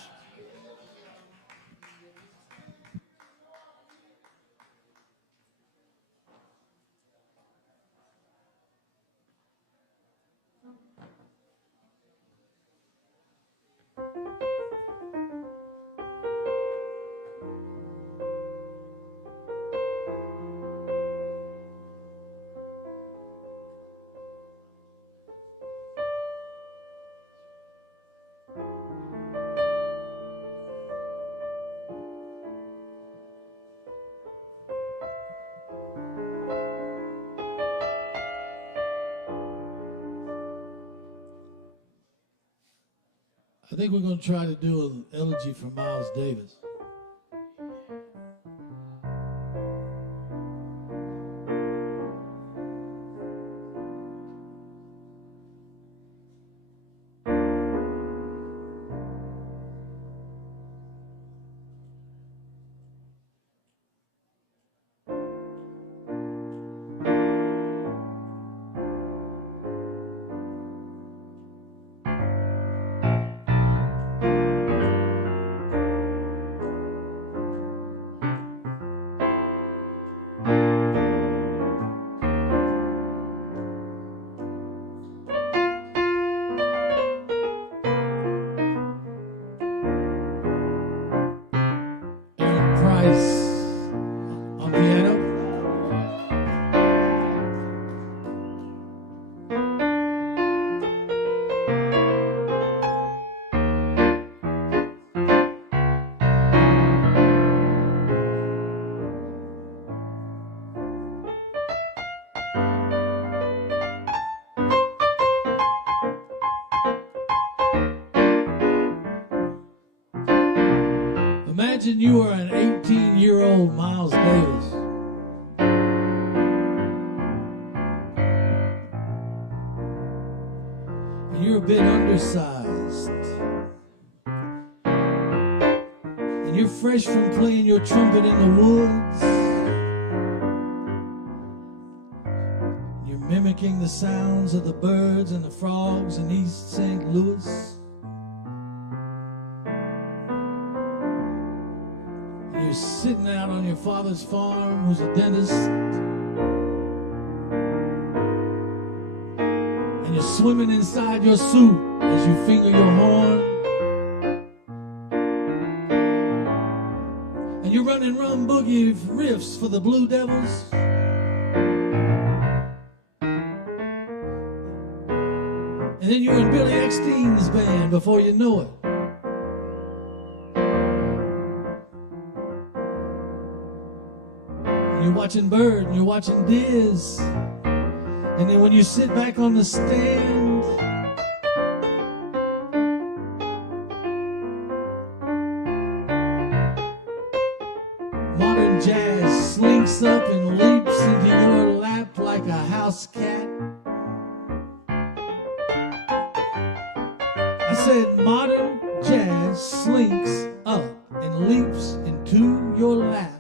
I think we're going to try to do an elegy for Miles Davis. On piano. Imagine you are an 18-year-old Miles Davis. And you're a bit undersized. And you're fresh from playing your trumpet in the woods. You're mimicking the sounds of the birds and the frogs in East St. Louis. You're sitting out on your father's farm, who's a dentist, and you're swimming inside your suit as you finger your horn, and you're running rum boogie riffs for the Blue Devils, and then you're in Billy Eckstein's band before you know it. You're watching Bird and you're watching Diz. And then when you sit back on the stand, modern jazz slinks up and leaps into your lap like a house cat. I said modern jazz slinks up and leaps into your lap.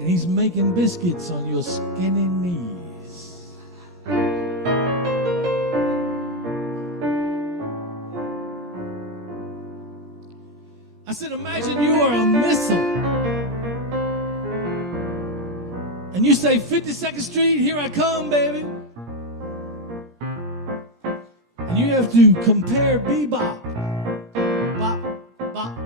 He's making biscuits on your skinny knees. I said, imagine you are a missile. And you say, 52nd Street, here I come, baby. And you have to compare bebop. Bop, bop, bop.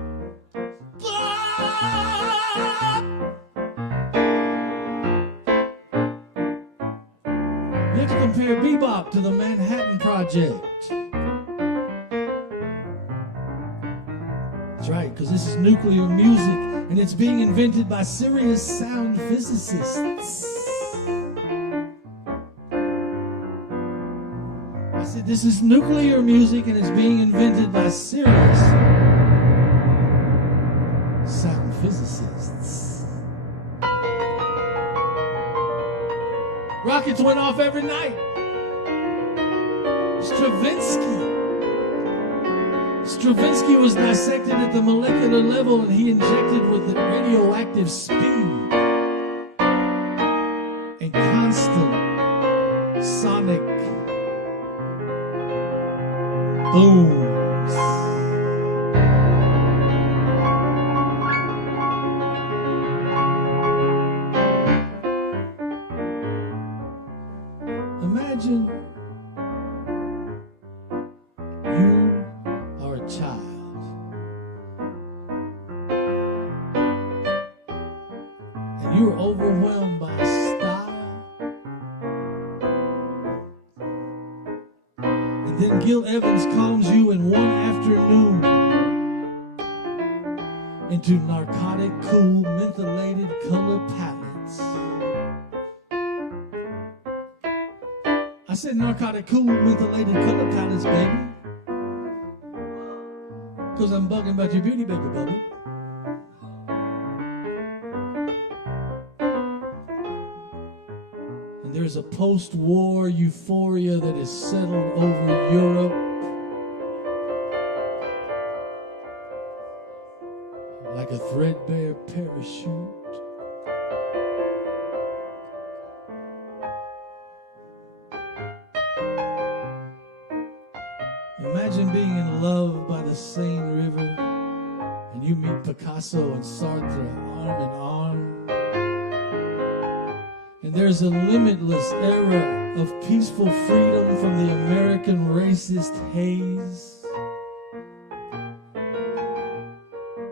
You have to compare bebop to the Manhattan Project. That's right, because this is nuclear music, and it's being invented by serious sound physicists. I said, this is nuclear music, and it's being invented by serious sound physicists. Rockets went off every night. Stravinsky was dissected at the molecular level, and he injected with the radioactive speed and constant sonic booms. Imagine you are a child and you're overwhelmed by style, and then Gil Evans calms you in one afternoon into narcotic, cool, mentholated color palettes. I said narcotic, cool, mentholated color palettes, baby. Because I'm bugging about your beauty, baby bubble. And there's a post-war euphoria that is settled over Europe. Like a threadbare parachute. Imagine being in love by the Seine River and you meet Picasso and Sartre arm in arm. And there's a limitless era of peaceful freedom from the American racist haze.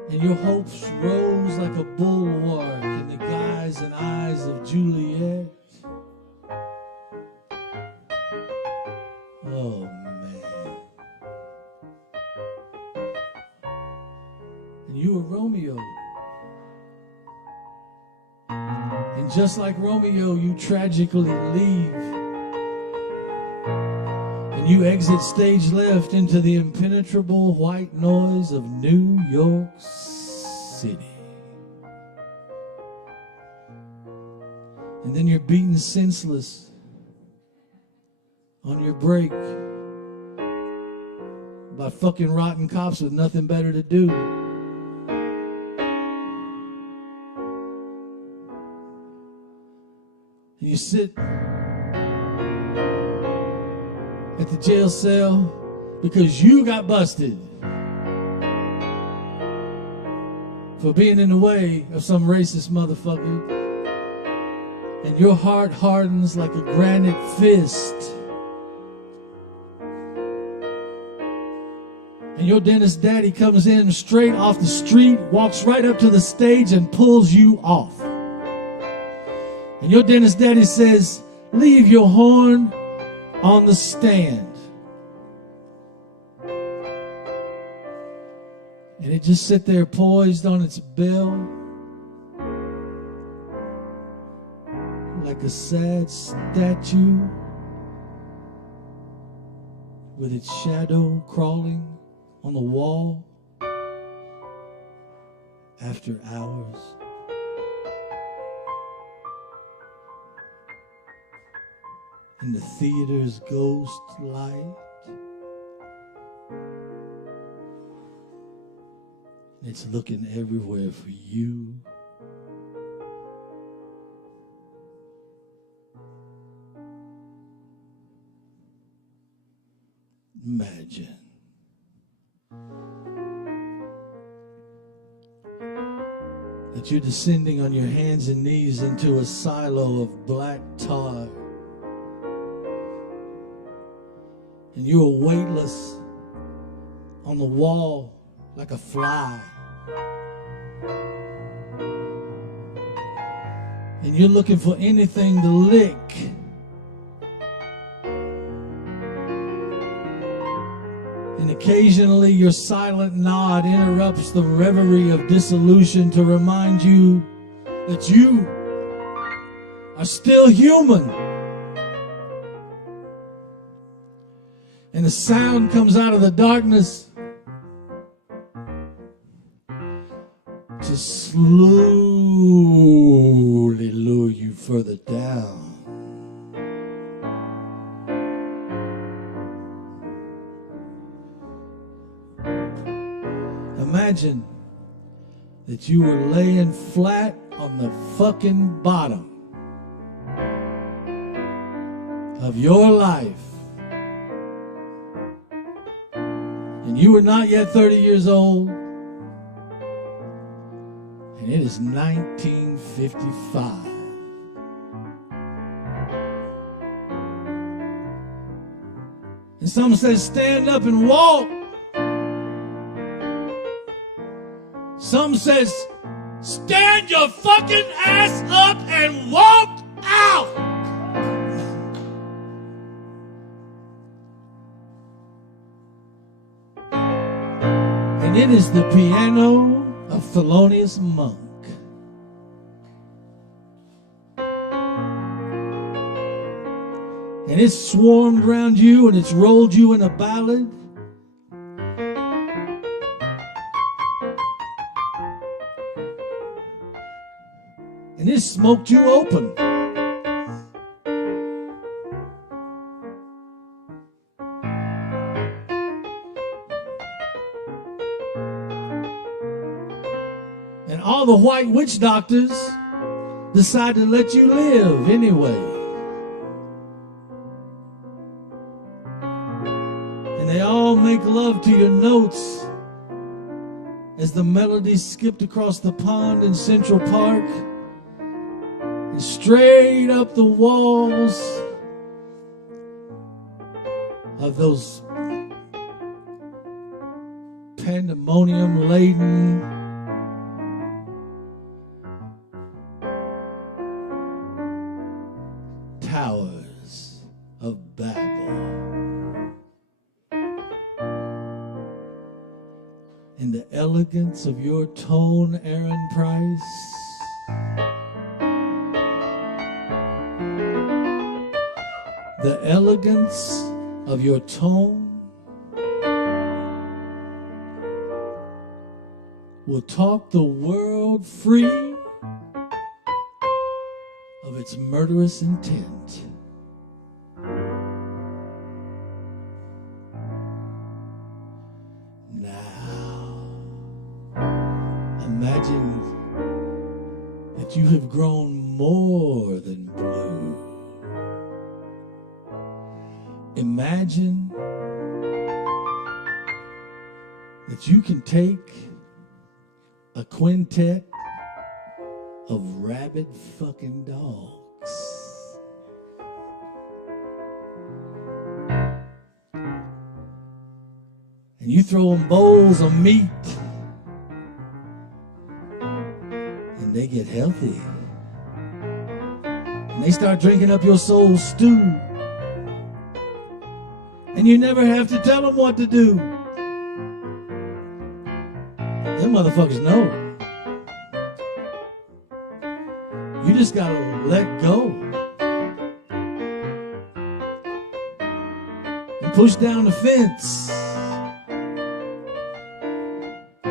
And your hopes rose like a bulwark in the guise and eyes of Juliet. Oh, you were Romeo. And just like Romeo, you tragically leave. And you exit stage left into the impenetrable white noise of New York City. And then you're beaten senseless on your break by fucking rotten cops with nothing better to do. And you sit at the jail cell because you got busted for being in the way of some racist motherfucker. And your heart hardens like a granite fist. And your dentist daddy comes in straight off the street, walks right up to the stage and pulls you off. And your dentist daddy says, leave your horn on the stand. And it just sit there poised on its bell like a sad statue with its shadow crawling on the wall after hours. In the theater's ghost light. It's looking everywhere for you. Imagine that you're descending on your hands and knees into a silo of black tar. And you are weightless on the wall like a fly. And you're looking for anything to lick Occasionally, your silent nod interrupts the reverie of dissolution to remind you that you are still human. And the sound comes out of the darkness to slowly lure you further down. Imagine that you were laying flat on the fucking bottom of your life, and you were not yet 30 years old, and it is 1955. And someone says, stand up and walk. Some says, stand your fucking ass up and walk out. And it is the piano of Thelonious Monk. And it's swarmed around you and it's rolled you in a ballad. And it smoked you open. And all the white witch doctors decide to let you live anyway. And they all make love to your notes as the melody skipped across the pond in Central Park. And straight up the walls of those pandemonium-laden towers of Babel. In the elegance of your tone, Aaron Price, the elegance of your tone will talk the world free of its murderous intent. Now, imagine that you have grown more than blue. Imagine that you can take a quintet of rabid fucking dogs and you throw them bowls of meat and they get healthy and they start drinking up your soul stew. And you never have to tell them what to do. Them motherfuckers know. You just gotta let go. And push down the fence.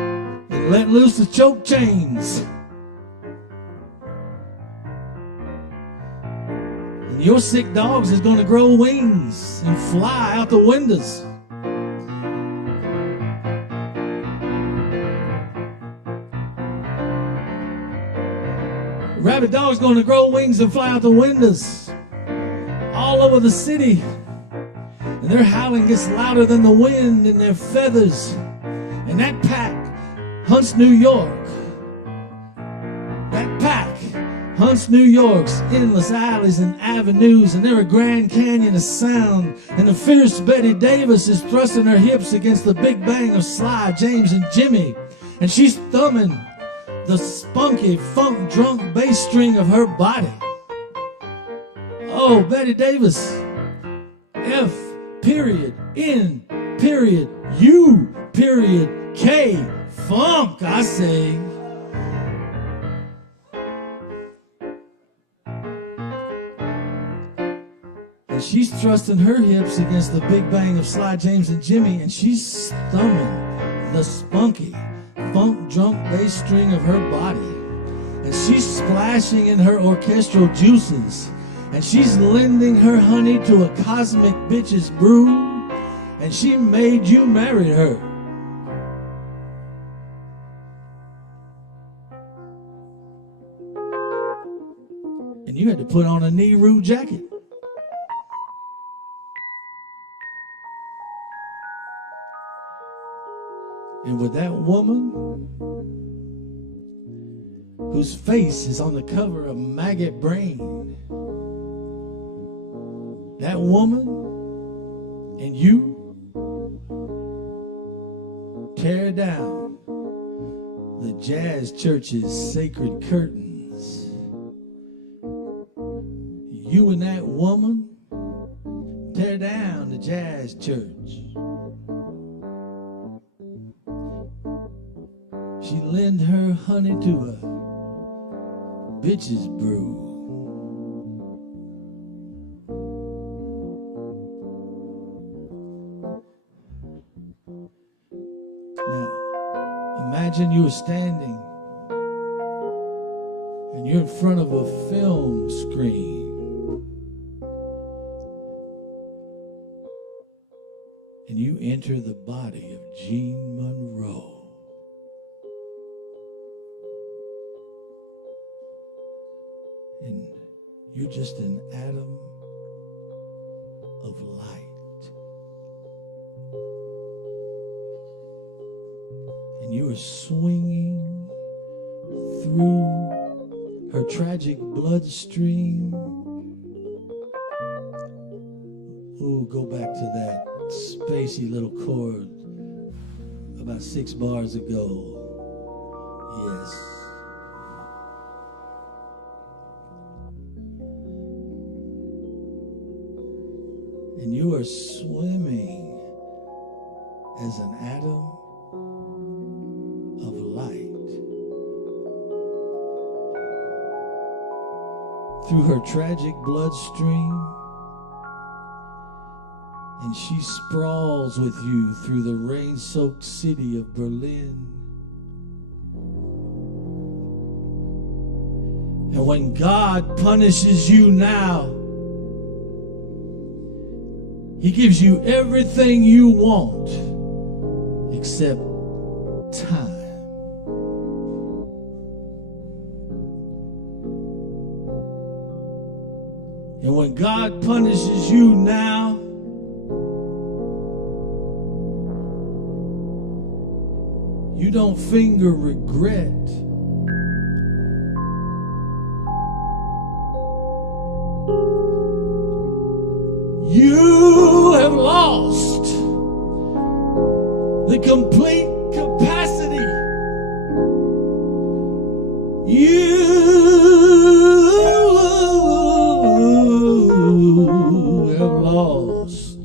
And let loose the choke chains. Your sick dogs is going to grow wings and fly out the windows. Rabid dog's going to grow wings and fly out the windows all over the city. And their howling gets louder than the wind in their feathers. And that pack hunts New York. That pack hunts New York's endless alleys and avenues, and they're a Grand Canyon of sound. And the fierce Betty Davis is thrusting her hips against the big bang of Sly, James, and Jimmy. And she's thumbing the spunky, funk-drunk bass string of her body. Oh, Betty Davis, F, period, N, period, U.K. Funk, I say. And she's thrusting her hips against the big bang of Sly James and Jimmy, and she's thumbing the spunky, funk drunk bass string of her body. And she's splashing in her orchestral juices, and she's lending her honey to a cosmic bitch's brew, and she made you marry her. And you had to put on a knee-root jacket. And with that woman whose face is on the cover of Maggot Brain, that woman and you tear down the jazz church's sacred curtains. You and that woman tear down the jazz church. She lend her honey to a bitch's brew. Now, imagine you were standing and you're in front of a film screen. And you enter the body of Jean Monroe. And you're just an atom of light. And you are swinging through her tragic bloodstream. Ooh, go back to that spacey little chord about 6 bars ago. Yes. And you are swimming as an atom of light through her tragic bloodstream, and she sprawls with you through the rain-soaked city of Berlin. And when God punishes you now, He gives you everything you want except time. And when God punishes you now, you don't finger regret. You have lost the complete capacity. You have lost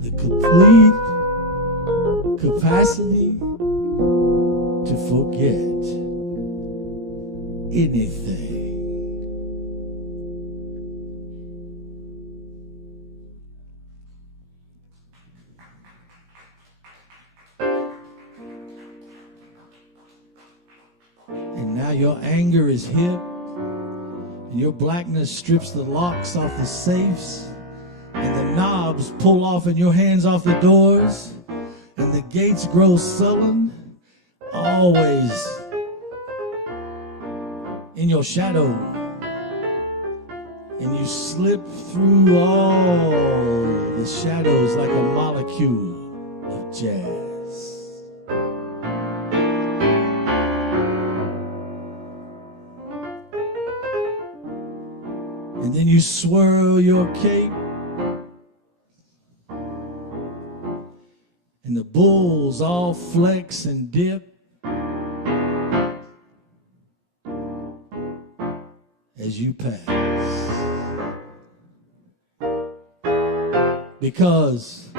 the complete capacity to forget anything. Your anger is hip, and your blackness strips the locks off the safes, and the knobs pull off and your hands off the doors, and the gates grow sullen, always in your shadow, and you slip through all the shadows like a molecule of jazz. And then you swirl your cape, and the bulls all flex and dip as you pass. because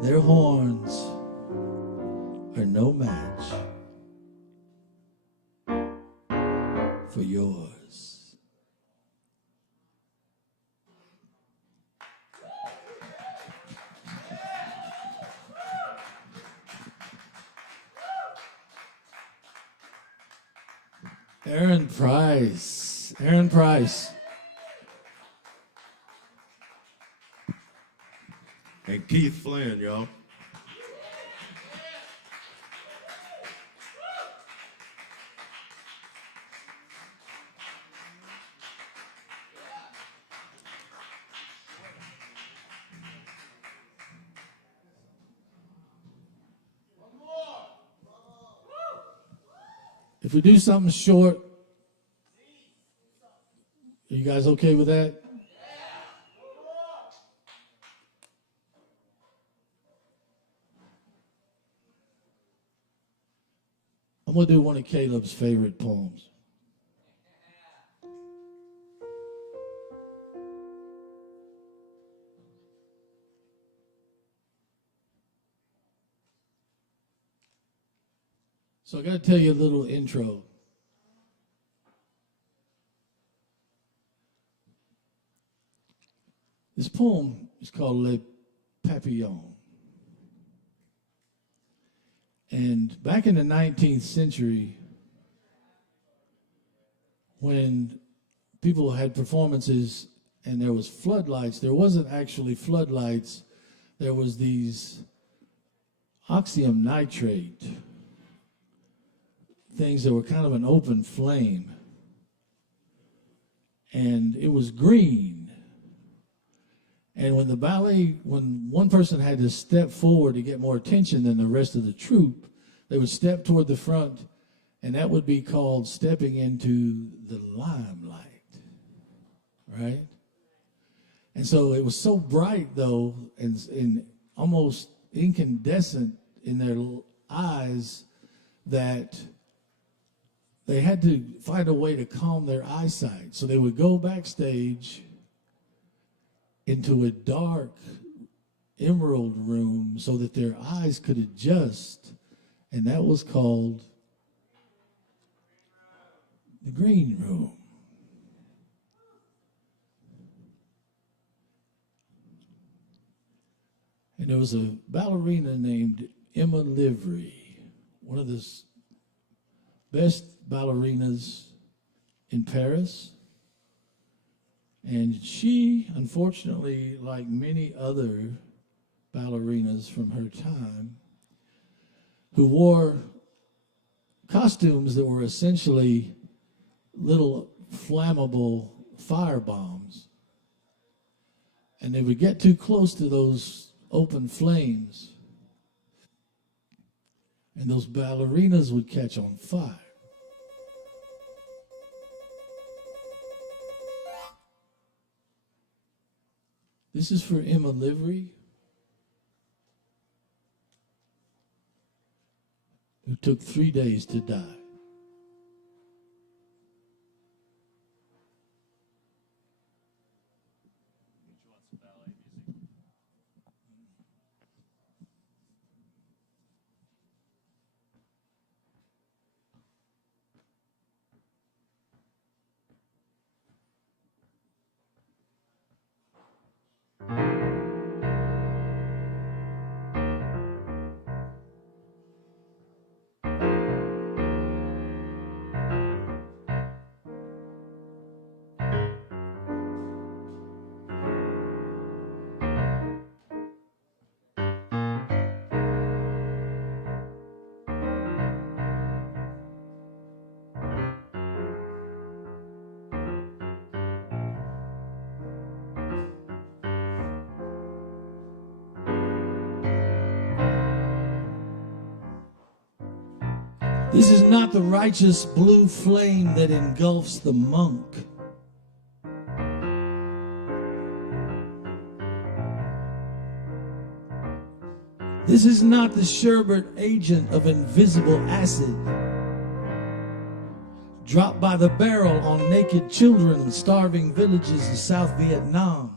their horns are no match for yours. Aaron Price. Aaron Price. And Keith Flynn, y'all. If we do something short, are you guys okay with that? I'm going to do one of Caleb's favorite poems. So I got to tell you a little intro. This poem is called Le Papillon. And back in the 19th century, when people had performances and there was floodlights, there wasn't actually floodlights. There was these oxyum nitrate things that were kind of an open flame. And it was green. And when the ballet, when one person had to step forward to get more attention than the rest of the troupe, they would step toward the front, and that would be called stepping into the limelight, right? And so it was so bright, though, and almost incandescent in their eyes that they had to find a way to calm their eyesight. So they would go backstage into a dark emerald room so that their eyes could adjust, and that was called the green room. And there was a ballerina named Emma Livery, one of the best ballerinas in Paris. And she, unfortunately, like many other ballerinas from her time, who wore costumes that were essentially little flammable fire bombs. And they would get too close to those open flames, and those ballerinas would catch on fire. This is for Emma Livery, who took 3 days to die. This is not the righteous blue flame that engulfs the monk. This is not the sherbet agent of invisible acid, dropped by the barrel on naked children in starving villages of South Vietnam.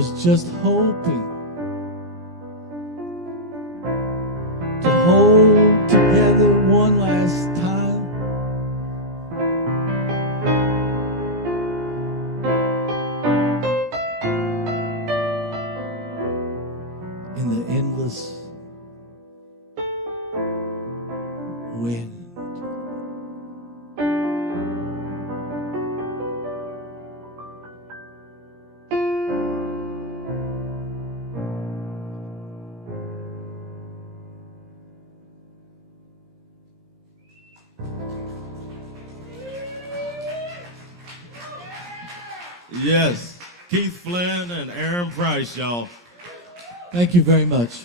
was just hoping to hold together one last time. In the endless wind. Yes, Keith Flynn and Aaron Price, y'all. Thank you very much.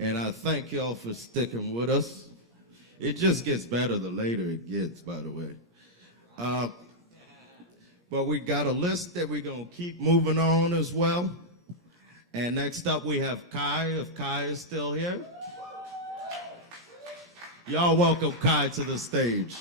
And I thank y'all for sticking with us. It just gets better the later it gets, by the way. But we got a list that we're going to keep moving on as well. And next up we have Kai, if Kai is still here. Y'all welcome Kai to the stage.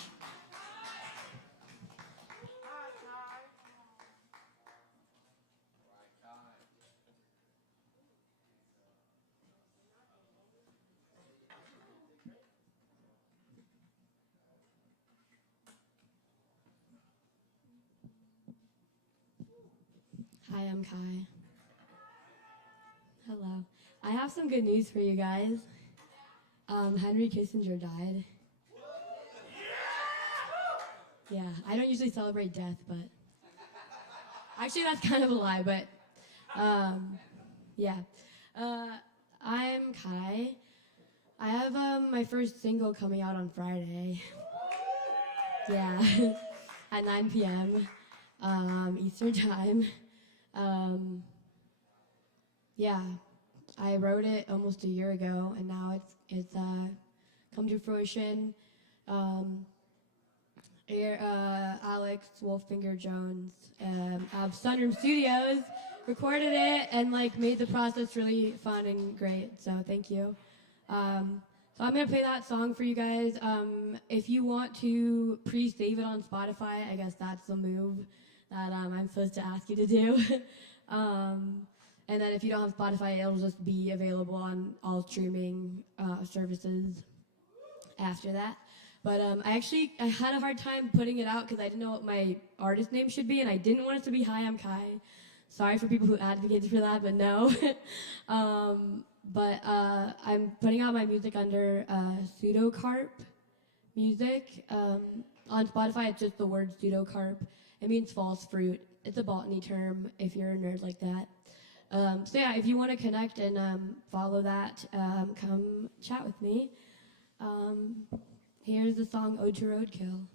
Hi, I'm Kai. Hello. I have some good news for you guys. Henry Kissinger died. Yeah, I don't usually celebrate death, but actually that's kind of a lie, but yeah. I'm Kai. I have my first single coming out on Friday. Yeah, at 9 p.m. Eastern time. Yeah, I wrote it almost a year ago, and now it's come to fruition. Alex Wolffinger Jones of Sunroom Studios recorded it and made the process really fun and great. So thank you. So I'm gonna play that song for you guys. If you want to pre-save it on Spotify, I guess that's the move that I'm supposed to ask you to do. And then if you don't have Spotify, it'll just be available on all streaming services after that. But I had a hard time putting it out because I didn't know what my artist name should be, and I didn't want it to be Hi, I'm Kai. Sorry for people who advocated for that, but no. But I'm putting out my music under Pseudocarp Music. On Spotify, it's just the word pseudocarp. It means false fruit. It's a botany term if you're a nerd like that. So yeah, if you want to connect and follow that, come chat with me. Here's the song Ode to Roadkill.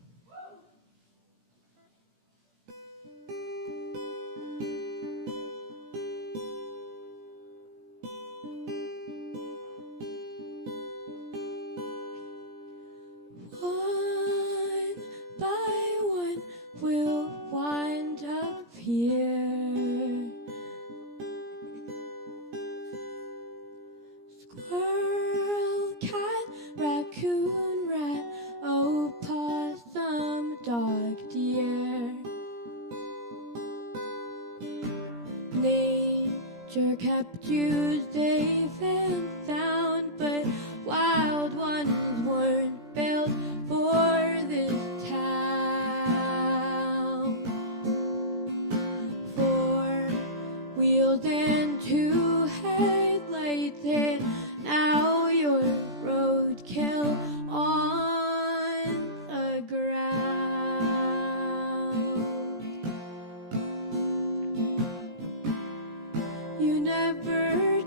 One by one, we'll wind up here. Squirrel, cat, raccoon, rat, opossum, dog, deer. Nature kept you safe and sound, but wild ones weren't built for this town. 4 wheels and 2 headlights, and now you're roadkill on the ground. You never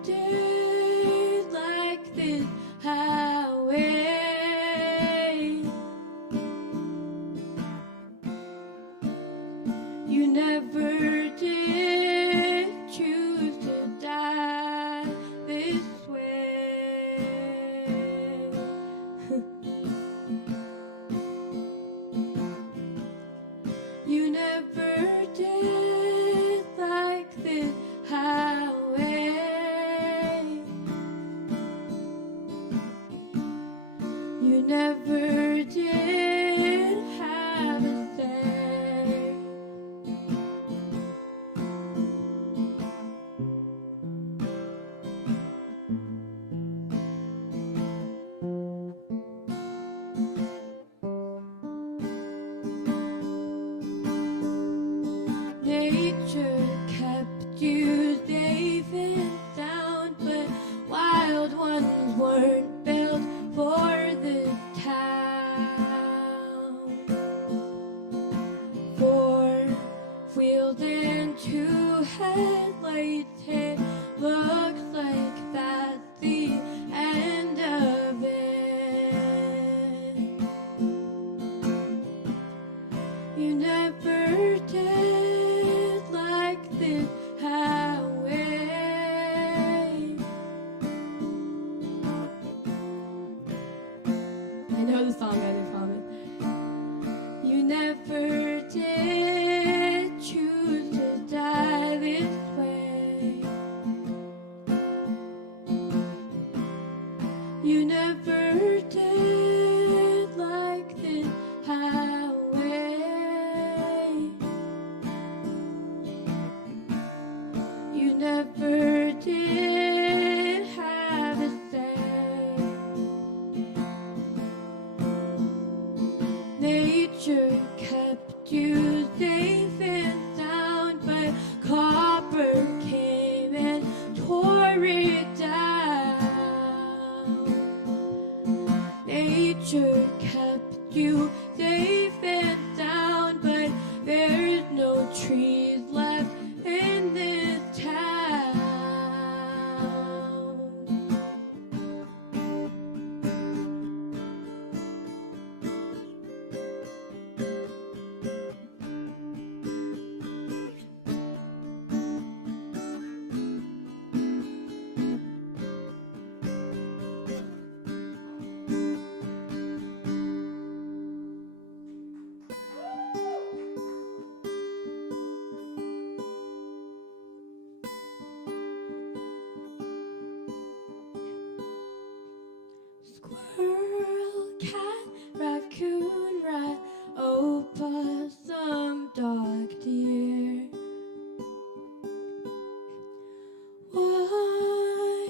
weren't built for this town. Four wheels and two headlights, it looks like that's the end of it. You never did like this highway. I know the song, guys, I promise. You never did choose to die this way. You never did like this highway. You never did have a say. Nature kept you safe and sound, but copper came and tore it down. Nature kept you safe and sound, but there's no trees left in this town. Squirrel, cat, raccoon, rat, opossum, dog, deer. One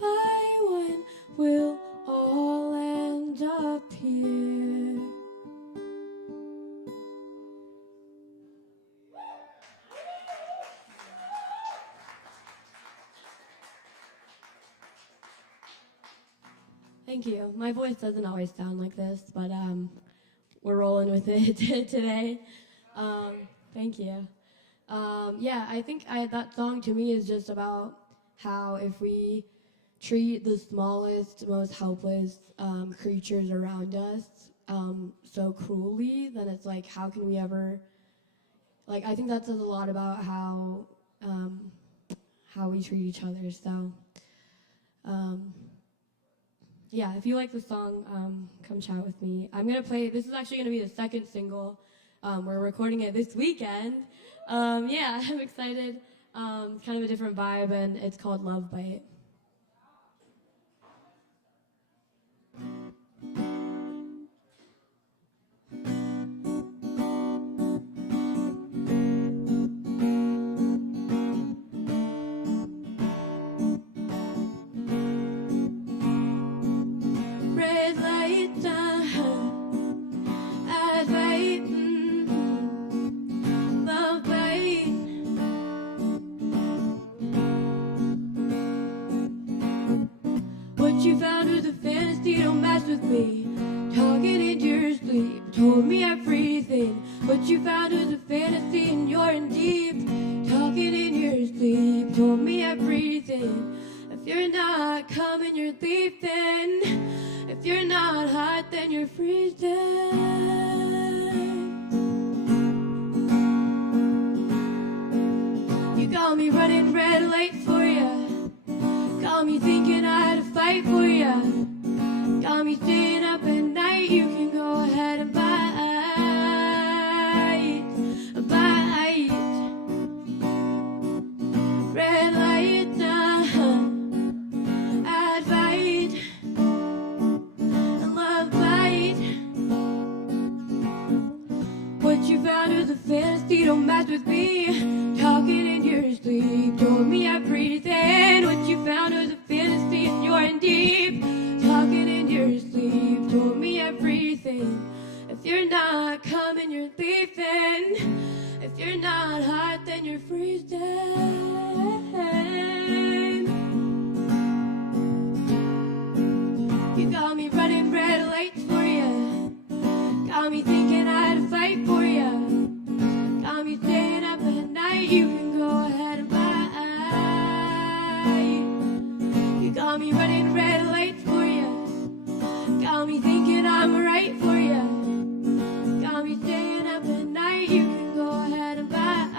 by one, we'll all end up here. Thank you. My voice doesn't always sound like this, but we're rolling with it today. Thank you. Yeah, I think that song to me is just about how if we treat the smallest, most helpless creatures around us so cruelly, then it's like, how can we ever, like, I think that says a lot about how we treat each other. So, yeah, if you like the song, come chat with me. I'm going to play, this is actually going to be the second single. We're recording it this weekend. Yeah, I'm excited. It's kind of a different vibe, and it's called Love Bite. Red lights on, I fight, love bite. What you found was a fantasy, don't mess with me. Talking in your sleep, told me everything. What you found was a fantasy and you're in deep. Talking in your sleep, told me everything. If you're not coming, you're leaving. If you're not hot, then you're freezing. You got me running red lights for ya. Got me thinking I had to fight for ya. Got me staying up at night. You can go ahead and bite. Red lights on, I'd fight. Love bite. What you found was a fantasy, don't mess with me. Talking in your sleep, told me everything. What you found was a fantasy and you're in deep. Talking in your sleep, told me everything. If you're not coming, you're leaving. If you're not hot, then you're freezing. Got me thinking I'd fight for ya. Got me staying up at night. You can go ahead and buy. You got me running red lights for ya. Got me thinking I'm right for ya. Got me staying up at night. You can go ahead and buy.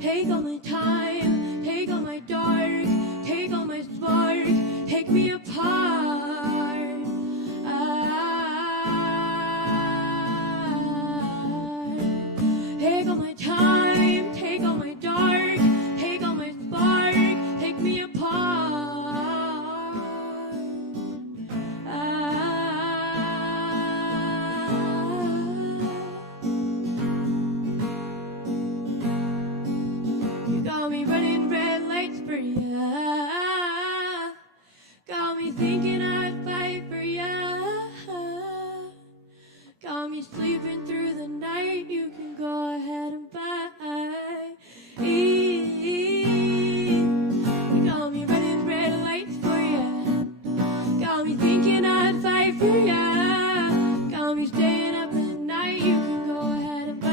Take all my time, take all my dark, take all my spark, take me apart. Take all my time, take all my dark, take all my spark, take me apart. You got me running red lights for ya. Got me thinking I'd fight for ya. Got me sleeping through the night. You can go ahead and buy. You got me running red lights for ya. Got me thinking I'd fight for ya. Got me staying up at night. You can go ahead and buy.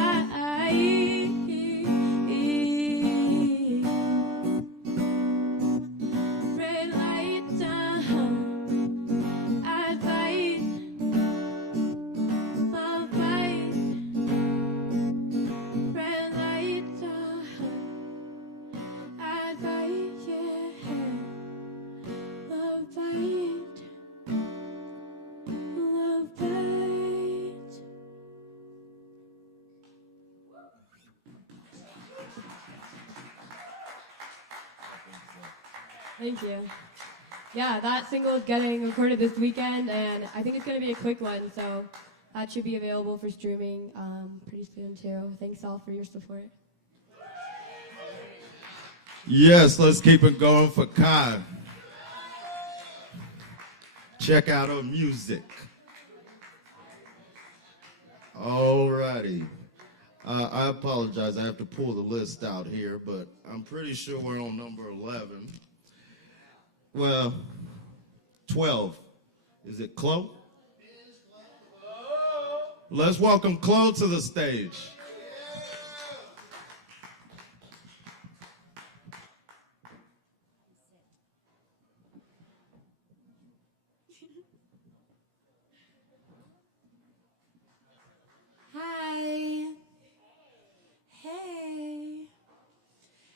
Red lights, I'd fight. I'll fight. Red lights, I'd fight, yeah. Love fight. Love fight. Thank you. Yeah, that single is getting recorded this weekend, and I think it's going to be a quick one, so that should be available for streaming pretty soon, too. Thanks all for your support. Yes, let's keep it going for Kai. Check out her music. All righty. I apologize. I have to pull the list out here, but I'm pretty sure we're on number 11. Well, 12. Is it Chloe? Let's welcome Chloe to the stage. Hi. Hey.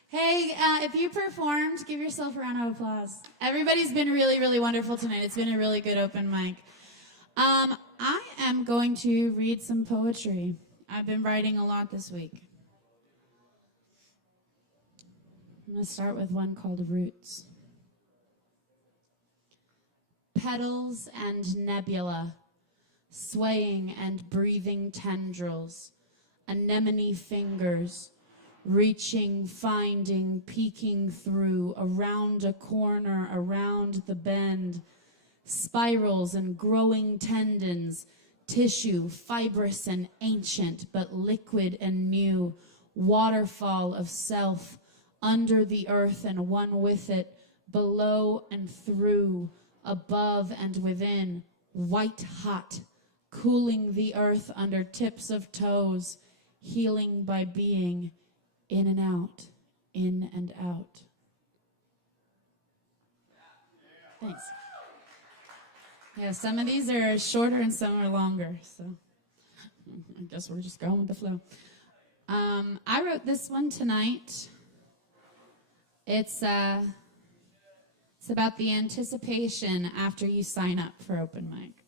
Hey, if you performed, give yourself a round of applause. Everybody's been really, really wonderful tonight. It's been a really good open mic. I am going to read some poetry. I've been writing a lot this week. I'm going to start with one called Roots. Petals and nebula, swaying and breathing tendrils, anemone fingers, reaching, finding, peeking through, around a corner, around the bend, spirals and growing tendons, tissue, fibrous and ancient, but liquid and new, waterfall of self, under the earth and one with it, below and through, above and within, white hot, cooling the earth under tips of toes, healing by being, in and out, in and out. Thanks. Yeah, some of these are shorter and some are longer, so I guess we're just going with the flow. I wrote this one tonight. It's about the anticipation after you sign up for open mic.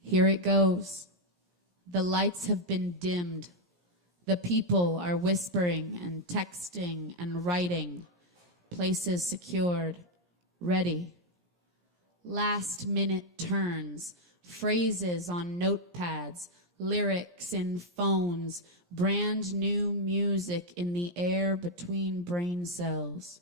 Here it goes. The lights have been dimmed. The people are whispering and texting and writing. Places secured. Ready. Last minute turns. Phrases on notepads. Lyrics in phones. Brand new music in the air between brain cells.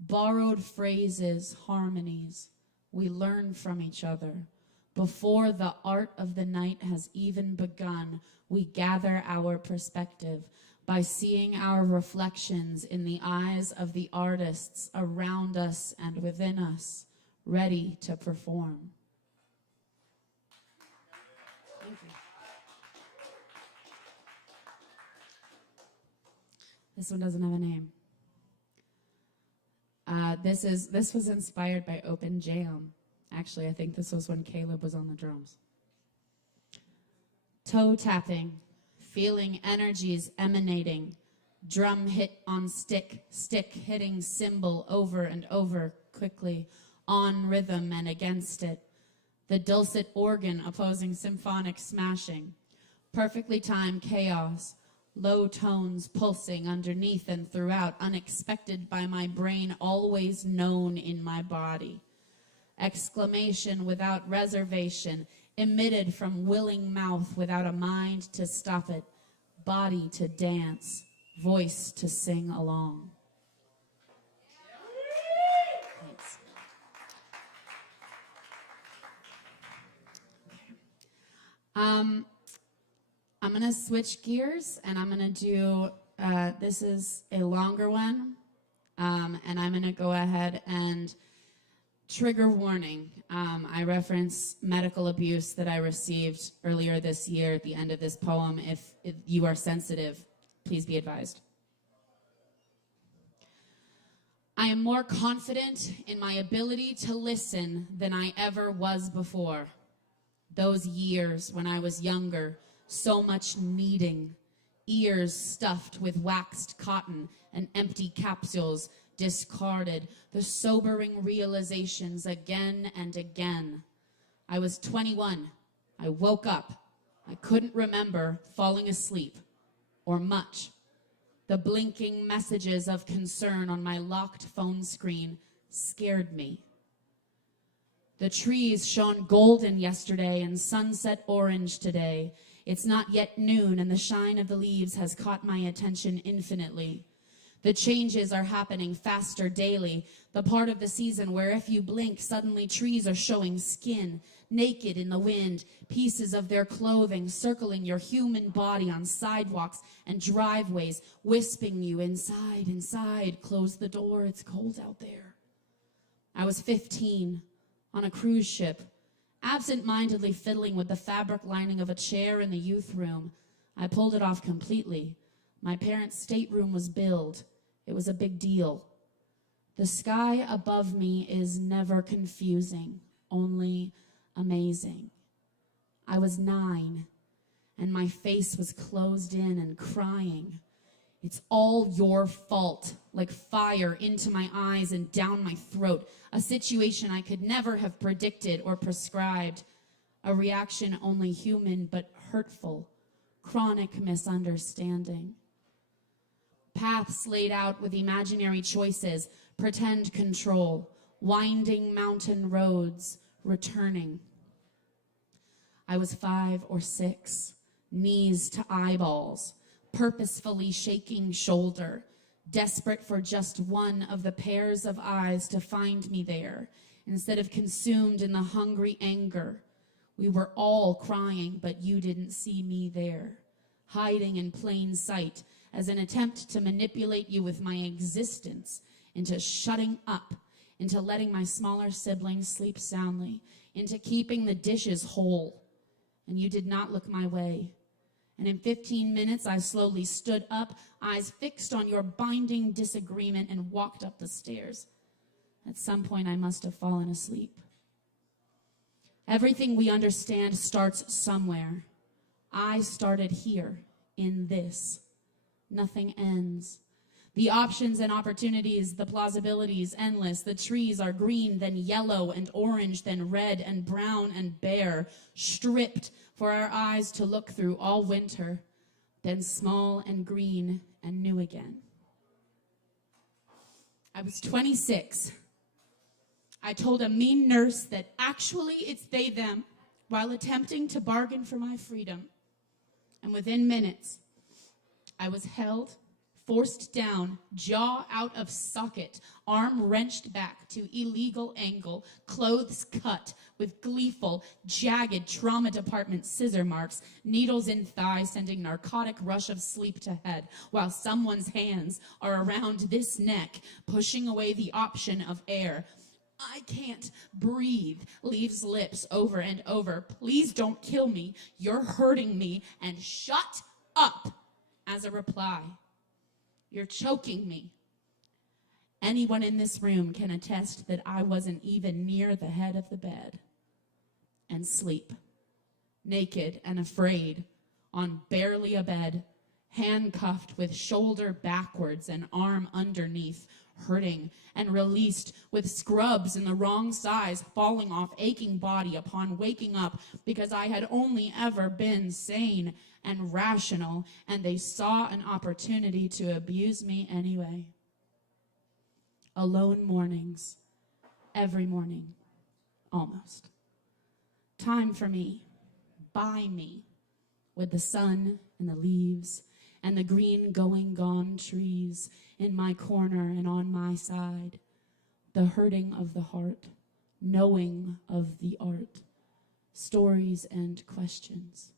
Borrowed phrases, harmonies. We learn from each other. Before the art of the night has even begun, we gather our perspective. by seeing our reflections in the eyes of the artists around us and within us, ready to perform. Thank you. This one doesn't have a name. This was inspired by Open Jam. Actually, I think this was when Caleb was on the drums. Toe tapping, feeling energies emanating, drum hit on stick, stick hitting cymbal over and over quickly, on rhythm and against it. The dulcet organ opposing symphonic smashing, perfectly timed chaos, low tones pulsing underneath and throughout, unexpected by my brain, always known in my body. Exclamation without reservation, emitted from willing mouth without a mind to stop it, body to dance, voice to sing along. Thanks. I'm going to switch gears, and I'm going to do, this is a longer one, and I'm going to go ahead and trigger warning. I reference medical abuse that I received earlier this year at the end of this poem. If you are sensitive, please be advised. I am more confident in my ability to listen than I ever was before. Those years when I was younger, so much needing, ears stuffed with waxed cotton and empty capsules discarded, the sobering realizations again and again. I was 21. I woke up. I couldn't remember falling asleep or much. The blinking messages of concern on my locked phone screen scared me. The trees shone golden yesterday and sunset orange today. It's not yet noon, and the shine of the leaves has caught my attention infinitely. The changes are happening faster daily, the part of the season where if you blink, suddenly trees are showing skin, naked in the wind, pieces of their clothing circling your human body on sidewalks and driveways, whispering you inside, inside, close the door, it's cold out there. I was 15, on a cruise ship, absent-mindedly fiddling with the fabric lining of a chair in the youth room. I pulled it off completely. My parents' stateroom was billed. It was a big deal. The sky above me is never confusing, only amazing. I was 9, and my face was closed in and crying. It's all your fault, like fire into my eyes and down my throat, a situation I could never have predicted or prescribed, a reaction only human but hurtful, chronic misunderstanding. Paths laid out with imaginary choices, pretend control, winding mountain roads, returning. I was 5 or 6, knees to eyeballs, purposefully shaking shoulder, desperate for just one of the pairs of eyes to find me there, instead of consumed in the hungry anger. We were all crying, but you didn't see me there, hiding in plain sight as an attempt to manipulate you with my existence into shutting up, into letting my smaller siblings sleep soundly, into keeping the dishes whole. And you did not look my way. And in 15 minutes, I slowly stood up, eyes fixed on your binding disagreement, and walked up the stairs. At some point, I must have fallen asleep. Everything we understand starts somewhere. I started here, in this. Nothing ends. The options and opportunities, the plausibilities, endless. The trees are green, then yellow and orange, then red and brown and bare, stripped for our eyes to look through all winter, then small and green and new again. I was 26. I told a mean nurse that actually it's they, them, while attempting to bargain for my freedom. And within minutes, I was held, forced down, jaw out of socket, arm wrenched back to illegal angle, clothes cut with gleeful, jagged trauma department scissor marks, needles in thigh sending narcotic rush of sleep to head, while someone's hands are around this neck, pushing away the option of air. I can't breathe, leaves lips over and over. Please don't kill me. You're hurting me. And shut up as a reply. You're choking me. Anyone in this room can attest that I wasn't even near the head of the bed. And sleep, naked and afraid, on barely a bed, handcuffed with shoulder backwards and arm underneath, hurting and released with scrubs in the wrong size falling off aching body upon waking up because I had only ever been sane and rational, and they saw an opportunity to abuse me anyway. Alone mornings, every morning, almost. Time for me, by me, with the sun and the leaves and the green going gone trees in my corner and on my side, the hurting of the heart, knowing of the art, stories and questions.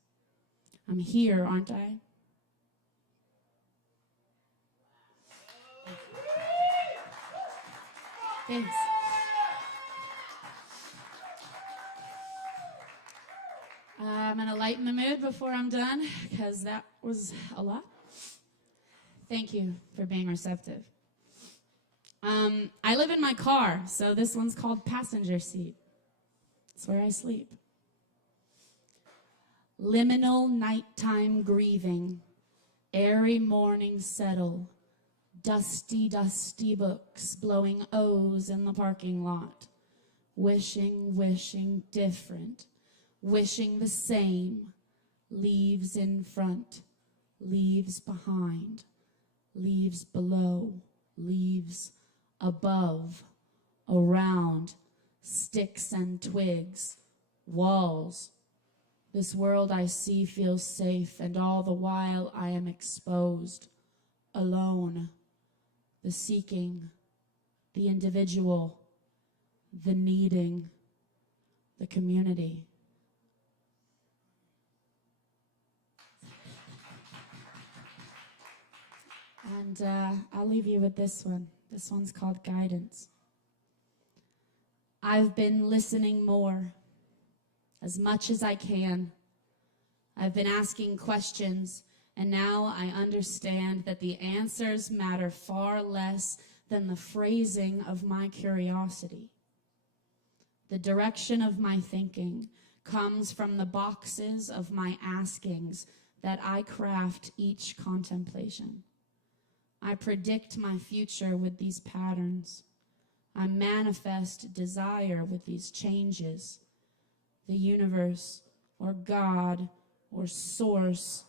I'm here, aren't I? Thanks. I'm going to lighten the mood before I'm done, because that was a lot. Thank you for being receptive. I live in my car, so this one's called Passenger Seat. It's where I sleep. Liminal nighttime grieving, airy morning settle, dusty, dusty books blowing O's in the parking lot, wishing different, wishing the same, leaves in front, leaves behind, leaves below, leaves above, around, sticks and twigs, walls. This world I see feels safe, and all the while I am exposed, alone, the seeking, the individual, the needing, the community. And I'll leave you with this one. This one's called Guidance. I've been listening more, as much as I can. I've been asking questions, and now I understand that the answers matter far less than the phrasing of my curiosity. The direction of my thinking comes from the boxes of my askings that I craft each contemplation. I predict my future with these patterns. I manifest desire with these changes. The universe, or God, or source,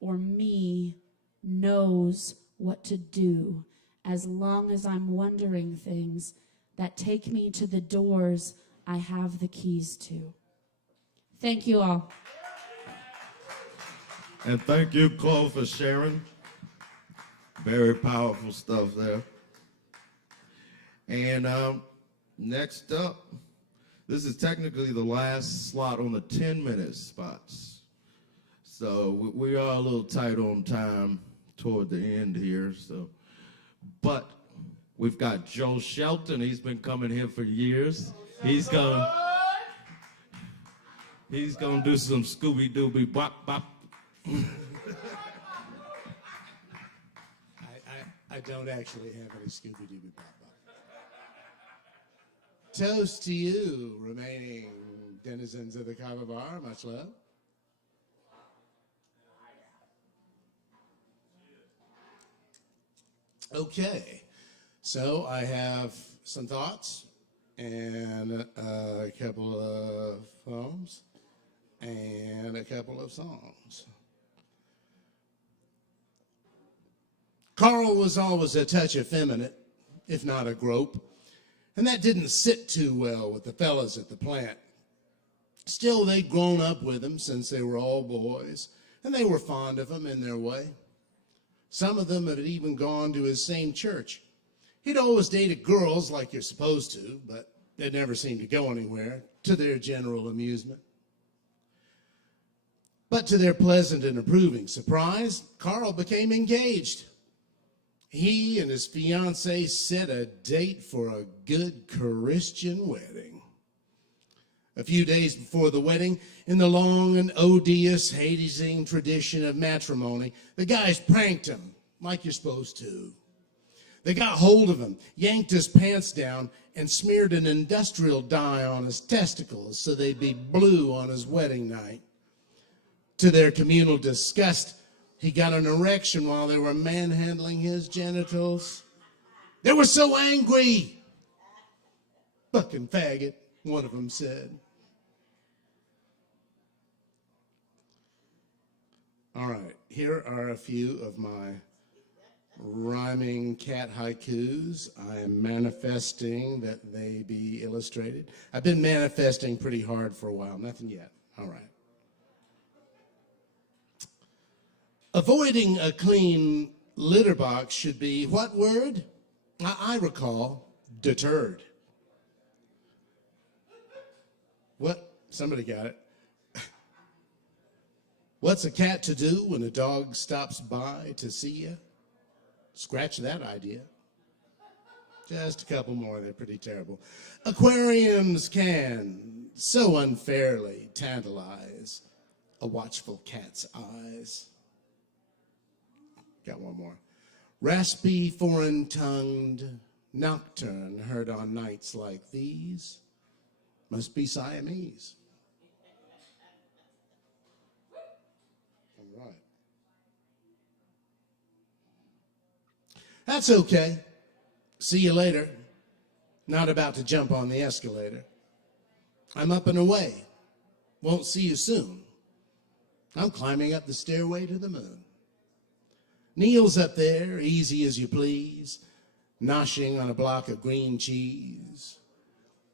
or me knows what to do as long as I'm wondering things that take me to the doors I have the keys to. Thank you all. And thank you, Chloe, for sharing. Very powerful stuff there. And next up, this is technically the last slot on the 10-minute spots. So we are a little tight on time toward the end here. But we've got Joe Shelton. He's been coming here for years. He's gonna do some Scooby-Dooby bop bop. I don't actually have any Scooby-Dooby bop bop. Toast to you, remaining denizens of the Kava bar. Much love. Okay, so I have some thoughts and a couple of poems and a couple of songs. Carl was always a touch effeminate, if not a grope, and that didn't sit too well with the fellas at the plant. Still, they'd grown up with him since they were all boys, and they were fond of him in their way. Some of them had even gone to his same church. He'd always dated girls like you're supposed to, but they never seemed to go anywhere, to their general amusement. But to their pleasant and approving surprise, Carl became engaged. He and his fiancée set a date for a good Christian wedding. A few days before the wedding, in the long and odious, hazing tradition of matrimony, the guys pranked him like you're supposed to. They got hold of him, yanked his pants down, and smeared an industrial dye on his testicles so they'd be blue on his wedding night. To their communal disgust, he got an erection while they were manhandling his genitals. They were so angry. Fucking faggot, one of them said. All right, here are a few of my rhyming cat haikus. I am manifesting that they be illustrated. I've been manifesting pretty hard for a while. Nothing yet. All right. Avoiding a clean litter box should be what word? I recall deterred. What? Somebody got it. What's a cat to do when a dog stops by to see you? Scratch that idea. Just a couple more, they're pretty terrible. Aquariums can so unfairly tantalize a watchful cat's eyes. Got one more. Raspy, foreign-tongued nocturne heard on nights like these must be Siamese. All right. That's okay. See you later. Not about to jump on the escalator. I'm up and away. Won't see you soon. I'm climbing up the stairway to the moon. Neil's up there, easy as you please, noshing on a block of green cheese.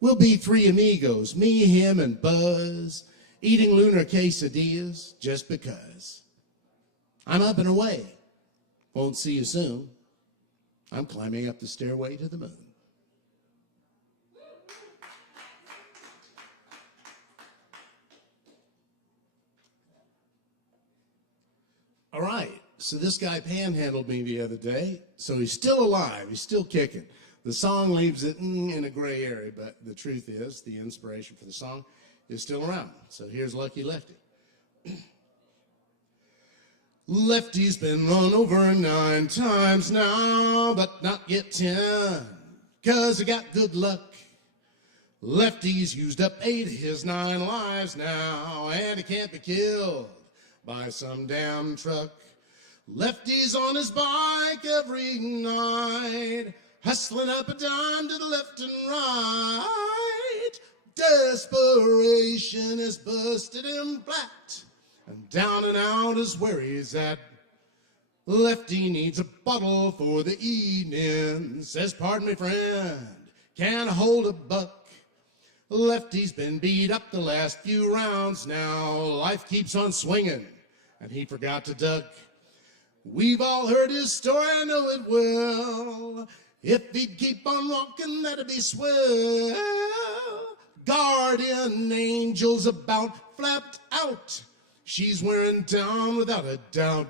We'll be three amigos, me, him, and Buzz, eating lunar quesadillas just because. I'm up and away. Won't see you soon. I'm climbing up the stairway to the moon. All right, so this guy panhandled me the other day, so he's still alive, he's still kicking. The song leaves it in a gray area, but the truth is, the inspiration for the song is still around. So here's Lucky Lefty. Lefty's been run over 9 times now, but not yet 10, 'cause he got good luck. Lefty's used up 8 of his 9 lives now, and he can't be killed by some damn truck. Lefty's on his bike every night, hustling up a dime to the left and right. Desperation has busted him flat, and down and out is where he's at. Lefty needs a bottle for the evening. Says, pardon me, friend, can't hold a buck. Lefty's been beat up the last few rounds now. Life keeps on swinging, and he forgot to duck. We've all heard his story, I know it well. If he'd keep on walking, that'd be swell. Guardian angel's about flapped out. She's wearing down without a doubt.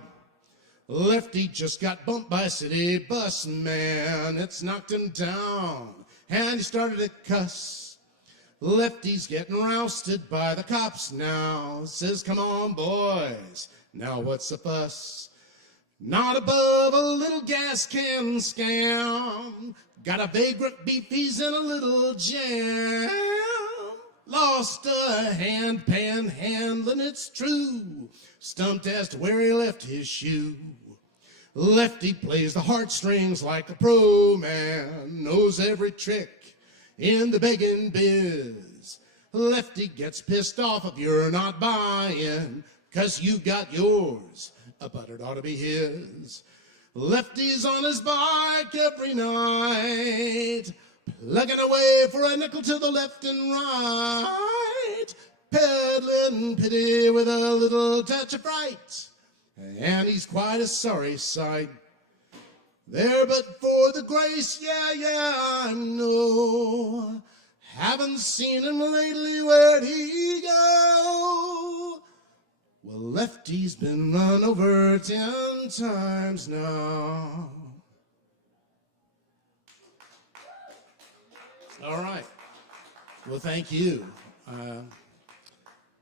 Lefty just got bumped by a city bus, man. It's knocked him down, and he started to cuss. Lefty's getting rousted by the cops now. Says, come on, boys, now what's the fuss? Not above a little gas can scam. Got a vagrant beef, he's in a little jam. Lost a hand panhandling, it's true. Stumped as to where he left his shoe. Lefty plays the heartstrings like a pro man. Knows every trick in the begging biz. Lefty gets pissed off if you're not buying, 'cause you got yours, but it ought to be his. Lefty's on his bike every night, plugging away for a nickel to the left and right, peddling pity with a little touch of fright. and he's quite a sorry sight. There but for the grace, yeah, I know. Haven't seen him lately, where'd he go? Well, Lefty's been run over 10 times now. All right. Well, thank you. I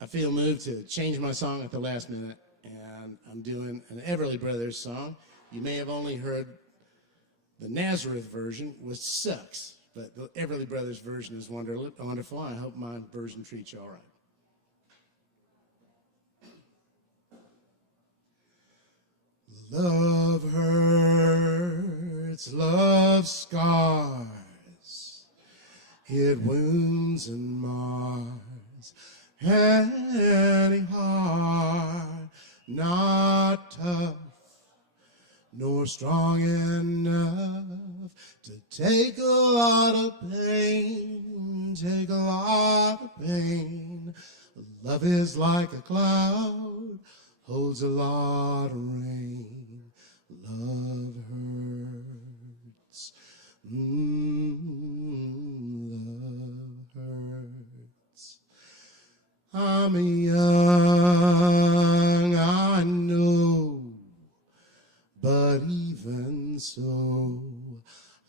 feel moved to change my song at the last minute, and I'm doing an Everly Brothers song. You may have only heard the Nazareth version, which sucks, but the Everly Brothers version is wonderful. I hope my version treats you all right. Love hurts, love scars. It wounds and mars any heart not tough nor strong enough to take a lot of pain, take a lot of pain. Love is like a cloud, holds a lot of rain. Love hurts. Love hurts. I'm young, I know, but even so,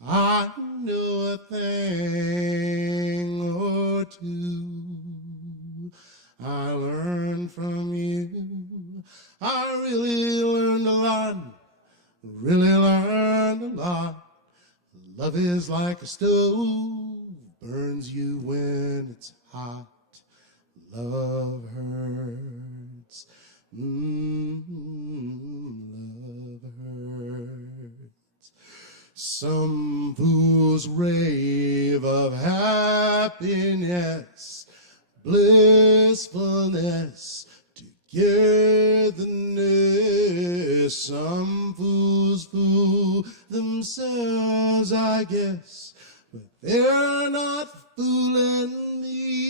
I know a thing or two. I learned from you. I really learned a lot, really learned a lot. Love is like a stove, burns you when it's hot. Love hurts. Love hurts. Some fools rave of happiness, blissfulness, togetherness. Some fools fool themselves, I guess, but they're not fooling me.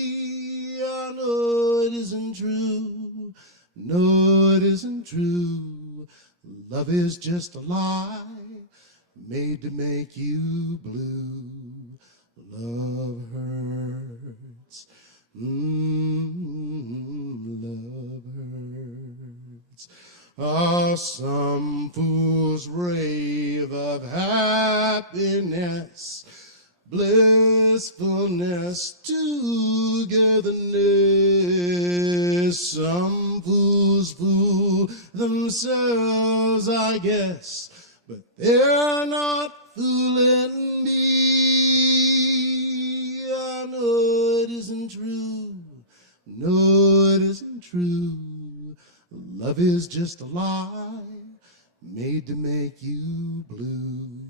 I know it isn't true. No, it isn't true. Love is just a lie made to make you blue. Love hurts. Love hurts. Oh, some fools rave of happiness, blissfulness, togetherness. Some fools fool themselves, I guess, but they're not fooling me. I know it isn't true. No, it isn't true. Love is just a lie made to make you blue.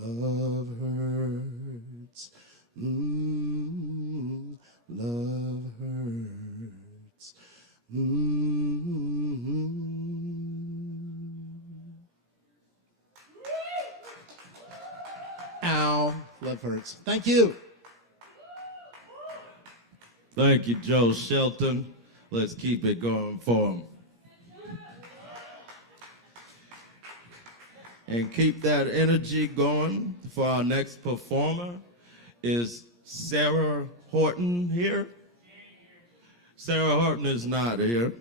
Love hurts. Love hurts. Ow. Love hurts. Thank you. Thank you, Joe Shelton. Let's keep it going for him. And keep that energy going for our next performer. Is Sarah Horton here? Sarah Horton is not here.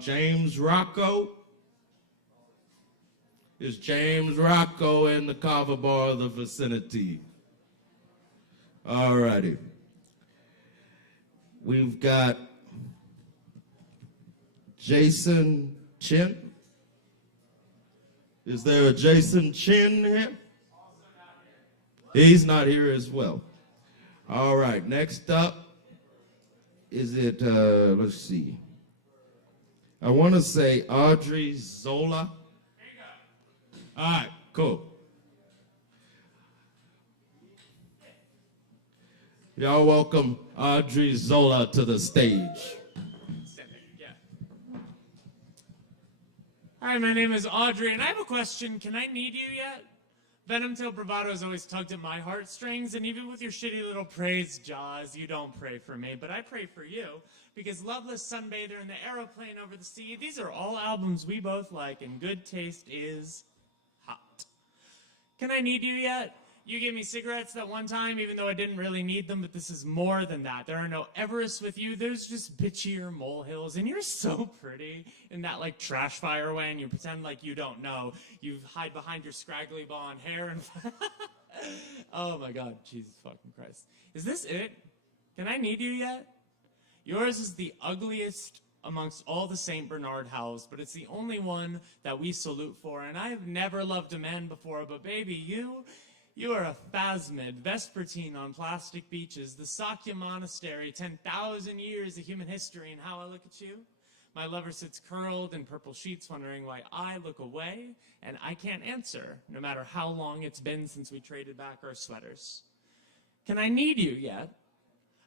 James Rocco. Is James Rocco in the Kava bar of the vicinity? All righty. We've got Jason Chin. Is there a Jason Chin here? He's not here as well. All right, next up, is it, let's see. I want to say Audrey Zola. All right, cool. Y'all welcome Audrey Zola to the stage. Hi, my name is Audrey, and I have a question. Can I need you yet? Venom-tailed bravado has always tugged at my heartstrings, and even with your shitty little praise jaws, you don't pray for me, but I pray for you, because Loveless, Sunbather, and The Aeroplane Over the Sea, these are all albums we both like, and good taste is hot. Can I need you yet? You gave me cigarettes that one time, even though I didn't really need them, but this is more than that. There are no Everests with you. There's just bitchier molehills, and you're so pretty in that, like, trash fire way, and you pretend like you don't know. You hide behind your scraggly blonde hair, and oh my God, Jesus fucking Christ. Is this it? Can I need you yet? Yours is the ugliest amongst all the St. Bernard howls, but it's the only one that we salute for, and I have never loved a man before, but baby, you are a phasmid, vespertine on plastic beaches, the Sakya Monastery, 10,000 years of human history, and how I look at you. My lover sits curled in purple sheets, wondering why I look away, and I can't answer, no matter how long it's been since we traded back our sweaters. Can I need you yet?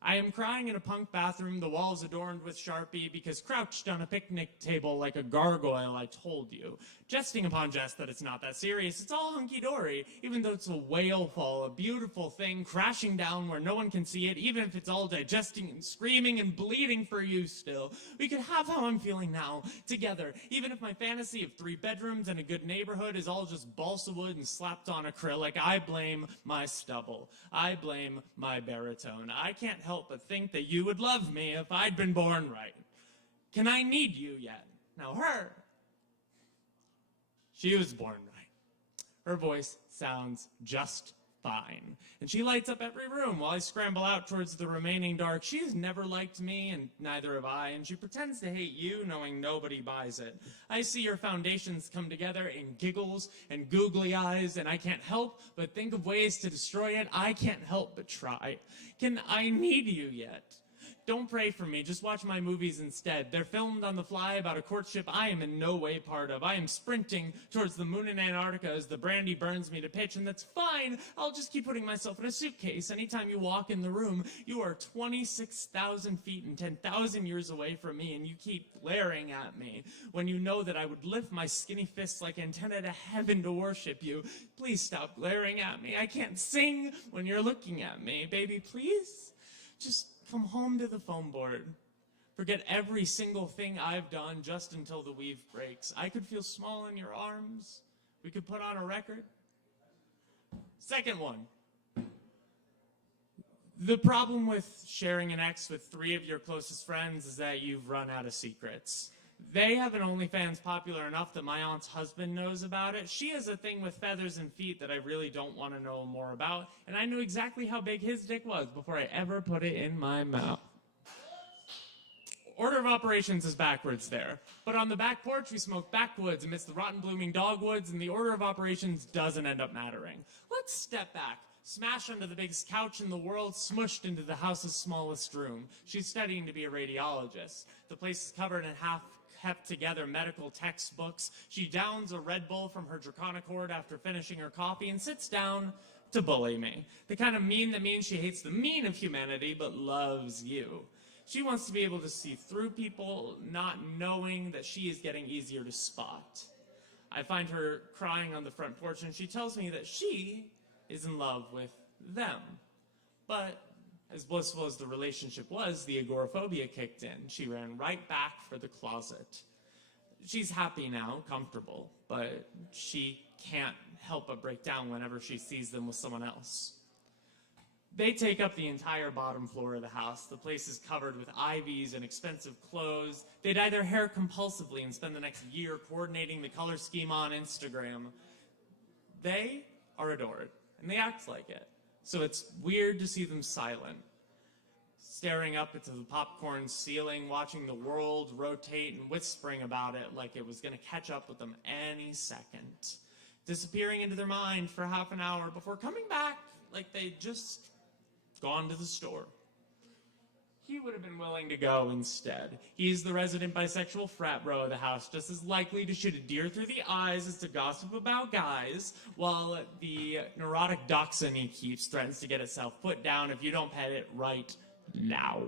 I am crying in a punk bathroom, the walls adorned with Sharpie, because crouched on a picnic table like a gargoyle, I told you. Jesting upon jest that it's not that serious, it's all hunky-dory, even though it's a whale fall, a beautiful thing crashing down where no one can see it, even if it's all digesting and screaming and bleeding for you still. We could have how I'm feeling now, together, even if my fantasy of 3 bedrooms and a good neighborhood is all just balsa wood and slapped on acrylic. I blame my stubble. I blame my baritone. I can't help but think that you would love me if I'd been born right. Can I need you yet? Now her, she was born right. Her voice sounds just fine. And she lights up every room while I scramble out towards the remaining dark. She has never liked me, and neither have I, and she pretends to hate you, knowing nobody buys it. I see your foundations come together in giggles and googly eyes, and I can't help but think of ways to destroy it. I can't help but try. Can I need you yet? Don't pray for me, just watch my movies instead. They're filmed on the fly about a courtship I am in no way part of. I am sprinting towards the moon in Antarctica as the brandy burns me to pitch, and that's fine. I'll just keep putting myself in a suitcase. Anytime you walk in the room, you are 26,000 feet and 10,000 years away from me, and you keep glaring at me when you know that I would lift my skinny fists like antenna to heaven to worship you. Please stop glaring at me. I can't sing when you're looking at me. Baby, please? Just come home to the foam board. Forget every single thing I've done just until the weave breaks. I could feel small in your arms. We could put on a record. Second one. The problem with sharing an ex with 3 of your closest friends is that you've run out of secrets. They have an OnlyFans popular enough that my aunt's husband knows about it. She has a thing with feathers and feet that I really don't want to know more about, and I knew exactly how big his dick was before I ever put it in my mouth. Order of operations is backwards there. But on the back porch, we smoke backwoods amidst the rotten blooming dogwoods, and the order of operations doesn't end up mattering. Let's step back. Smash under the biggest couch in the world, smushed into the house's smallest room. She's studying to be a radiologist. The place is covered in kept together medical textbooks. She downs a Red Bull from her Draconicord after finishing her coffee and sits down to bully me. The kind of mean that means she hates the mean of humanity but loves you. She wants to be able to see through people, not knowing that she is getting easier to spot. I find her crying on the front porch, and she tells me that she is in love with them. But as blissful as the relationship was, the agoraphobia kicked in. She ran right back for the closet. She's happy now, comfortable, but she can't help but break down whenever she sees them with someone else. They take up the entire bottom floor of the house. The place is covered with ivies and expensive clothes. They dye their hair compulsively and spend the next year coordinating the color scheme on Instagram. They are adored, and they act like it. So it's weird to see them silent, staring up into the popcorn ceiling, watching the world rotate and whispering about it like it was going to catch up with them any second, disappearing into their mind for half an hour before coming back like they'd just gone to the store. He would have been willing to go instead. He's the resident bisexual frat bro of the house, just as likely to shoot a deer through the eyes as to gossip about guys, while the neurotic dachshund he keeps threatens to get itself put down if you don't pet it right now.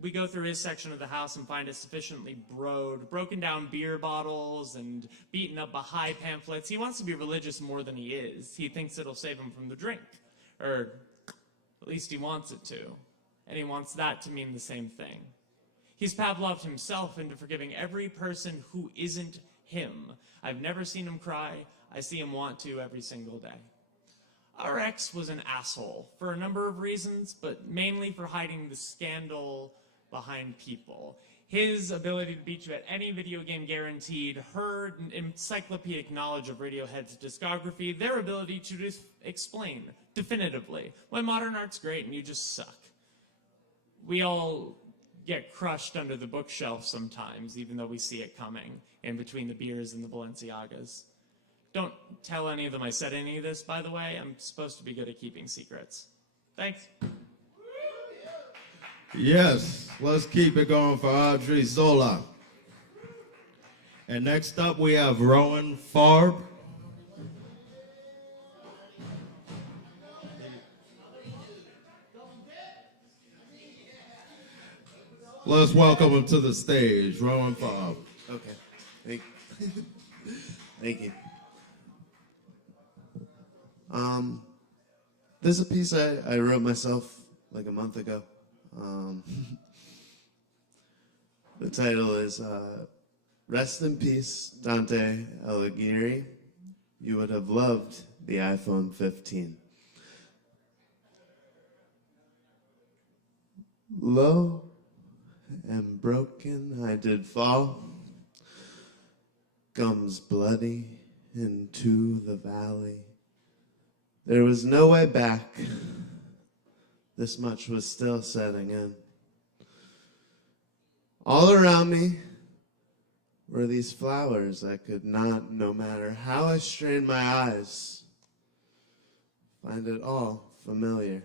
we go through his section of the house and find it sufficiently broken down beer bottles and beaten up Baha'i pamphlets. He wants to be religious more than he is. He thinks it'll save him from the drink, or at least he wants it to, and he wants that to mean the same thing. He's Pavloved himself into forgiving every person who isn't him. I've never seen him cry. I see him want to every single day. Our ex was an asshole for a number of reasons, but mainly for hiding the scandal behind people. His ability to beat you at any video game guaranteed, her encyclopedic knowledge of Radiohead's discography, their ability to explain definitively why modern art's great and you just suck. We all get crushed under the bookshelf sometimes, even though we see it coming in between the beers and the Balenciagas. Don't tell any of them I said any of this, by the way. I'm supposed to be good at keeping secrets. Thanks. Yes, let's keep it going for Audrey Zola. And next up we have Rowan Farb. Let's welcome him to the stage, Rowan Farb. Okay, thank you. This is a piece I wrote myself like a month ago. The title is Rest in Peace, Dante Alighieri. You would have loved the iPhone 15. Low and broken I did fall, gums bloody into the valley. There was no way back. This much was still setting in. All around me were these flowers I could not, no matter how I strained my eyes, find it all familiar.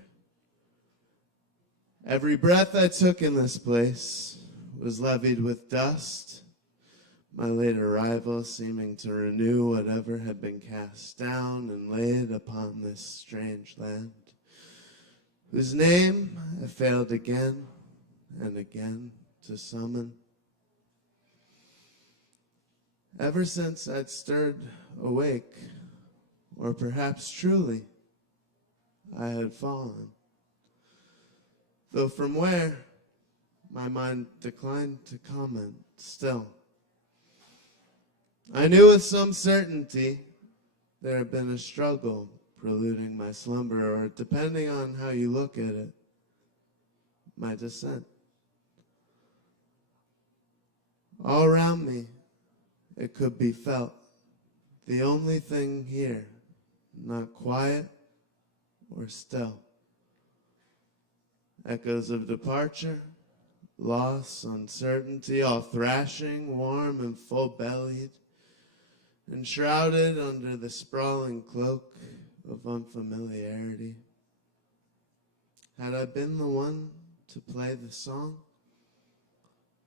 Every breath I took in this place was levied with dust, my late arrival seeming to renew whatever had been cast down and laid upon this strange land, whose name I failed again and again to summon. Ever since I'd stirred awake, or perhaps truly I had fallen, though from where my mind declined to comment still. I knew with some certainty there had been a struggle preluding my slumber, or depending on how you look at it, my descent. All around me, it could be felt, the only thing here, not quiet or still. Echoes of departure, loss, uncertainty, all thrashing, warm and full-bellied, enshrouded under the sprawling cloak of unfamiliarity. Had I been the one to play the song,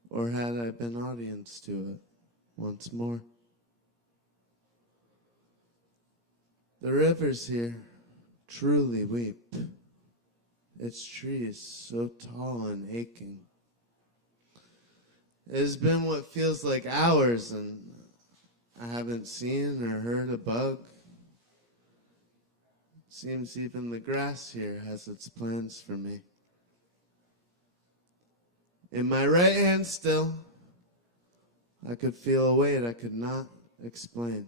or had I been audience to it once more? The rivers here truly weep, its trees so tall and aching. It has been what feels like hours, and I haven't seen or heard a bug. Seems even the grass here has its plans for me. In my right hand still, I could feel a weight I could not explain.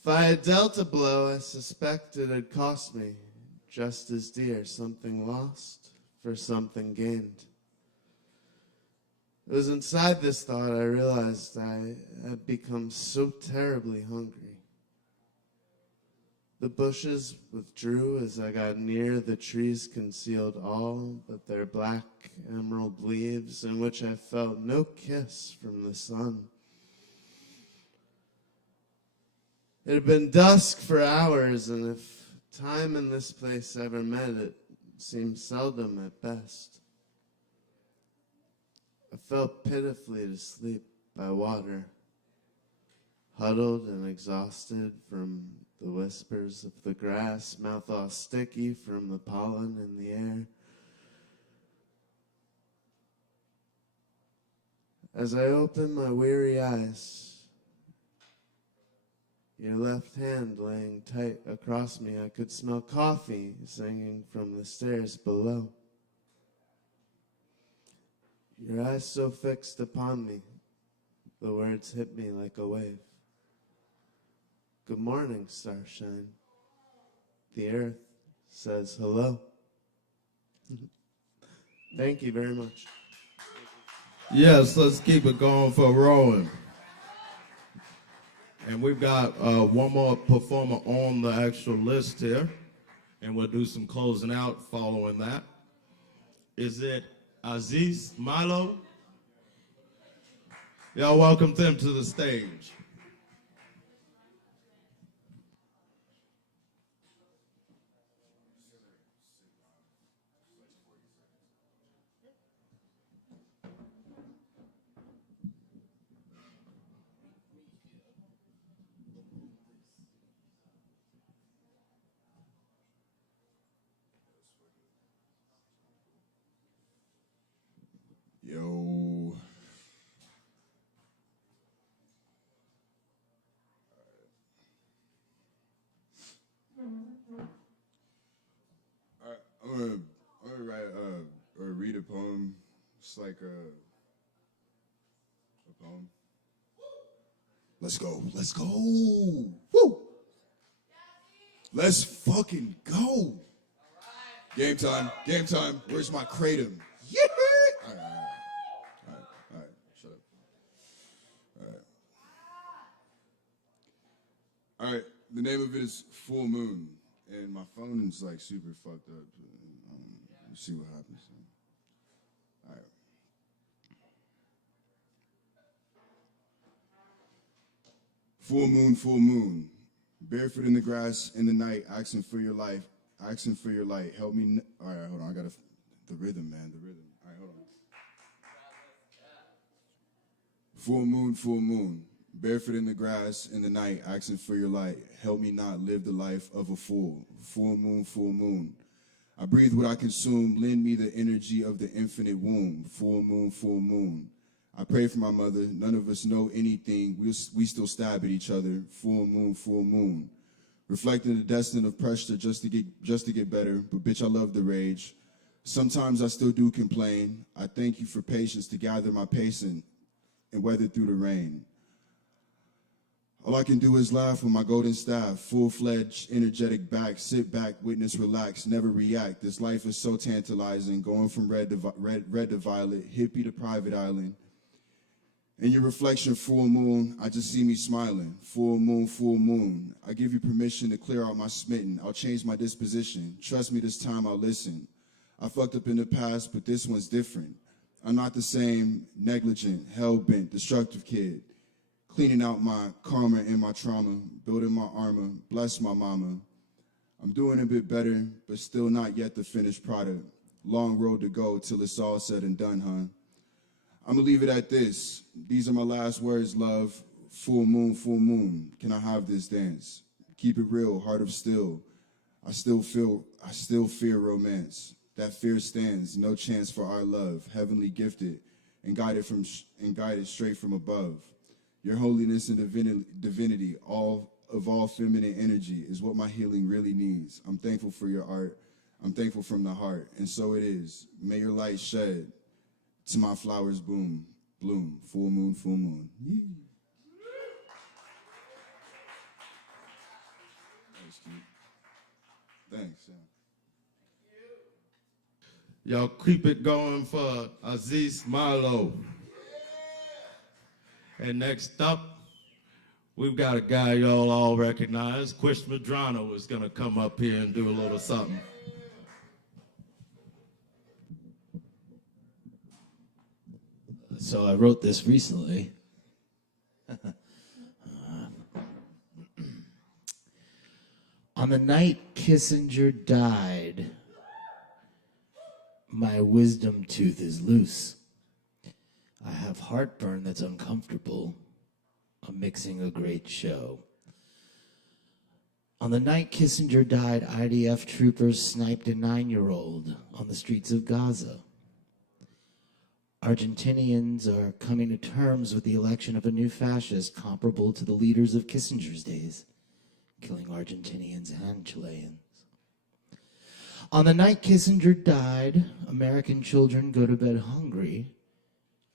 If I had dealt a blow, I suspect it had cost me just as dear, something lost for something gained. It was inside this thought I realized I had become so terribly hungry. The bushes withdrew as I got near. The trees concealed all but their black emerald leaves, in which I felt no kiss from the sun. It had been dusk for hours, and if time in this place ever met, it seemed seldom at best. I fell pitifully to sleep by water, huddled and exhausted from the whispers of the grass, mouth all sticky from the pollen in the air. As I open my weary eyes, your left hand laying tight across me, I could smell coffee singing from the stairs below. Your eyes so fixed upon me, the words hit me like a wave. Good morning, starshine. The earth says hello. Thank you very much. Yes, let's keep it going for Rowan. And we've got one more performer on the actual list here, and we'll do some closing out following that. Is it Aziz Milo? Y'all welcome them to the stage. Yo. I'm gonna write or read a poem. It's like a poem. Let's go. Let's go. Woo! Let's fucking go. Game time. Game time. Where's my kratom? Yeah. All right. Shut up. All right. The name of it is Full Moon, and my phone is like super fucked up. Let's see what happens. All right. Full moon, barefoot in the grass in the night, asking for your life, asking for your light. Help me. All right, hold on. I got the rhythm, man. The rhythm. All right, hold on. Full moon, barefoot in the grass in the night, asking for your light. Help me not live the life of a fool. Full moon. I breathe what I consume. Lend me the energy of the infinite womb. Full moon. I pray for my mother. None of us know anything. We still stab at each other. Full moon. Reflecting the destiny of pressure just to get better. But bitch, I love the rage. Sometimes I still do complain. I thank you for patience to gather my patience and weather through the rain. All I can do is laugh with my golden staff, full-fledged, energetic back, sit back, witness, relax, never react. This life is so tantalizing, going from red to violet, hippie to private island. In your reflection, full moon, I just see me smiling. Full moon. I give you permission to clear out my smitten. I'll change my disposition. Trust me, this time I'll listen. I fucked up in the past, but this one's different. I'm not the same negligent, hell-bent, destructive kid. Cleaning out my karma and my trauma, building my armor, bless my mama. I'm doing a bit better, but still not yet the finished product. Long road to go till it's all said and done, huh? I'm gonna leave it at this. These are my last words, love. Full moon. Can I have this dance? Keep it real, heart of steel. I still fear romance. That fear stands, no chance for our love. Heavenly gifted and guided straight from above. Your holiness and divinity, all feminine energy is what my healing really needs. I'm thankful for your art. I'm thankful from the heart, and so it is. May your light shed to my flowers bloom. Full moon. Yeah. That's cute. Thanks. Yeah. Y'all keep it going for Aziz Milo. And next up, we've got a guy y'all all recognize. Chris Medrano is going to come up here and do a little something. So I wrote this recently. On the night Kissinger died, my wisdom tooth is loose. I have heartburn that's uncomfortable. I'm mixing a great show. On the night Kissinger died, IDF troopers sniped a 9-year-old on the streets of Gaza. Argentinians are coming to terms with the election of a new fascist comparable to the leaders of Kissinger's days, killing Argentinians and Chileans. On the night Kissinger died, American children go to bed hungry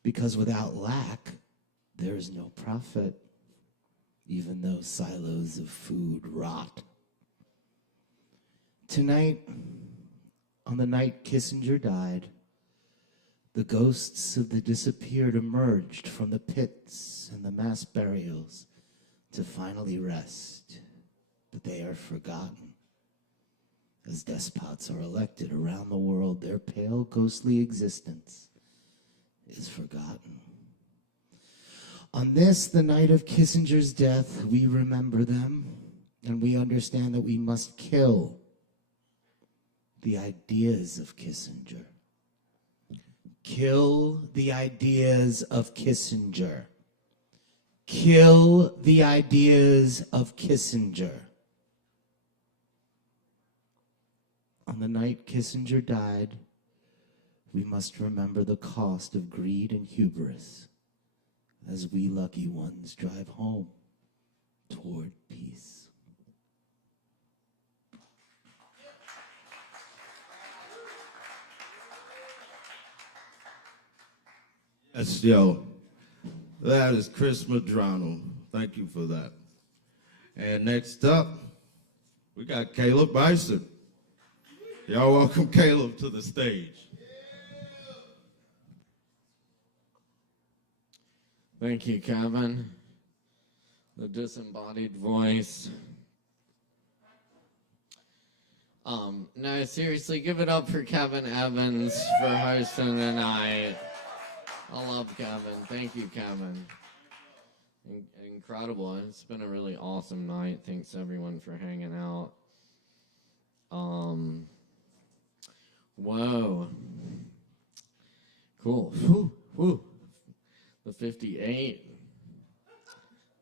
because without lack, there is no profit, even though silos of food rot. Tonight, on the night Kissinger died, the ghosts of the disappeared emerged from the pits and the mass burials to finally rest, but they are forgotten. As despots are elected around the world, their pale, ghostly existence is forgotten. On this, the night of Kissinger's death, we remember them, and we understand that we must kill the ideas of Kissinger. Kill the ideas of Kissinger. Kill the ideas of Kissinger. On the night Kissinger died, we must remember the cost of greed and hubris as we lucky ones drive home toward peace. Yes, yo, that is Chris Medrano. Thank you for that. And next up, we got Caleb Beissert. Y'all welcome Caleb to the stage. Thank you, Kevin. The disembodied voice. No, seriously, give it up for Kevin Evans for hosting tonight. I love Kevin. Thank you, Kevin. Incredible. It's been a really awesome night. Thanks, everyone, for hanging out. Whoa. Cool. Whew, whew. The 58.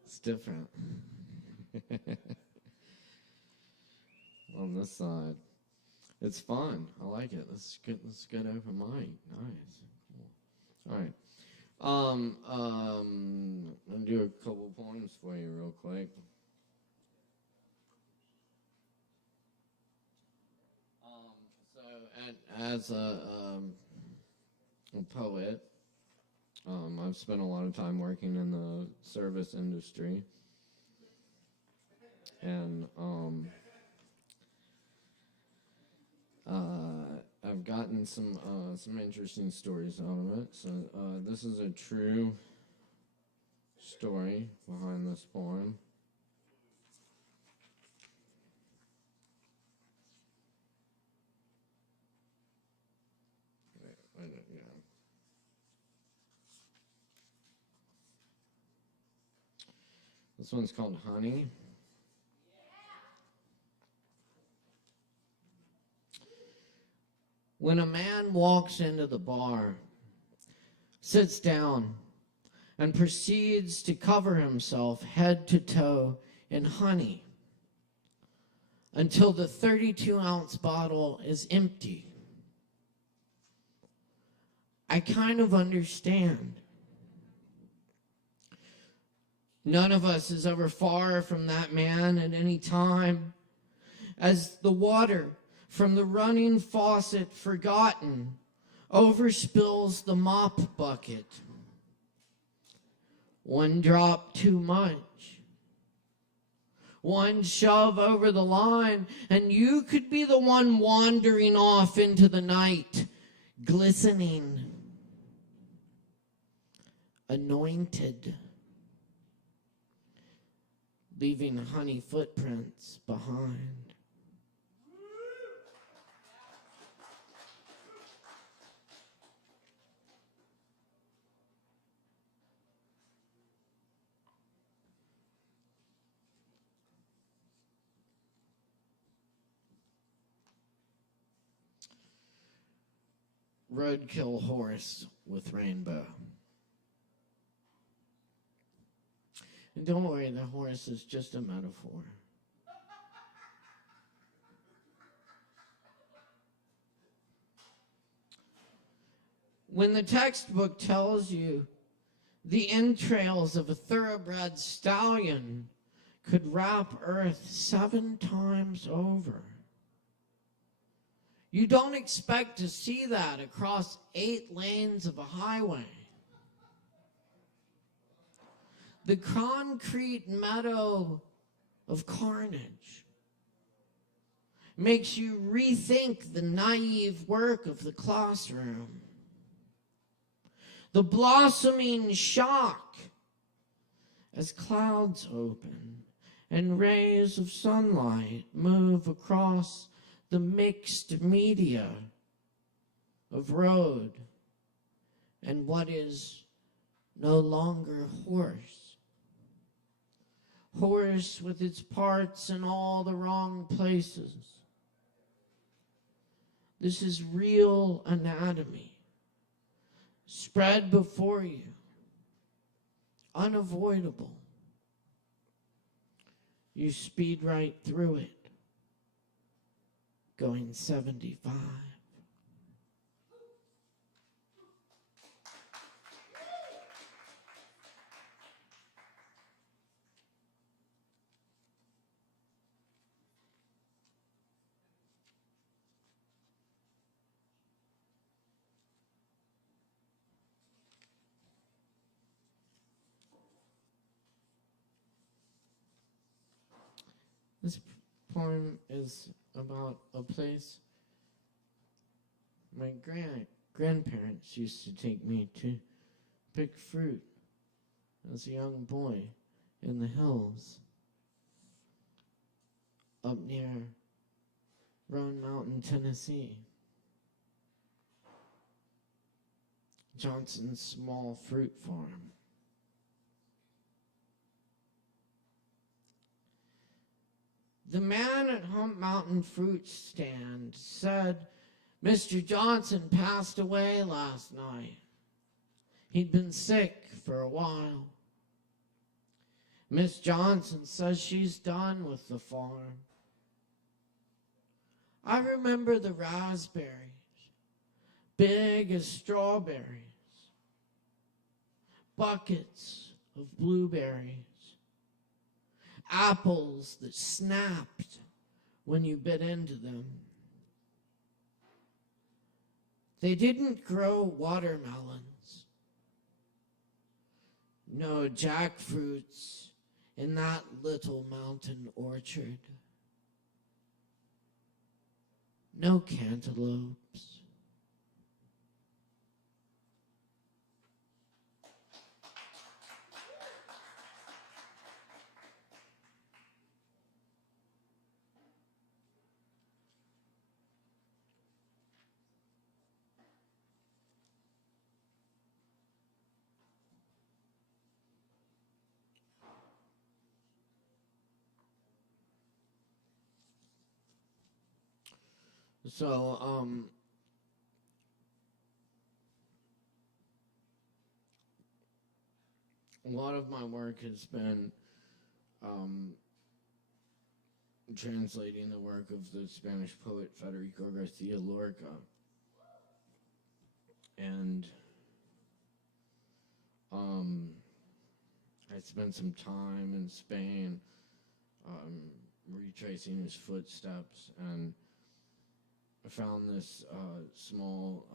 It's different. On this side. It's fun. I like it. Let's get open mic. Nice. Cool. All right. I'll do a couple poems for you real quick. As a poet, I've spent a lot of time working in the service industry, and I've gotten some interesting stories out of it. So this is a true story behind this poem. This one's called Honey. When a man walks into the bar, sits down, and proceeds to cover himself head to toe in honey until the 32-ounce bottle is empty, I kind of understand. None of us is ever far from that man at any time, as the water from the running faucet forgotten overspills the mop bucket. One drop too much. One shove over the line, and you could be the one wandering off into the night, glistening, anointed, leaving honey footprints behind. Roadkill horse with rainbow. And don't worry, the horse is just a metaphor. When the textbook tells you the entrails of a thoroughbred stallion could wrap Earth 7 times over. You don't expect to see that across 8 lanes of a highway. The concrete meadow of carnage makes you rethink the naive work of the classroom. The blossoming shock as clouds open and rays of sunlight move across the mixed media of road and what is no longer horse. Horse with its parts in all the wrong places. This is real anatomy, spread before you, unavoidable. You speed right through it, going 75. This poem is about a place my grandparents used to take me to pick fruit as a young boy in the hills up near Roan Mountain, Tennessee. Johnson's small fruit farm. The man at Hump Mountain fruit stand said Mr. Johnson passed away last night. He'd been sick for a while. Miss Johnson says she's done with the farm. I remember the raspberries, big as strawberries, buckets of blueberries, apples that snapped when you bit into them. They didn't grow watermelons. No jackfruits in that little mountain orchard. No cantaloupes. So, a lot of my work has been translating the work of the Spanish poet Federico Garcia Lorca. And I spent some time in Spain retracing his footsteps, and I found this small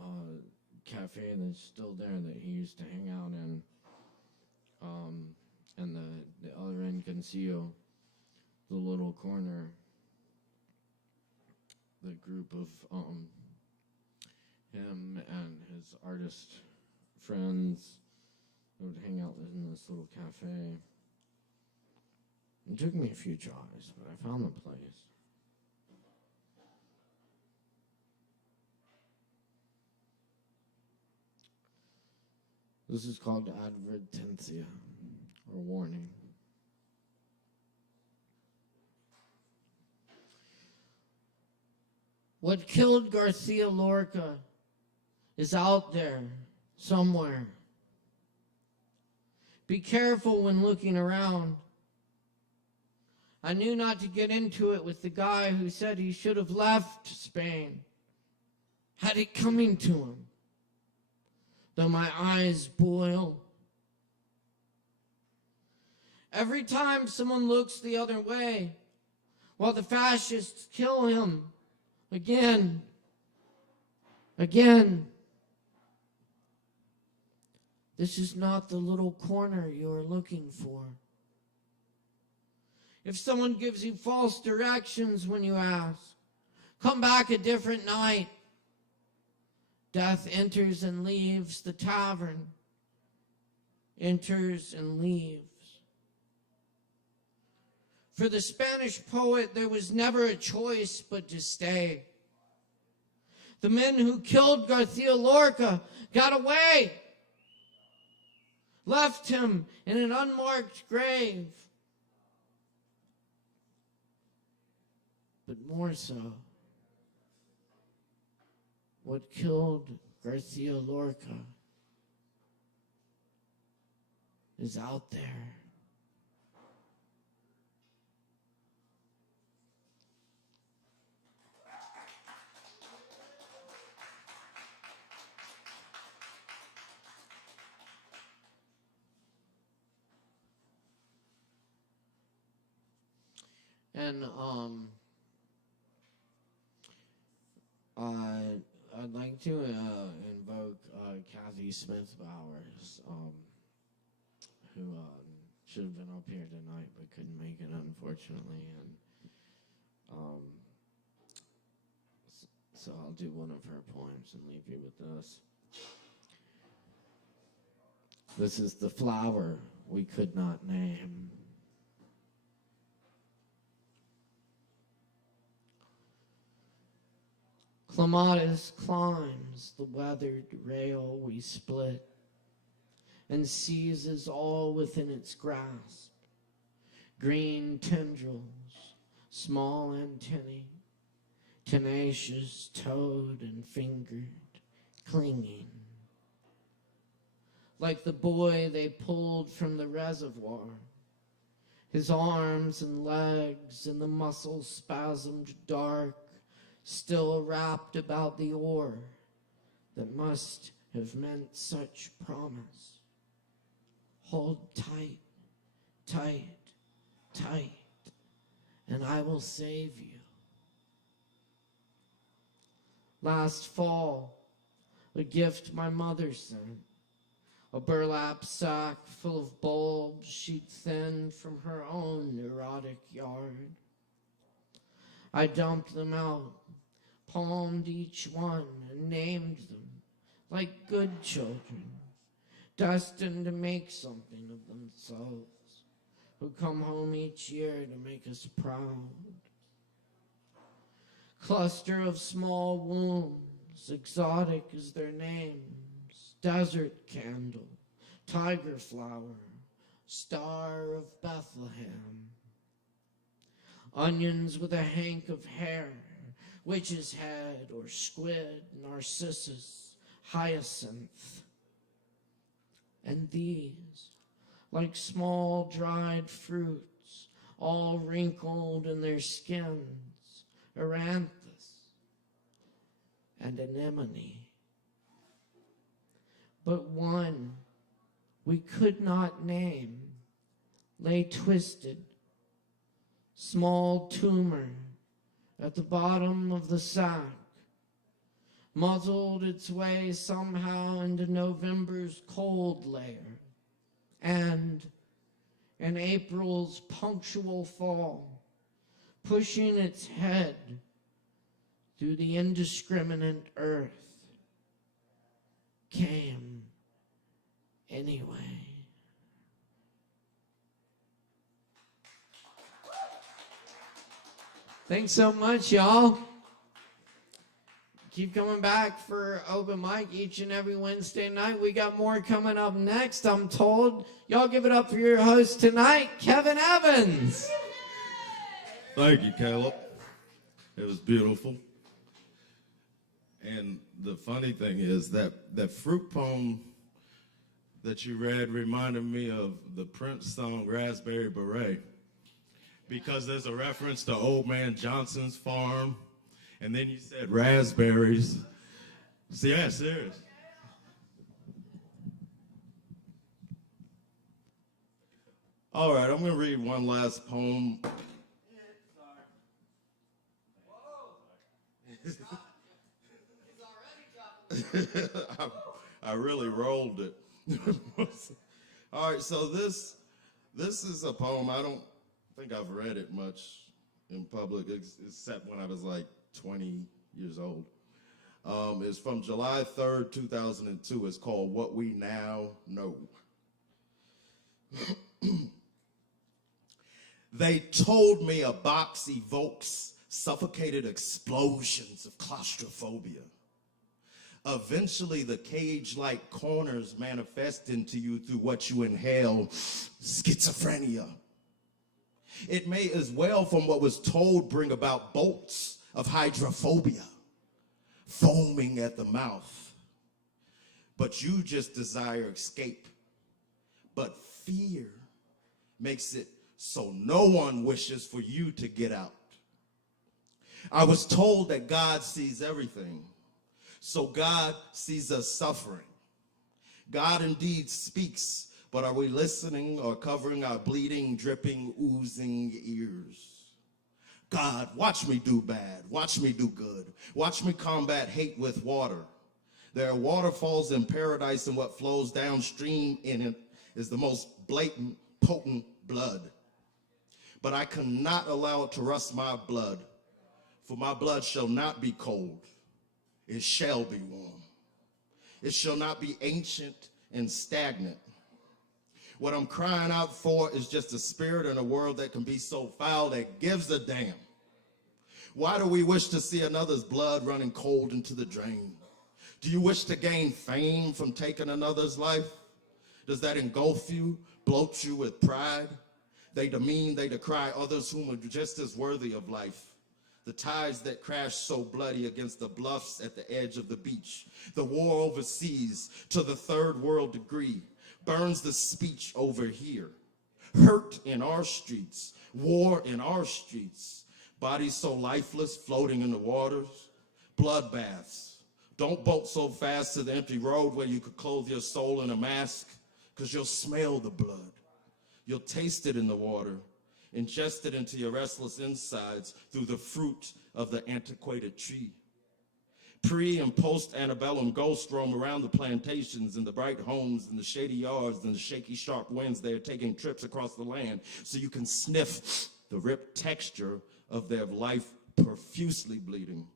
cafe that's still there that he used to hang out in. And the El Rencancillo, the little corner, the group of him and his artist friends would hang out in this little cafe. It took me a few tries, but I found the place. This is called advertencia, or warning. What killed Garcia Lorca is out there somewhere. Be careful when looking around. I knew not to get into it with the guy who said he should have left Spain, had it coming to him. though my eyes boil. Every time someone looks the other way, while the fascists kill him again, again. This is not the little corner you are looking for. If someone gives you false directions when you ask, come back a different night. Death enters and leaves the tavern, enters and leaves. For the Spanish poet, there was never a choice but to stay. The men who killed Garcia Lorca got away, left him in an unmarked grave. But more so, what killed Garcia Lorca is out there. And I'd like to invoke Kathy Smith Bowers, who should have been up here tonight but couldn't make it, unfortunately. And so I'll do one of her poems and leave you with this. This is the flower we could not name. Clematis climbs the weathered rail we split and seizes all within its grasp. Green tendrils, small antennae, tenacious toed and fingered, clinging. Like the boy they pulled from the reservoir, his arms and legs and the muscles spasmed dark, still wrapped about the oar that must have meant such promise. Hold tight, tight, tight, and I will save you. Last fall, a gift my mother sent, a burlap sack full of bulbs she'd thinned from her own neurotic yard. I dumped them out, palmed each one, and named them like good children, destined to make something of themselves, who come home each year to make us proud. Cluster of small wombs, exotic as their names, desert candle, tiger flower, star of Bethlehem. Onions with a hank of hair, witch's head or squid, narcissus, hyacinth. And these, like small dried fruits, all wrinkled in their skins, aranthus and anemone. But one we could not name lay twisted, small tumor at the bottom of the sack, muzzled its way somehow into November's cold layer, and in April's punctual fall, pushing its head through the indiscriminate earth, came anyway. Thanks so much, y'all. Keep coming back for open mic each and every Wednesday night. We got more coming up next, I'm told. Y'all give it up for your host tonight, Kevin Evans. Thank you, Caleb. It was beautiful. And the funny thing is that fruit poem that you read reminded me of the Prince song, Raspberry Beret, because there's a reference to Old Man Johnson's farm, and then you said raspberries. See, yeah, serious. All right, I'm going to read one last poem. I really rolled it. All right, so this is a poem. I don't think I've read it much in public, except when I was like 20 years old. It's from July 3rd, 2002. It's called What We Now Know. They told me a box evokes suffocated explosions of claustrophobia. Eventually, the cage-like corners manifest into you through what you inhale, schizophrenia. It may as well, from what was told, bring about bolts of hydrophobia, foaming at the mouth. But you just desire escape. But fear makes it so no one wishes for you to get out. I was told that God sees everything. So God sees us suffering. God indeed speaks, but are we listening or covering our bleeding, dripping, oozing ears? God, watch me do bad. Watch me do good. Watch me combat hate with water. There are waterfalls in paradise, and what flows downstream in it is the most blatant, potent blood. But I cannot allow it to rust my blood, for my blood shall not be cold. It shall be warm. It shall not be ancient and stagnant. What I'm crying out for is just a spirit in a world that can be so foul that gives a damn. Why do we wish to see another's blood running cold into the drain? Do you wish to gain fame from taking another's life? Does that engulf you, bloat you with pride? They demean, they decry others whom are just as worthy of life. The tides that crash so bloody against the bluffs at the edge of the beach. The war overseas to the third world degree burns the speech over here. Hurt in our streets, war in our streets. Bodies so lifeless floating in the waters. Bloodbaths. Don't boat so fast to the empty road where you could clothe your soul in a mask, because you'll smell the blood. You'll taste it in the water. Ingest it into your restless insides through the fruit of the antiquated tree. Pre- and post-antebellum ghosts roam around the plantations and the bright homes and the shady yards and the shaky, sharp winds. They are taking trips across the land so you can sniff the ripped texture of their life profusely bleeding.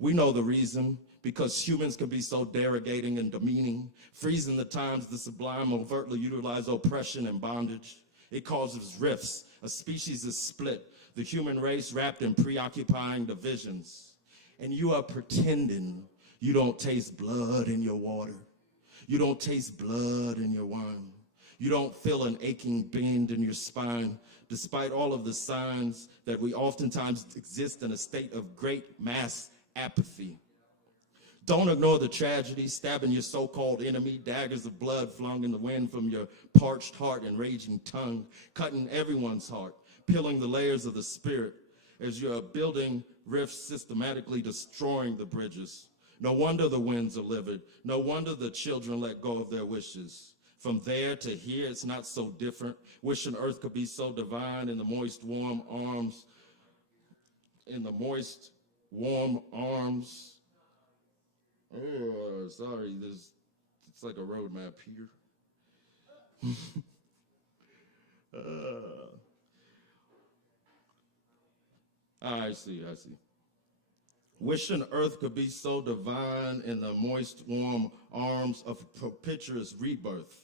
We know the reason, because humans can be so derogating and demeaning, freezing the times the sublime overtly utilize oppression and bondage. It causes rifts. A species is split. The human race wrapped in preoccupying divisions. And you are pretending you don't taste blood in your water. You don't taste blood in your wine. You don't feel an aching bend in your spine, despite all of the signs that we oftentimes exist in a state of great mass apathy. Don't ignore the tragedy, stabbing your so-called enemy, daggers of blood flung in the wind from your parched heart and raging tongue, cutting everyone's heart, peeling the layers of the spirit as you are building rifts, systematically destroying the bridges. No wonder the winds are livid. No wonder the children let go of their wishes. From there to here, it's not so different. Wishing earth could be so divine in the moist, warm arms, Oh, sorry, it's like a road map here. I see. Wishing earth could be so divine in the moist, warm arms of propitious rebirth.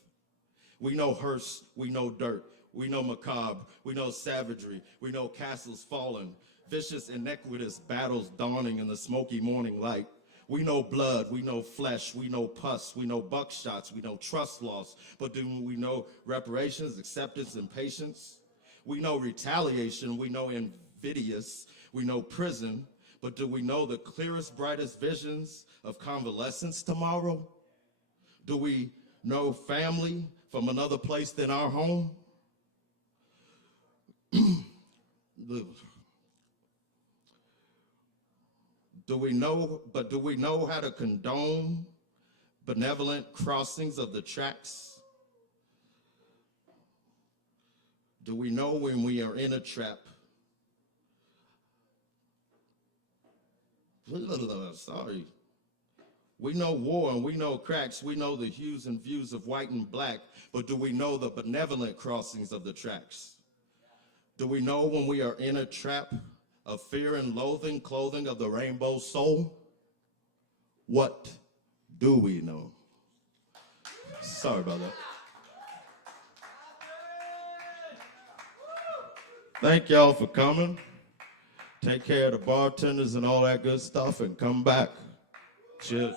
We know hearse, we know dirt, we know macabre, we know savagery, we know castles fallen, vicious, iniquitous battles dawning in the smoky morning light. We know blood, we know flesh, we know pus, we know buckshots, we know trust loss, but do we know reparations, acceptance, and patience? We know retaliation, we know invidious, we know prison, but do we know the clearest, brightest visions of convalescence tomorrow? Do we know family from another place than our home? Do we know how to condone benevolent crossings of the tracks? Do we know when we are in a trap? Sorry. We know war and we know cracks. We know the hues and views of white and black, but do we know the benevolent crossings of the tracks? Do we know when we are in a trap of fear and loathing, clothing of the rainbow soul? What do we know? Sorry about that. Thank y'all for coming. Take care of the bartenders and all that good stuff and come back. Cheers.